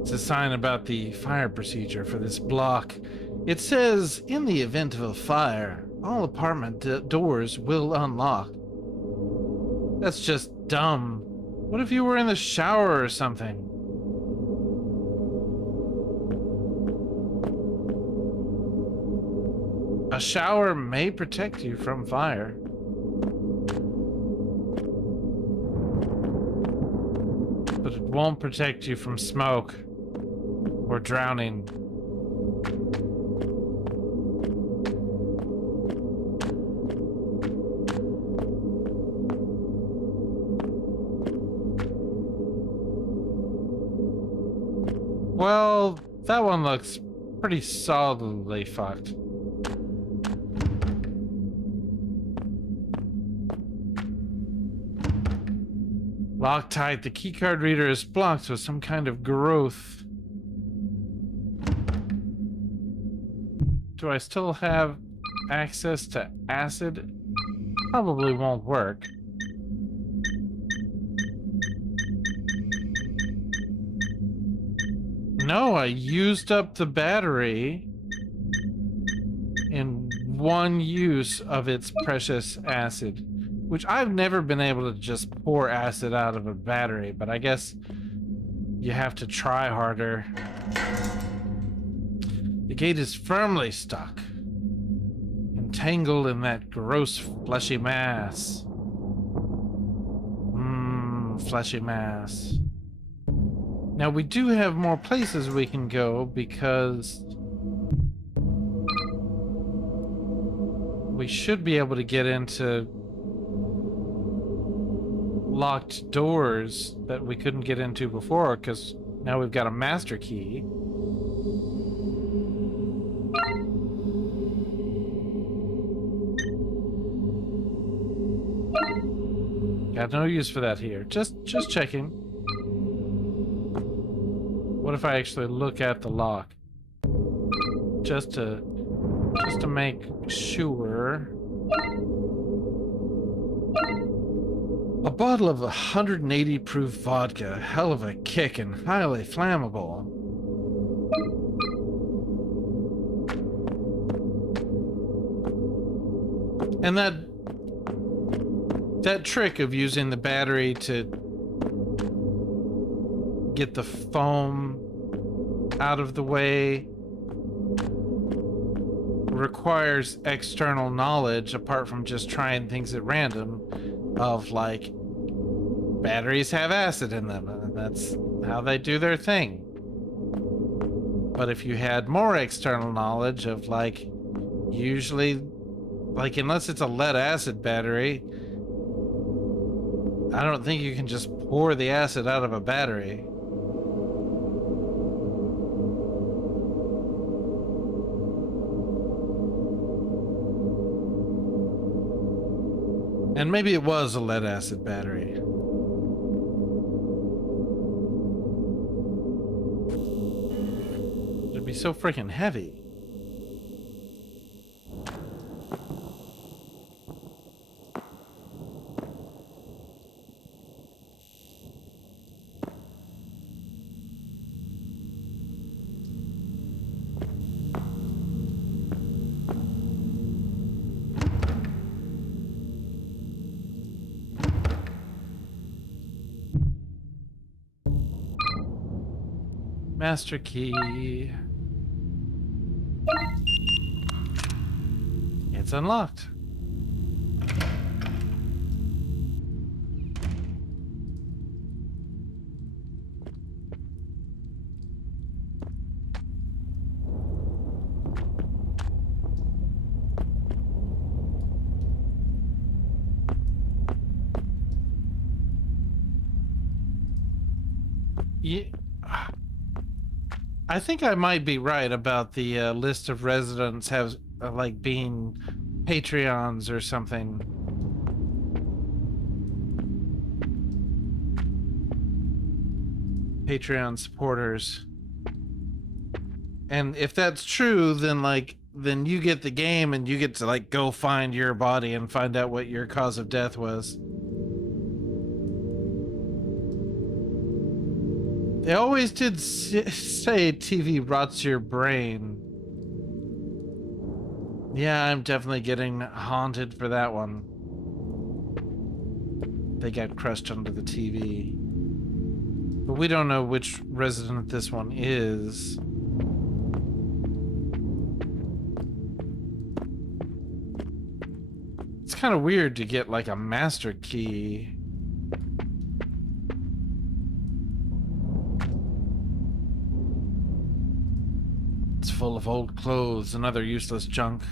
It's a sign about the fire procedure for this block. It says, in the event of a fire, all apartment doors will unlock. That's just dumb. What if you were in the shower or something? A shower may protect you from fire. But it won't protect you from smoke or drowning. Well, that one looks pretty solidly fucked. Loctite, the keycard reader is blocked with some kind of growth. Do I still have access to acid? Probably won't work. No, I used up the battery in one use of its precious acid, which I've never been able to just pour acid out of a battery, but I guess you have to try harder. The gate is firmly stuck, entangled in that gross fleshy mass. Fleshy mass. Now, we do have more places we can go because we should be able to get into locked doors that we couldn't get into before because now we've got a master key. Got no use for that here. Just checking. What if I actually look at the lock? Just to to make sure. A bottle of 180 proof vodka, hell of a kick and highly flammable. And that trick of using the battery to get the foam out of the way requires external knowledge apart from just trying things at random of like batteries have acid in them and that's how they do their thing. But if you had more external knowledge of like usually like unless it's a lead acid battery, I don't think you can just pour the acid out of a battery. And maybe it was a lead acid battery. It'd be so freaking heavy. Master key. It's unlocked. Yeah. I think I might be right about the list of residents have like being Patreons or something. Patreon supporters. And if that's true, then you get the game and you get to like go find your body and find out what your cause of death was. They always did say TV rots your brain. Yeah, I'm definitely getting haunted for that one. They got crushed under the TV. But we don't know which resident this one is. It's kind of weird to get like a master key. It's full of old clothes and other useless junk.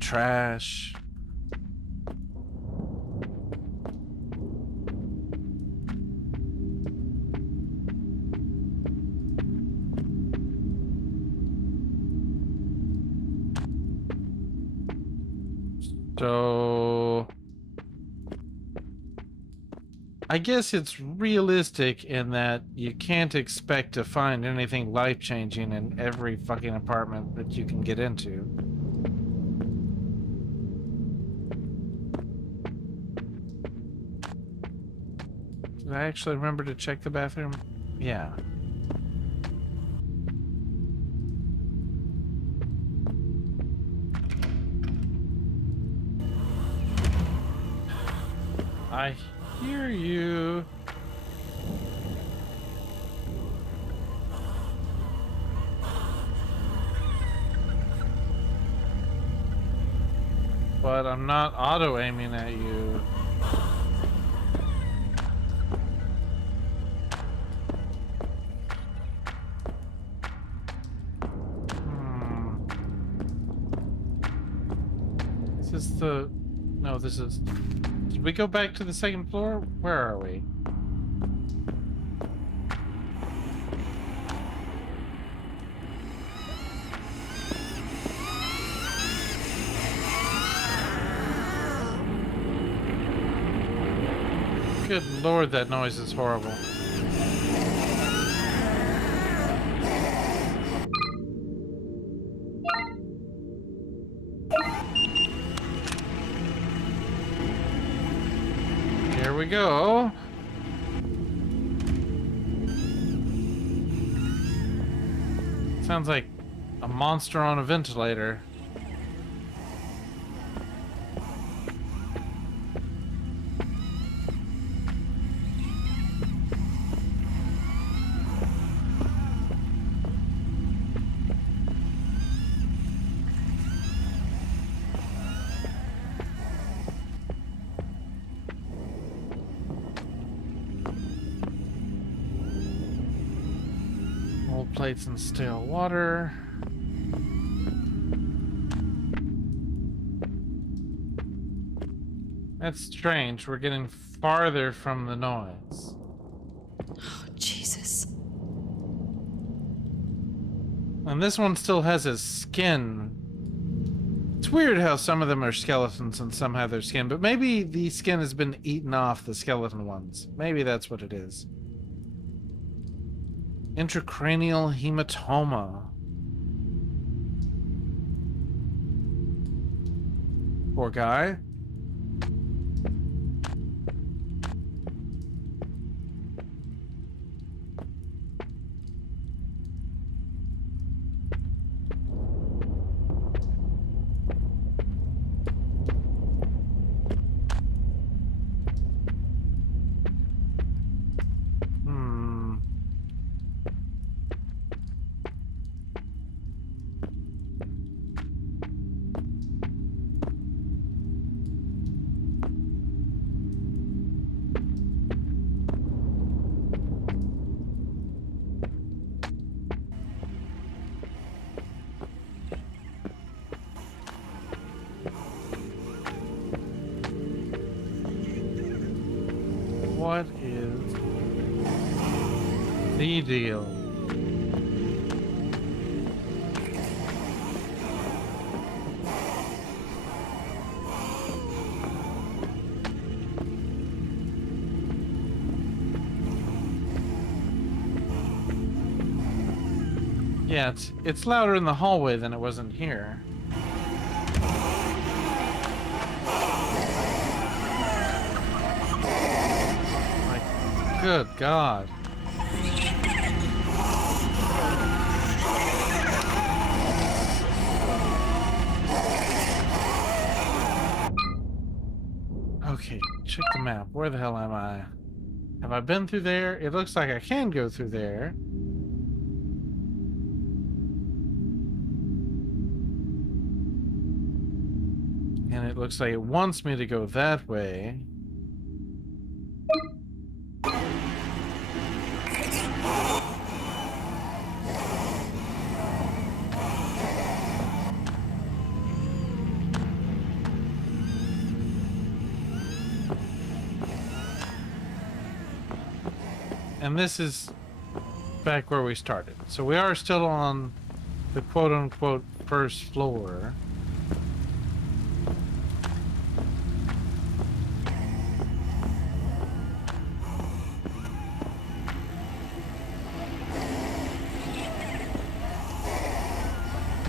Trash. So I guess it's realistic in that you can't expect to find anything life-changing in every fucking apartment that you can get into. Did I actually remember to check the bathroom? Yeah. I hear you. But I'm not auto-aiming at you. Is this the... No, this is... Did we go back to the second floor? Where are we? Good lord, that noise is horrible. Here we go. Sounds like a monster on a ventilator. Old plates and stale water. That's strange. We're getting farther from the noise. Oh, Jesus. And this one still has his skin. It's weird how some of them are skeletons and some have their skin, but maybe the skin has been eaten off the skeleton ones. Maybe that's what it is. Intracranial hematoma. Poor guy. What is the deal? Yeah, it's louder in the hallway than it was in here. Good God. Okay, check the map. Where the hell am I? Have I been through there? It looks like I can go through there. And it looks like it wants me to go that way. And this is back where we started. So we are still on the quote-unquote first floor.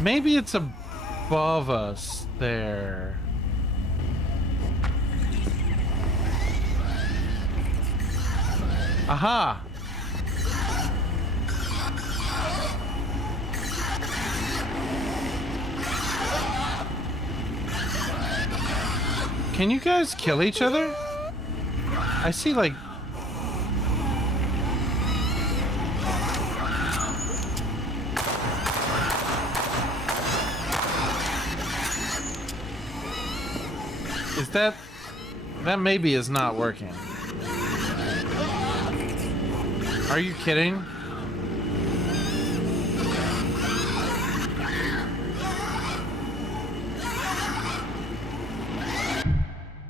Maybe it's above us there. Aha! Can you guys kill each other? I see like... Is that... That maybe is not working. Are you kidding?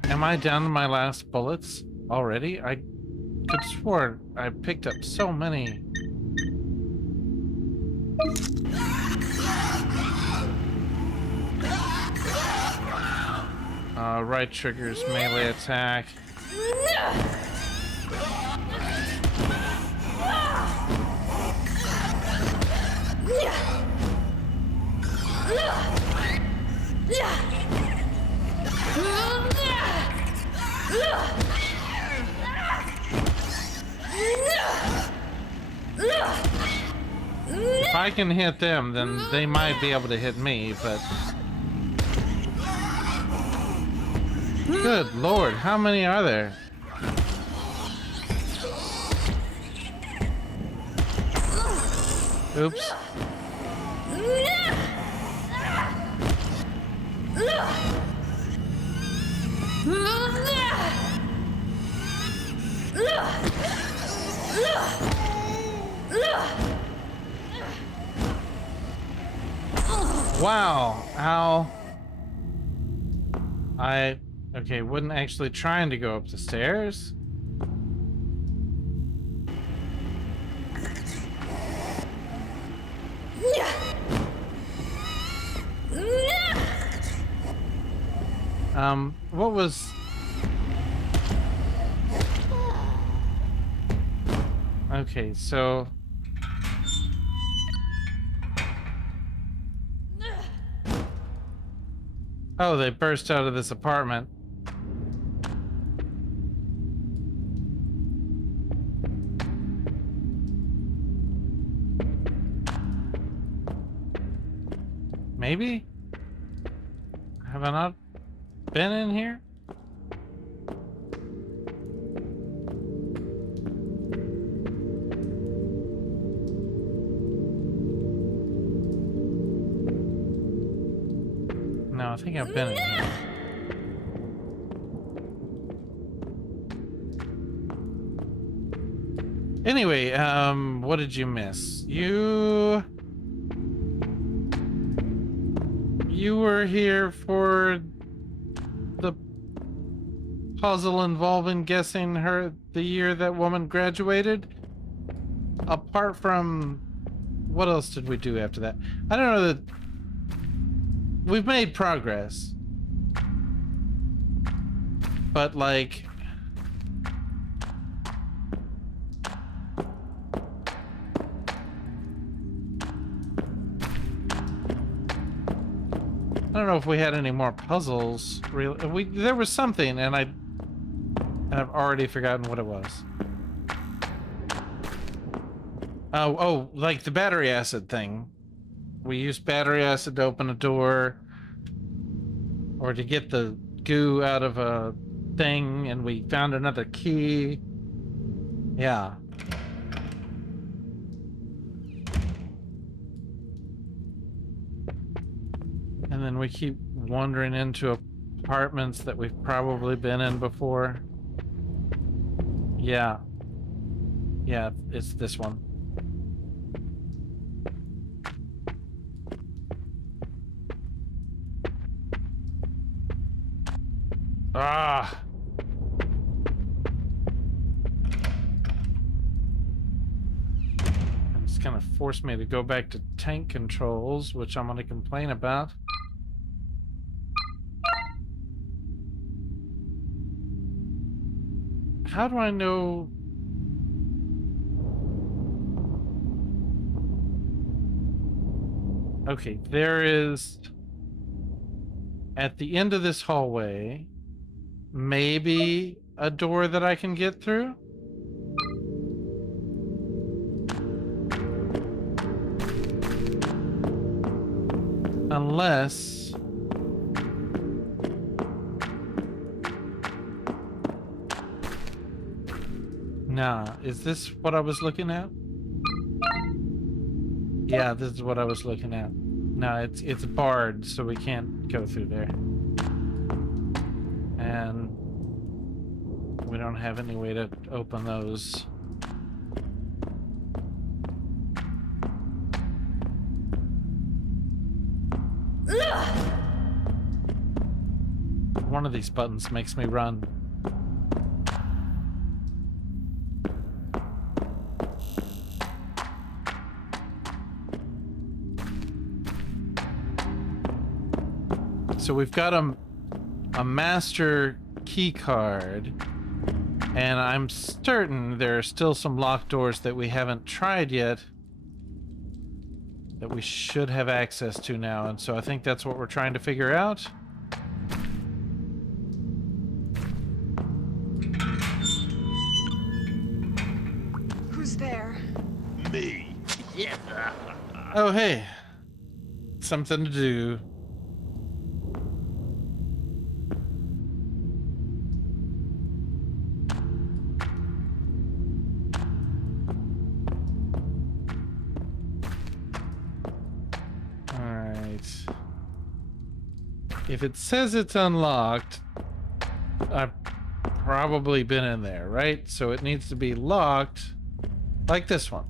Am I down to my last bullets already? I could swear I picked up so many. Right triggers melee attack. I can hit them, then they might be able to hit me, but... Good lord, how many are there? Oops. Wow, ow. Okay, wasn't actually trying to go up the stairs. What was... Okay, so... Oh, they burst out of this apartment. Maybe? Have I not been in here? No, I think I've been in here. Anyway, what did you miss? You were here for the puzzle involving guessing the year that woman graduated. Apart from, what else did we do after that? I don't know that we've made progress, but like, I don't know if we had any more puzzles. Really, there was something, and I've already forgotten what it was. Oh, like the battery acid thing. We used battery acid to open a door, or to get the goo out of a thing, and we found another key. Yeah. And then we keep wandering into apartments that we've probably been in before. Yeah. Yeah, it's this one. Ah! And it's gonna force me to go back to tank controls, which I'm gonna complain about. How do I know? Okay, there is, at the end of this hallway, maybe a door that I can get through? Unless... Nah, is this what I was looking at? Yeah, this is what I was looking at. No, it's barred, so we can't go through there. And we don't have any way to open those. One of these buttons makes me run. So we've got a master key card, and I'm certain there are still some locked doors that we haven't tried yet that we should have access to now, and so I think that's what we're trying to figure out. Who's there? Me. Yeah. Oh, hey. Something to do. Alright. If it says it's unlocked, I've probably been in there, right? So it needs to be locked like this one.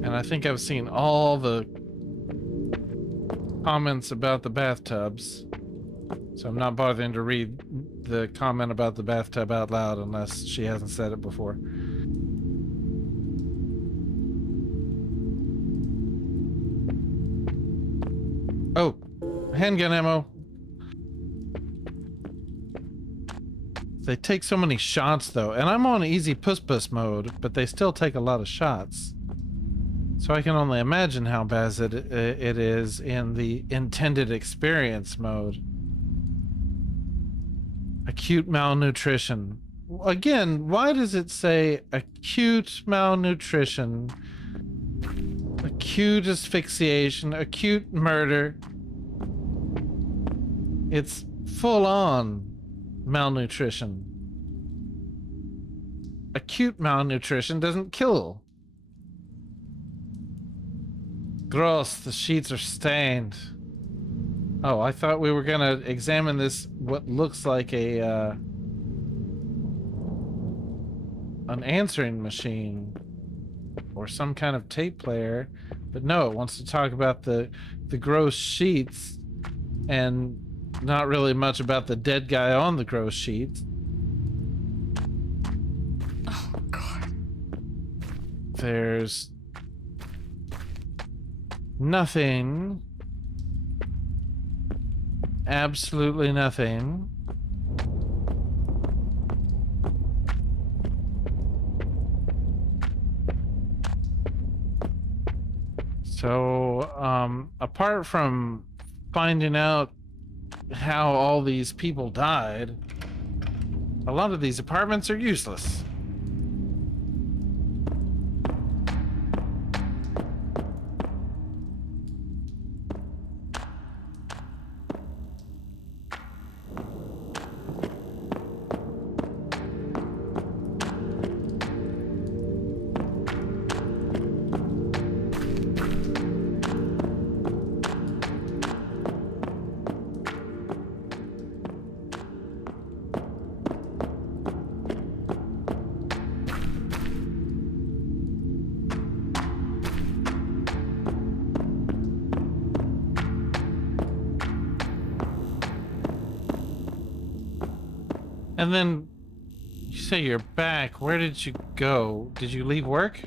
And I think I've seen all the comments about the bathtubs. So I'm not bothering to read the comment about the bathtub out loud unless she hasn't said it before. Oh, handgun ammo. They take so many shots though, and I'm on easy puss mode, but they still take a lot of shots. So I can only imagine how bad it is in the intended experience mode. Acute malnutrition. Again, why does it say acute malnutrition, acute asphyxiation, acute murder? It's full on malnutrition. Acute malnutrition doesn't kill. Gross, the sheets are stained. Oh, I thought we were gonna examine this, what looks like a, an answering machine or some kind of tape player, but no, it wants to talk about the gross sheets and not really much about the dead guy on the gross sheets. Oh, God. There's nothing. Absolutely nothing. So, apart from finding out how all these people died, a lot of these apartments are useless. And then you say you're back. Where did you go? Did you leave work?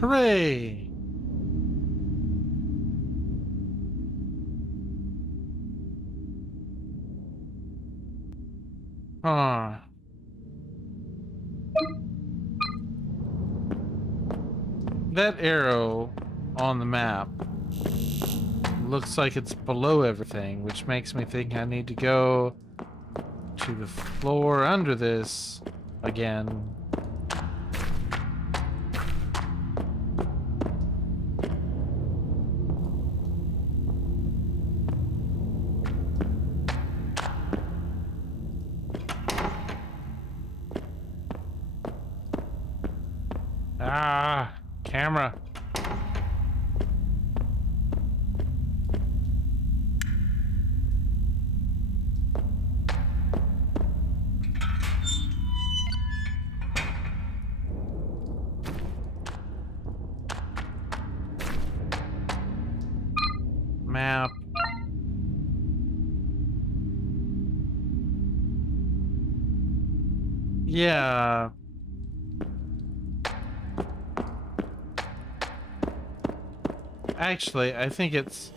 Hooray! Huh. That arrow on the map looks like it's below everything, which makes me think I need to go to the floor under this again. Ah, camera. Map. Yeah. Actually, I think it's...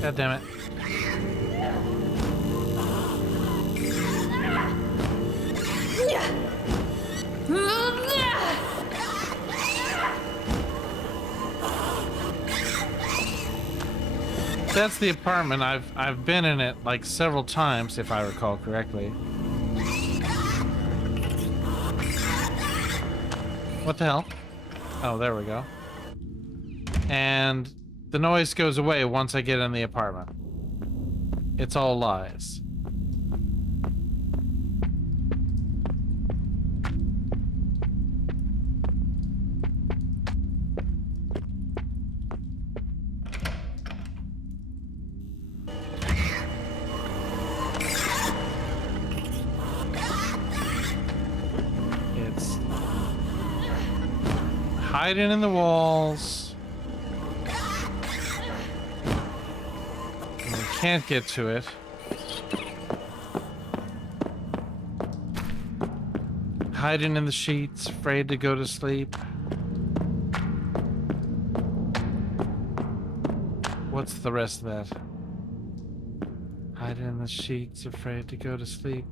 God damn it. That's the apartment. I've been in it like several times, if I recall correctly. What the hell? Oh, there we go. And the noise goes away once I get in the apartment. It's all lies. It's hiding in the walls. I can't get to it. Hiding in the sheets, afraid to go to sleep. What's the rest of that? Hiding in the sheets, afraid to go to sleep.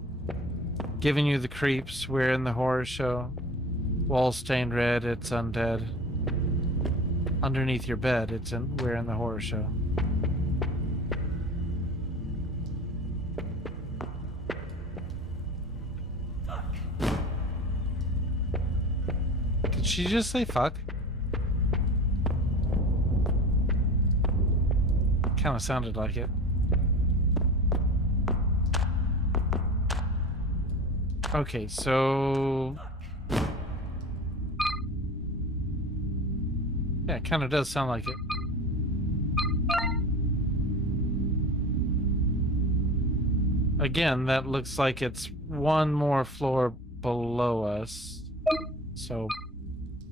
Giving you the creeps, we're in the horror show. Walls stained red, it's undead. Underneath your bed, we're in the horror show. Did she just say fuck? Kind of sounded like it. Okay, so... yeah, it kind of does sound like it. Again, that looks like it's one more floor below us. So,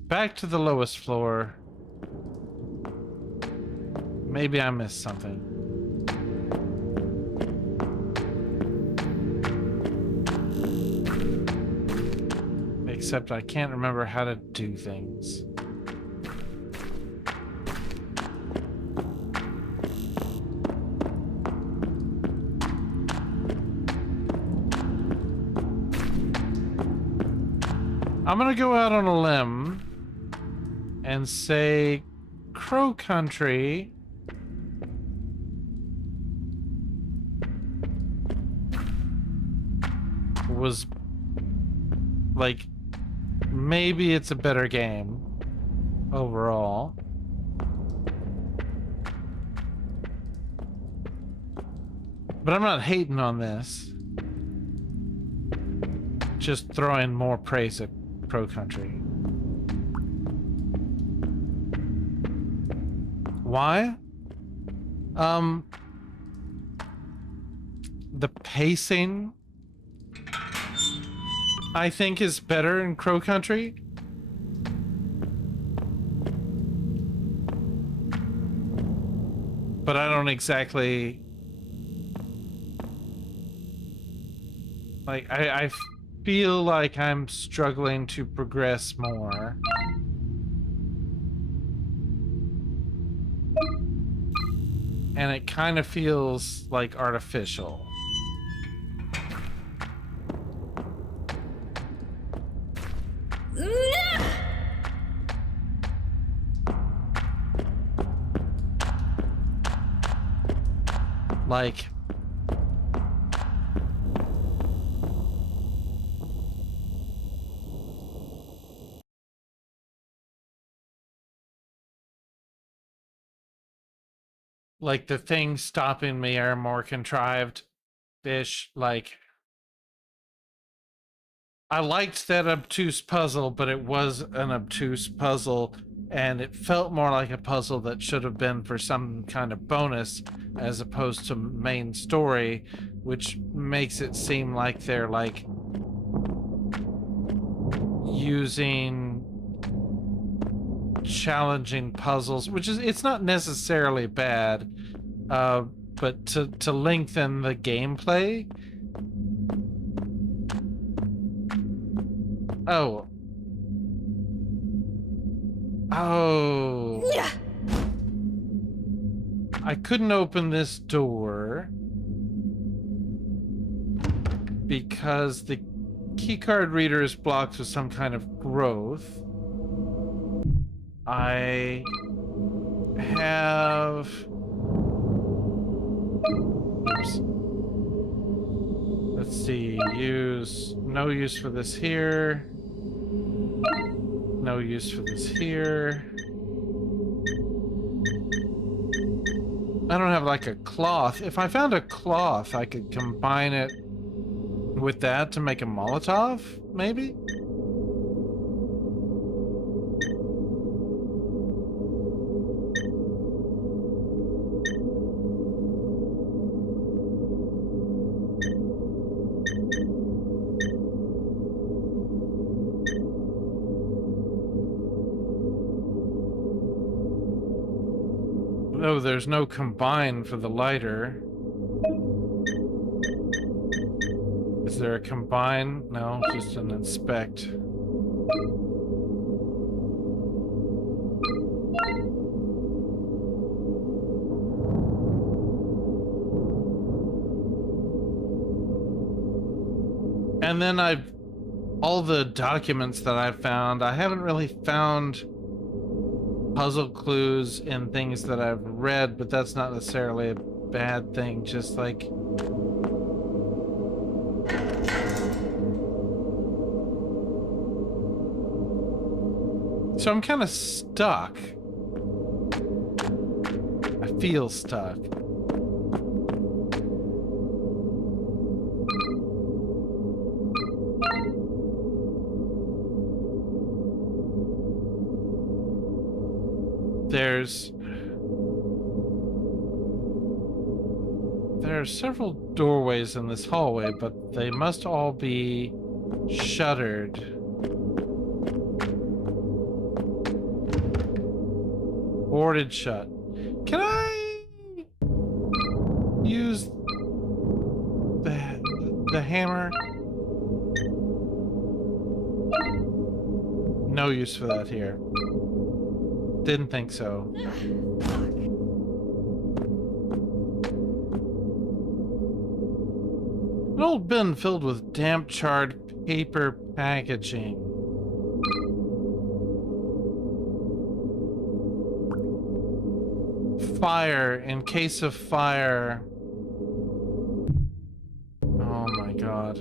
back to the lowest floor. Maybe I missed something. Except I can't remember how to do things. I'm gonna go out on a limb and say Crow Country was like, maybe it's a better game overall. But I'm not hating on this. Just throwing more praise at Crow Country. Why? The pacing, I think, is better in Crow Country. But I don't exactly... like, I feel like I'm struggling to progress more. And it kind of feels like artificial. Like... like the things stopping me are more contrived-ish. Like, I liked that obtuse puzzle, but it was an obtuse puzzle, and it felt more like a puzzle that should have been for some kind of bonus as opposed to main story, which makes it seem like they're like using challenging puzzles, which is, it's not necessarily bad, but to lengthen the gameplay. Oh. Oh. I couldn't open this door because the keycard reader is blocked with some kind of growth. I have... Oops. Let's see, no use for this here. No use for this here. I don't have like a cloth. If I found a cloth, I could combine it with that to make a Molotov, maybe? Oh, there's no combine for the lighter. Is there a combine? No, just an inspect. And then all the documents that I've found, I haven't really found puzzle clues in things that I've read, but that's not necessarily a bad thing, just like... So I'm kind of stuck. I feel stuck. There are several doorways in this hallway, but they must all be shuttered. Boarded shut. Can I use the hammer? No use for that here. Didn't think so. An old bin filled with damp, charred paper packaging. Fire. In case of fire. Oh my god.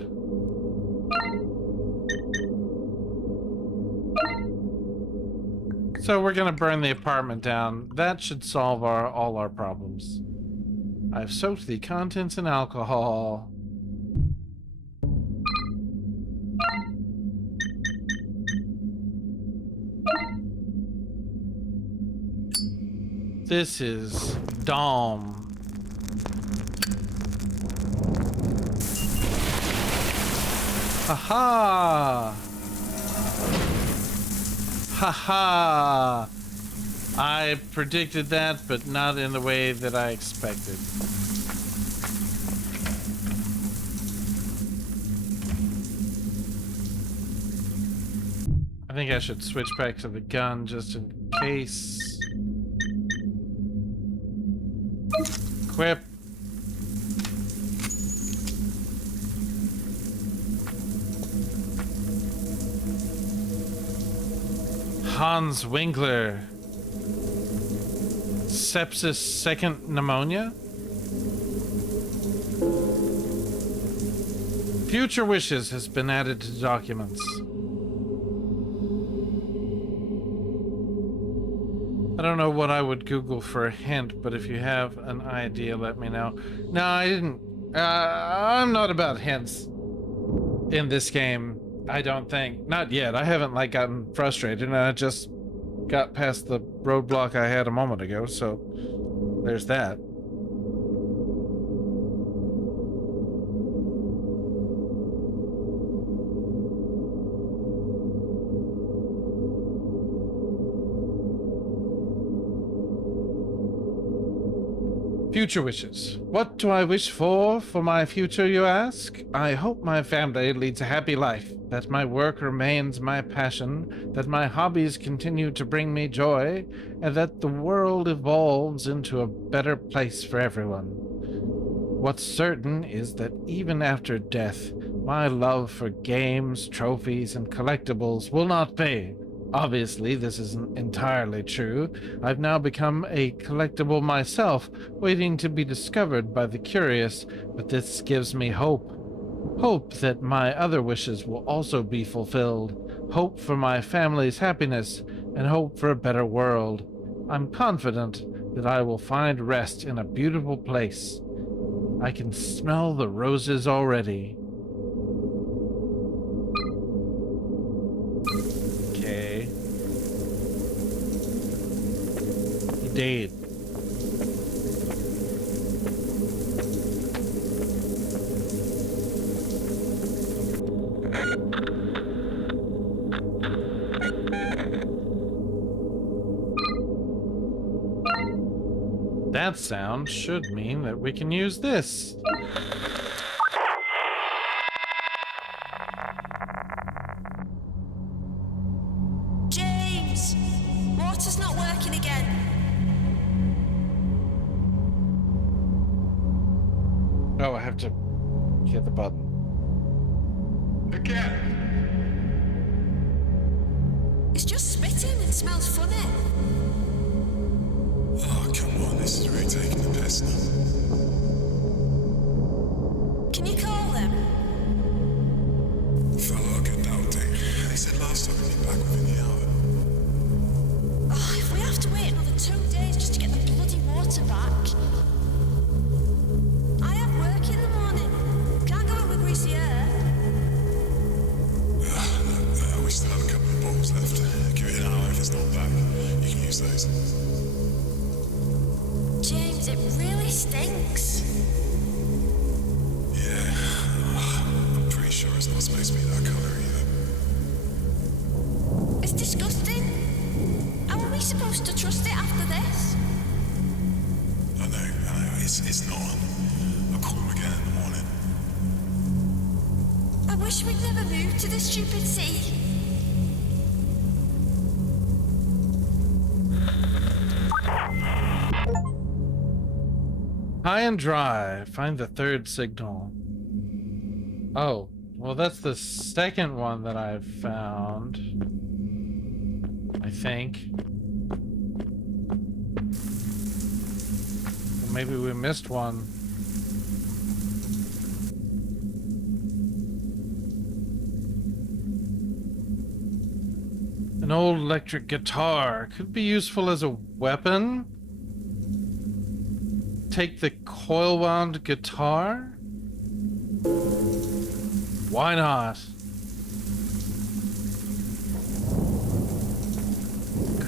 So we're gonna burn the apartment down. That should solve all our problems. I've soaked the contents in alcohol. This is Dom. Haha! Haha! I predicted that, but not in the way that I expected. I think I should switch back to the gun just in case. Equip. Hans Winkler. Sepsis, second pneumonia? Future wishes has been added to documents. I don't know what I would Google for a hint, but if you have an idea, let me know. No, I didn't. I'm not about hints in this game. I don't think. Not yet. I haven't, like, gotten frustrated, and I just got past the roadblock I had a moment ago, so there's that. Future wishes. What do I wish for my future, you ask? I hope my family leads a happy life, that my work remains my passion, that my hobbies continue to bring me joy, and that the world evolves into a better place for everyone. What's certain is that even after death, my love for games, trophies, and collectibles will not fade. Obviously, this isn't entirely true. I've now become a collectible myself, waiting to be discovered by the curious, but this gives me hope. Hope that my other wishes will also be fulfilled. Hope for my family's happiness, and hope for a better world. I'm confident that I will find rest in a beautiful place. I can smell the roses already. Okay. He did. That sound should mean that we can use this. James! Water's not working again. Oh, I have to hit the button. Again? It's just spitting and smells funny. Oh, come on, this is really taking the piss now. Can you call them? Fella, I'll get doubting. They said last time he'd be back within the hour. Oh, if we have to wait another 2 days just to get the bloody water back. I have work in the morning. Can't go out with greasy hair. We still have a couple of bottles left. Give it an hour if it's not back. You can use those. James, it really stinks. Yeah, I'm pretty sure it's not supposed to be that colour either. It's disgusting. How are we supposed to trust it after this? I know, it's not. I'll call him again in the morning. I wish we'd never moved to this stupid city. High and dry. Find the third signal. Oh, well, that's the second one that I've found. I think. Well, maybe we missed one. An old electric guitar. Could be useful as a weapon. Take the coil-wound guitar? Why not?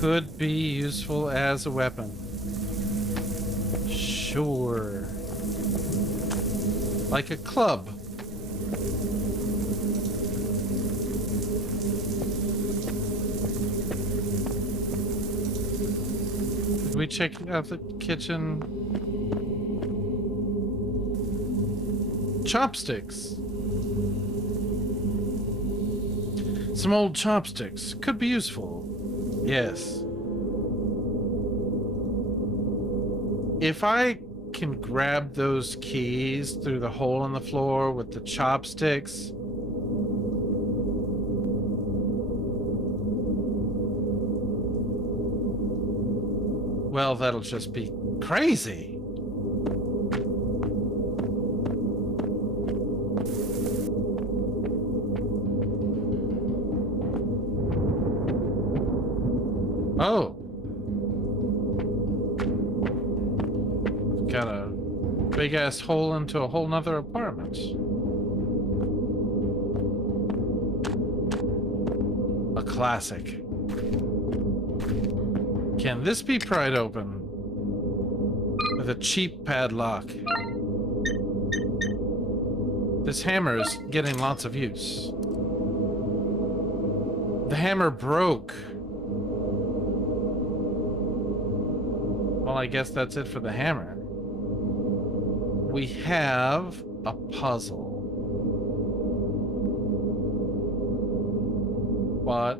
Could be useful as a weapon. Sure. Like a club. Did we check out the kitchen? Chopsticks. Some old chopsticks. Could be useful. Yes. If I can grab those keys through the hole in the floor with the chopsticks, well, that'll just be crazy. Oh. Got a big ass hole into a whole nother apartment. A classic. Can this be pried open with a cheap padlock? This hammer is getting lots of use. The hammer broke. Well, I guess that's it for the hammer. we have a puzzle. But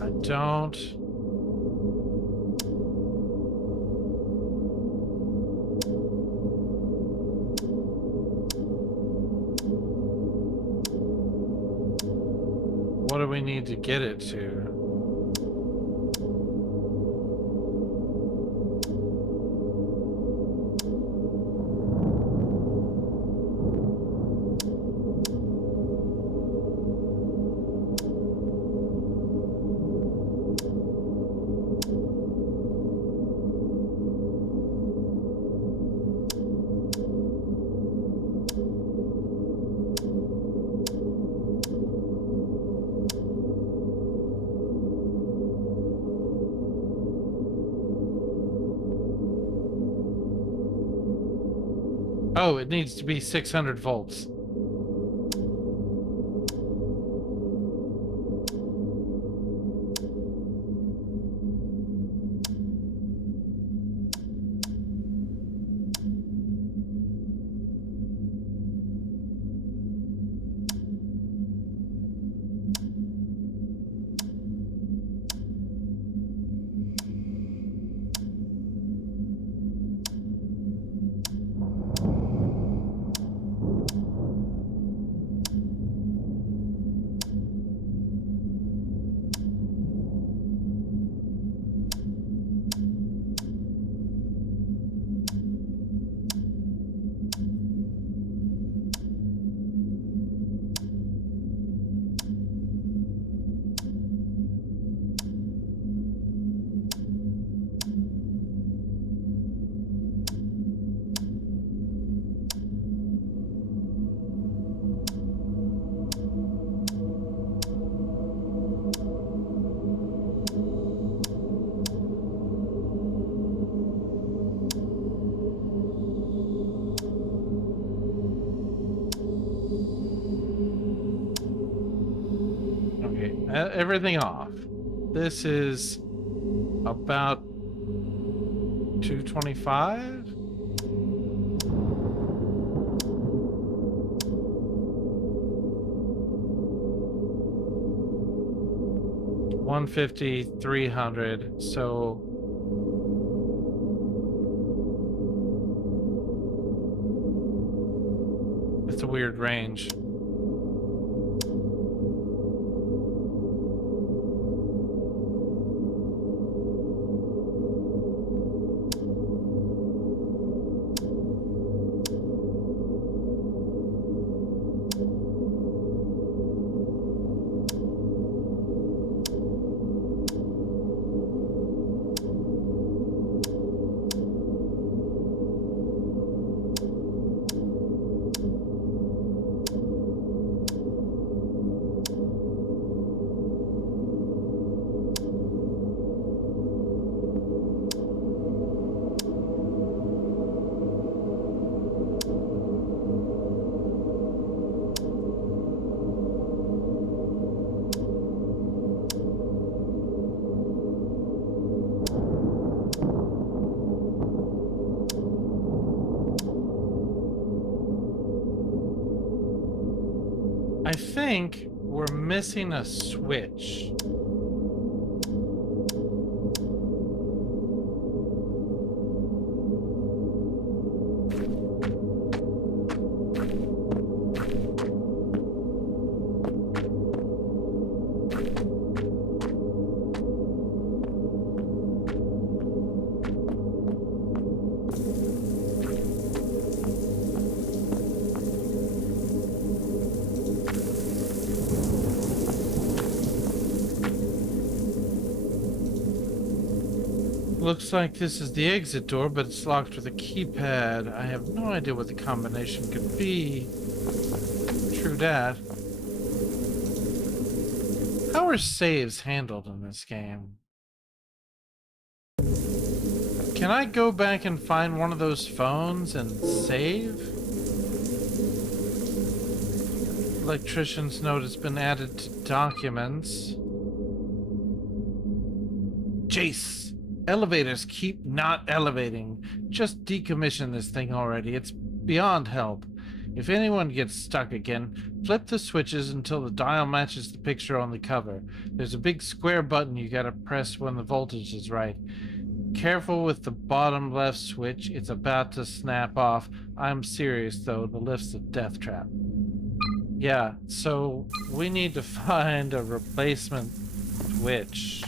I don't. What do we need to get it to? Oh, it needs to be 600 volts. Everything off. This is about 225. $150, $300. So it's a weird range. I think we're missing a switch. Looks like this is the exit door, but it's locked with a keypad. I have no idea what the combination could be. True that. How are saves handled in this game? Can I go back and find one of those phones and save? Electrician's note has been added to documents. Jace! Elevators keep not elevating. Just decommission this thing already. It's beyond help. If anyone gets stuck again, flip the switches until the dial matches the picture on the cover. There's a big square button you gotta press when the voltage is right. Careful with the bottom left switch. It's about to snap off. I'm serious though. The lift's a death trap. Yeah, so we need to find a replacement switch.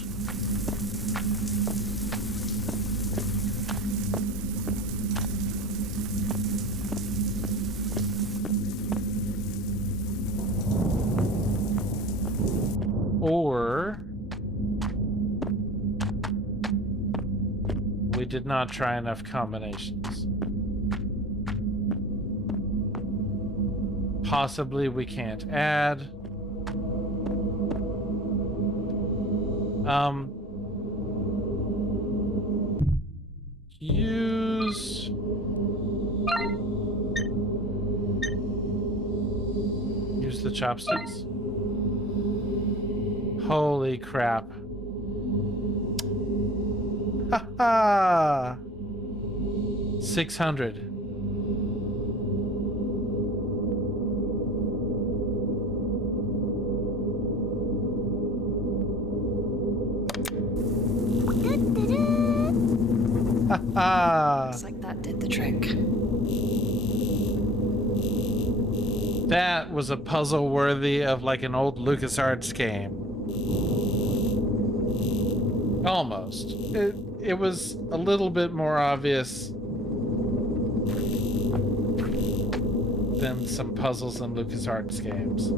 Or we did not try enough combinations. Possibly we can't add. Use the chopsticks. Holy crap. Ha ha! 600. Ha ha! Looks like that did the trick. That was a puzzle worthy of like an old LucasArts game. Almost. It was a little bit more obvious than some puzzles in LucasArts games.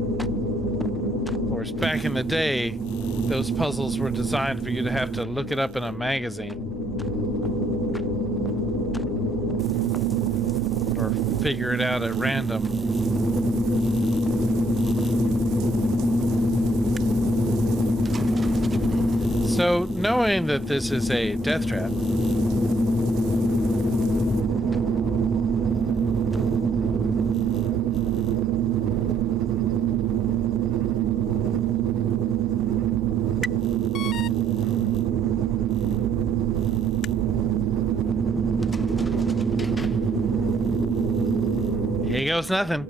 Of course, back in the day, those puzzles were designed for you to have to look it up in a magazine. Or figure it out at random. So, knowing that this is a death trap, here goes nothing.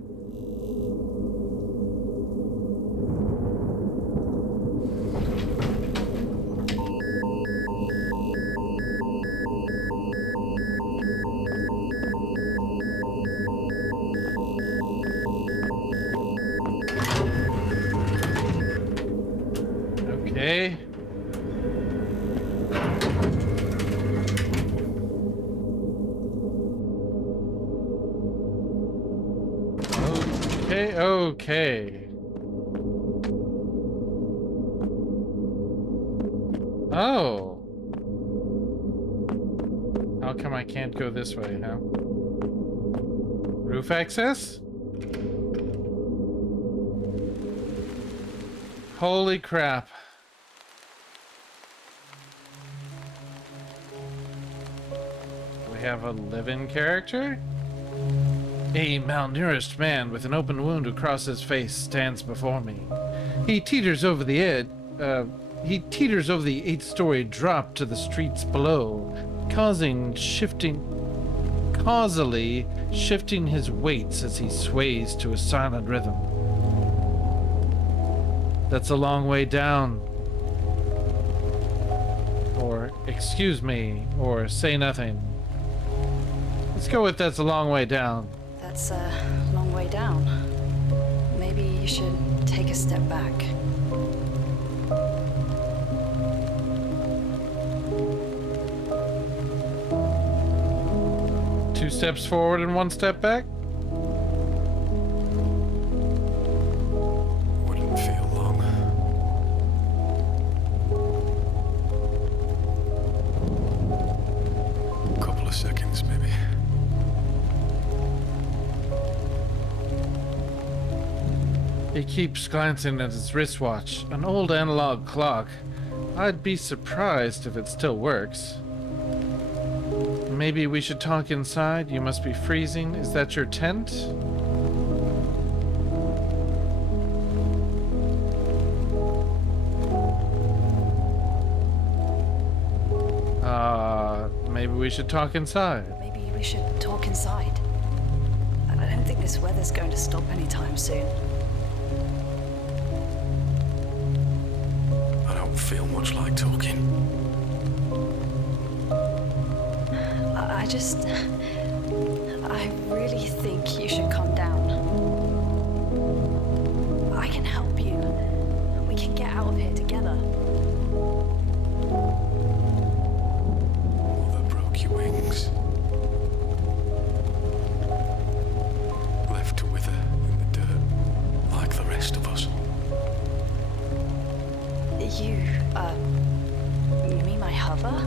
Okay. Oh. How come I can't go this way, huh? Roof access? Holy crap. We have a live-in character? A malnourished man with an open wound across his face stands before me. He teeters over the edge. He teeters over the 8-story drop to the streets below, causally shifting his weights as he sways to a silent rhythm. That's a long way down. Or, excuse me, or say nothing. Let's go with that's a long way down. That's a long way down. Maybe you should take a step back. Two steps forward and one step back? Wouldn't feel long. Couple of seconds, maybe. He keeps glancing at his wristwatch, an old analog clock. I'd be surprised if it still works. Maybe we should talk inside. You must be freezing. Is that your tent? Maybe we should talk inside. Maybe we should talk inside. I don't think this weather's going to stop anytime soon. I don't feel much like talking. I really think you should calm down. I can help you. We can get out of here together. Mother broke your wings. Left to wither in the dirt, like the rest of us. You mean my hover?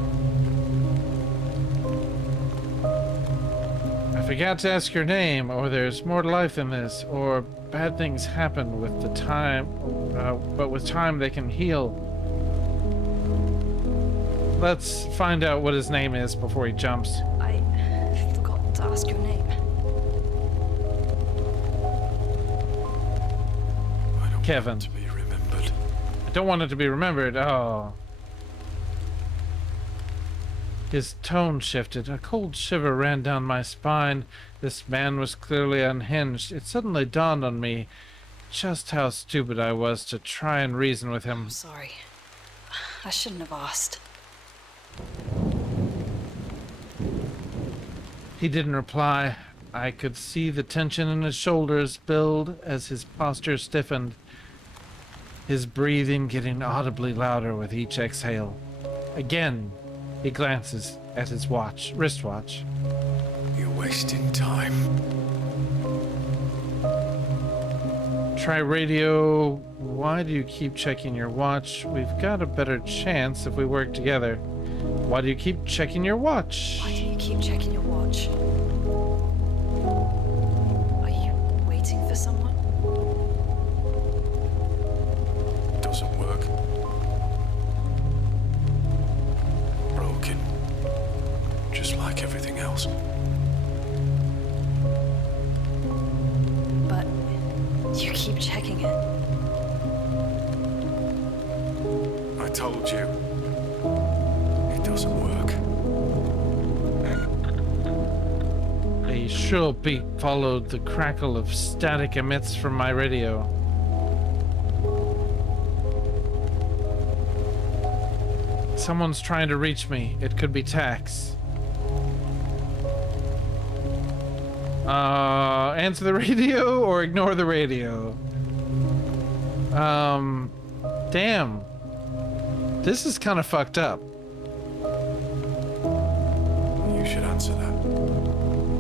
I forgot to ask your name, or there's more to life than this, or bad things happen with the time, but with time they can heal. Let's find out what his name is before he jumps. I forgot to ask your name. Kevin. To be remembered. I don't want it to be remembered. Oh. His tone shifted. A cold shiver ran down my spine. This man was clearly unhinged. It suddenly dawned on me just how stupid I was to try and reason with him. I'm sorry. I shouldn't have asked. He didn't reply. I could see the tension in his shoulders build as his posture stiffened, his breathing getting audibly louder with each exhale. Again, he glances at his wristwatch. You're wasting time. Try radio. Why do you keep checking your watch? We've got a better chance if we work together. Why do you keep checking your watch? Why do you keep checking your watch? Are you waiting for someone? Doesn't work. Broken. Just like everything else. But you keep checking it. I told you. It doesn't work. A shrill beat followed the crackle of static emits from my radio. Someone's trying to reach me. It could be Tax. Answer the radio or ignore the radio. Damn. This is kind of fucked up. You should answer that.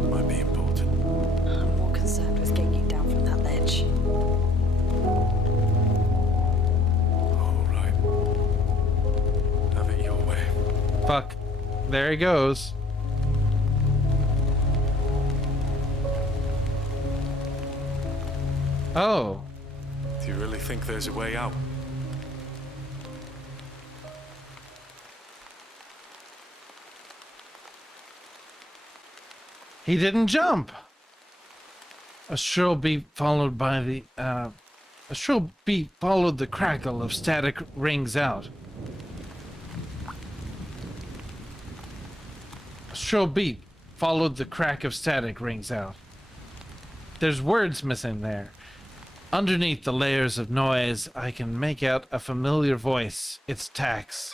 Might be important. I'm more concerned with getting you down from that ledge. All right. Have it your way. Fuck. There he goes. Oh. Do you really think there's a way out? He didn't jump. A shrill beat followed by the crackle of static rings out. A shrill beat followed the crack of static rings out. There's words missing there. Underneath the layers of noise, I can make out a familiar voice. It's Tax.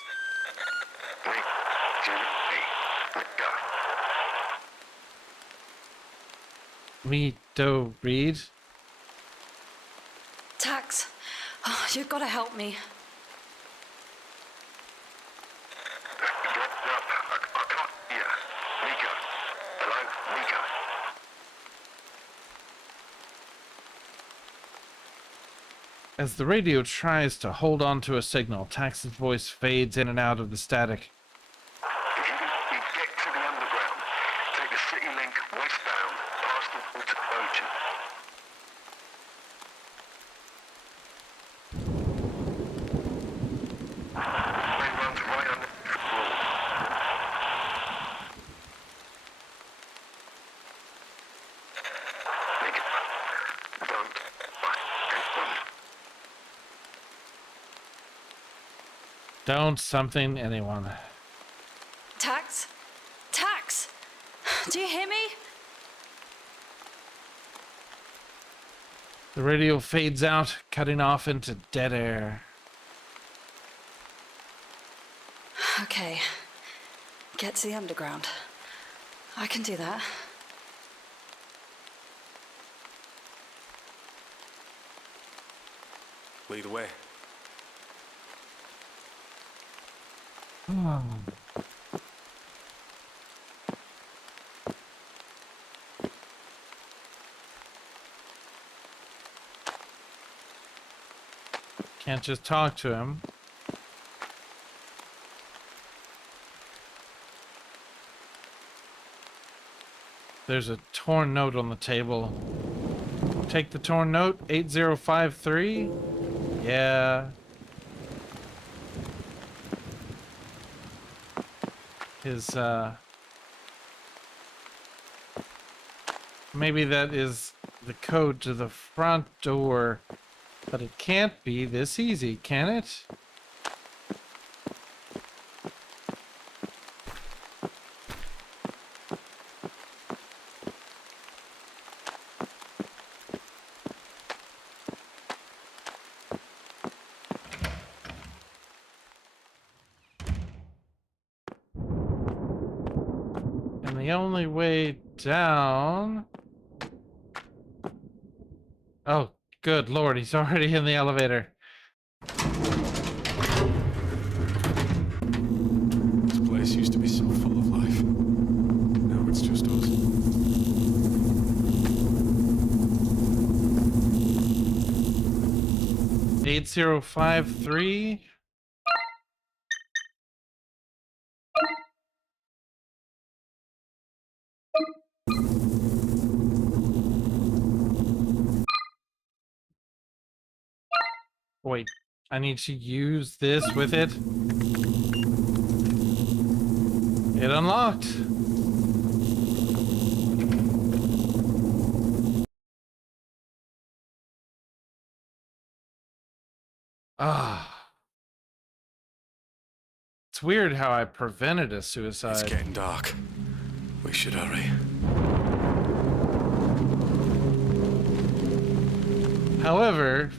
Me, do, read. Tax, you've got to help me. As the radio tries to hold on to a signal, Tax's voice fades in and out of the static. If you get to the underground, take the city link westbound past the water ocean. Main runs right under the floor. Don't Don't something anyone. Tax? Do you hear me? The radio fades out, cutting off into dead air. Okay. Get to the underground. I can do that. Lead the way. Can't just talk to him. There's a torn note on the table. Take the torn note, 8053. Yeah. His, maybe that is the code to the front door, but it can't be this easy, can it? The only way down... Oh, good lord, he's already in the elevator. This place used to be so full of life. Now it's just us. $8053. Wait, I need to use this with it. It unlocked. Ah. It's weird how I prevented a suicide. It's getting dark. We should hurry. However,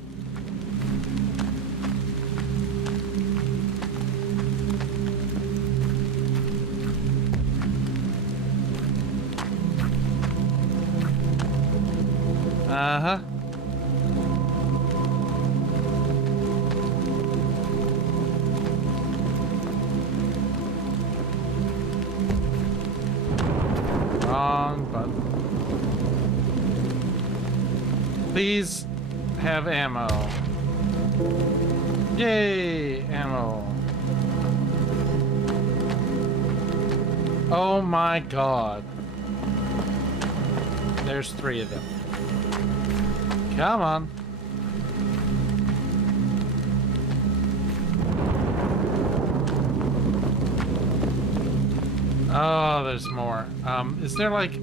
uh-huh. Wrong button. Please have ammo. Yay, ammo. Oh my god. There's 3 of them. Come on. Oh, there's more. Is there like...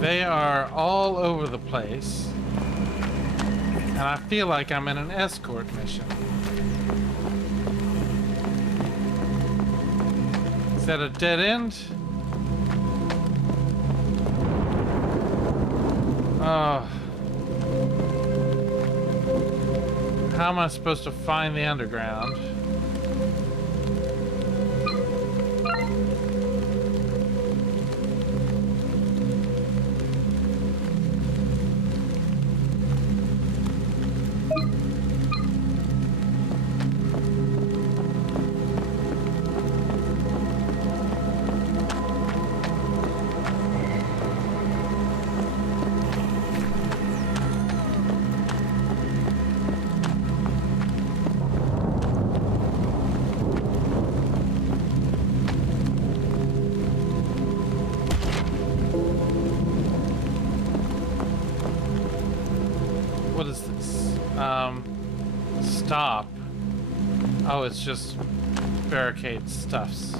They are all over the place. And I feel like I'm in an escort mission. Is that a dead end? Oh. How am I supposed to find the underground? What is this? Stop. Oh, it's just barricade stuffs.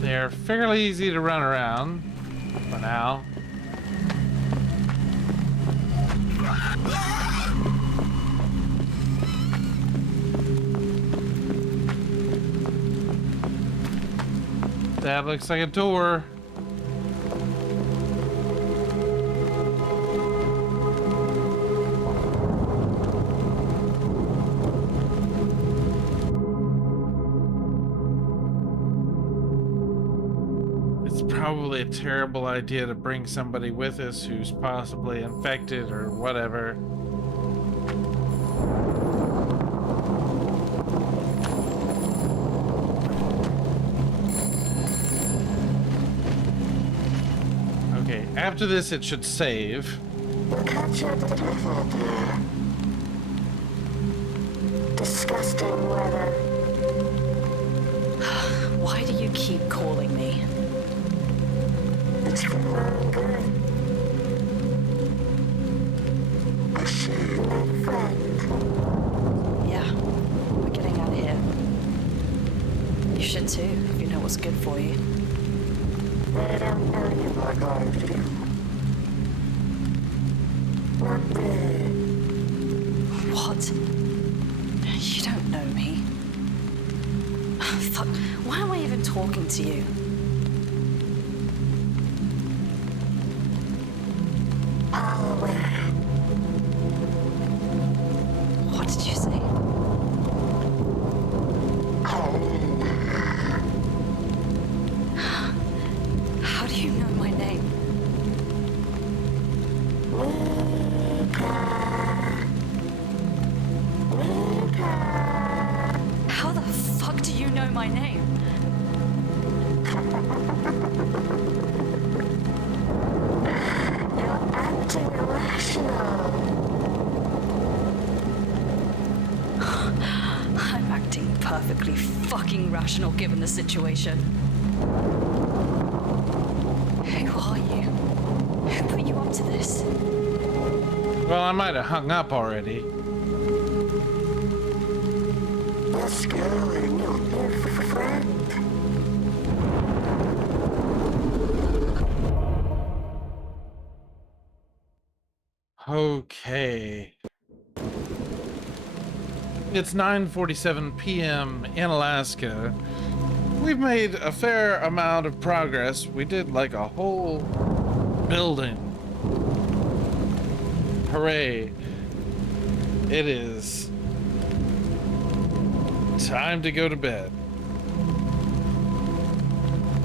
They're fairly easy to run around for now. That looks like a door. It's probably a terrible idea to bring somebody with us who's possibly infected or whatever. After this, it should save. Disgusting weather. Why do you keep calling me? It's for my own good. I see you, my friend. Yeah, we're getting out of here. You should too, if you know what's good for you. I don't know you like I do. Not good. What? You don't know me. Fuck, why am I even talking to you? What did you say? How do you know my name? How the fuck do you know my name? You're acting irrational. I'm acting perfectly fucking rational given the situation. Who are you? Who put you up to this? Well, I might have hung up already. You're scaring your new friend. Okay. It's 9:47 p.m. in Alaska. We've made a fair amount of progress. We did like a whole building. Hooray. It is time to go to bed.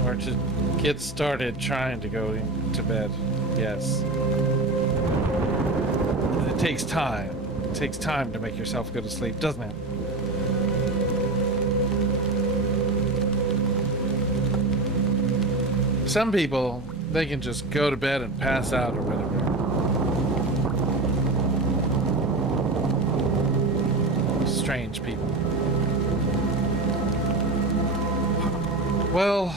Or to get started trying to go to bed. Yes. It takes time. It takes time to make yourself go to sleep, doesn't it? Some people, they can just go to bed and pass out or whatever. Strange people. Well,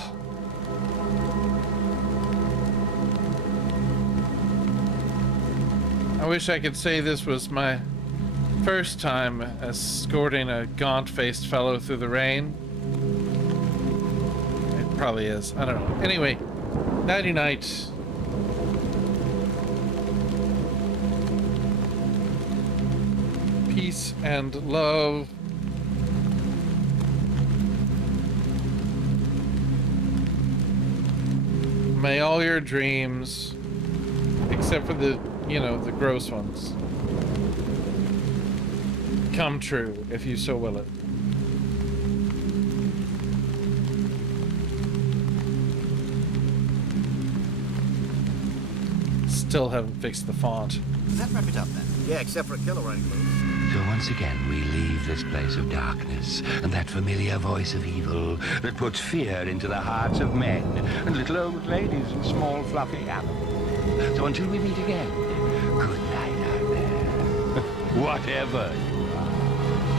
I wish I could say this was my first time escorting a gaunt-faced fellow through the rain. It probably is. I don't know. Anyway, nighty-night. Peace and love. May all your dreams, except for the, you know, the gross ones, come true if you so will it. Still haven't fixed the font. Does that wrap it up then? Yeah, except for a killer running loose. So once again, we leave this place of darkness and that familiar voice of evil that puts fear into the hearts of men and little old ladies and small fluffy animals. So until we meet again, good night out there. Whatever you are.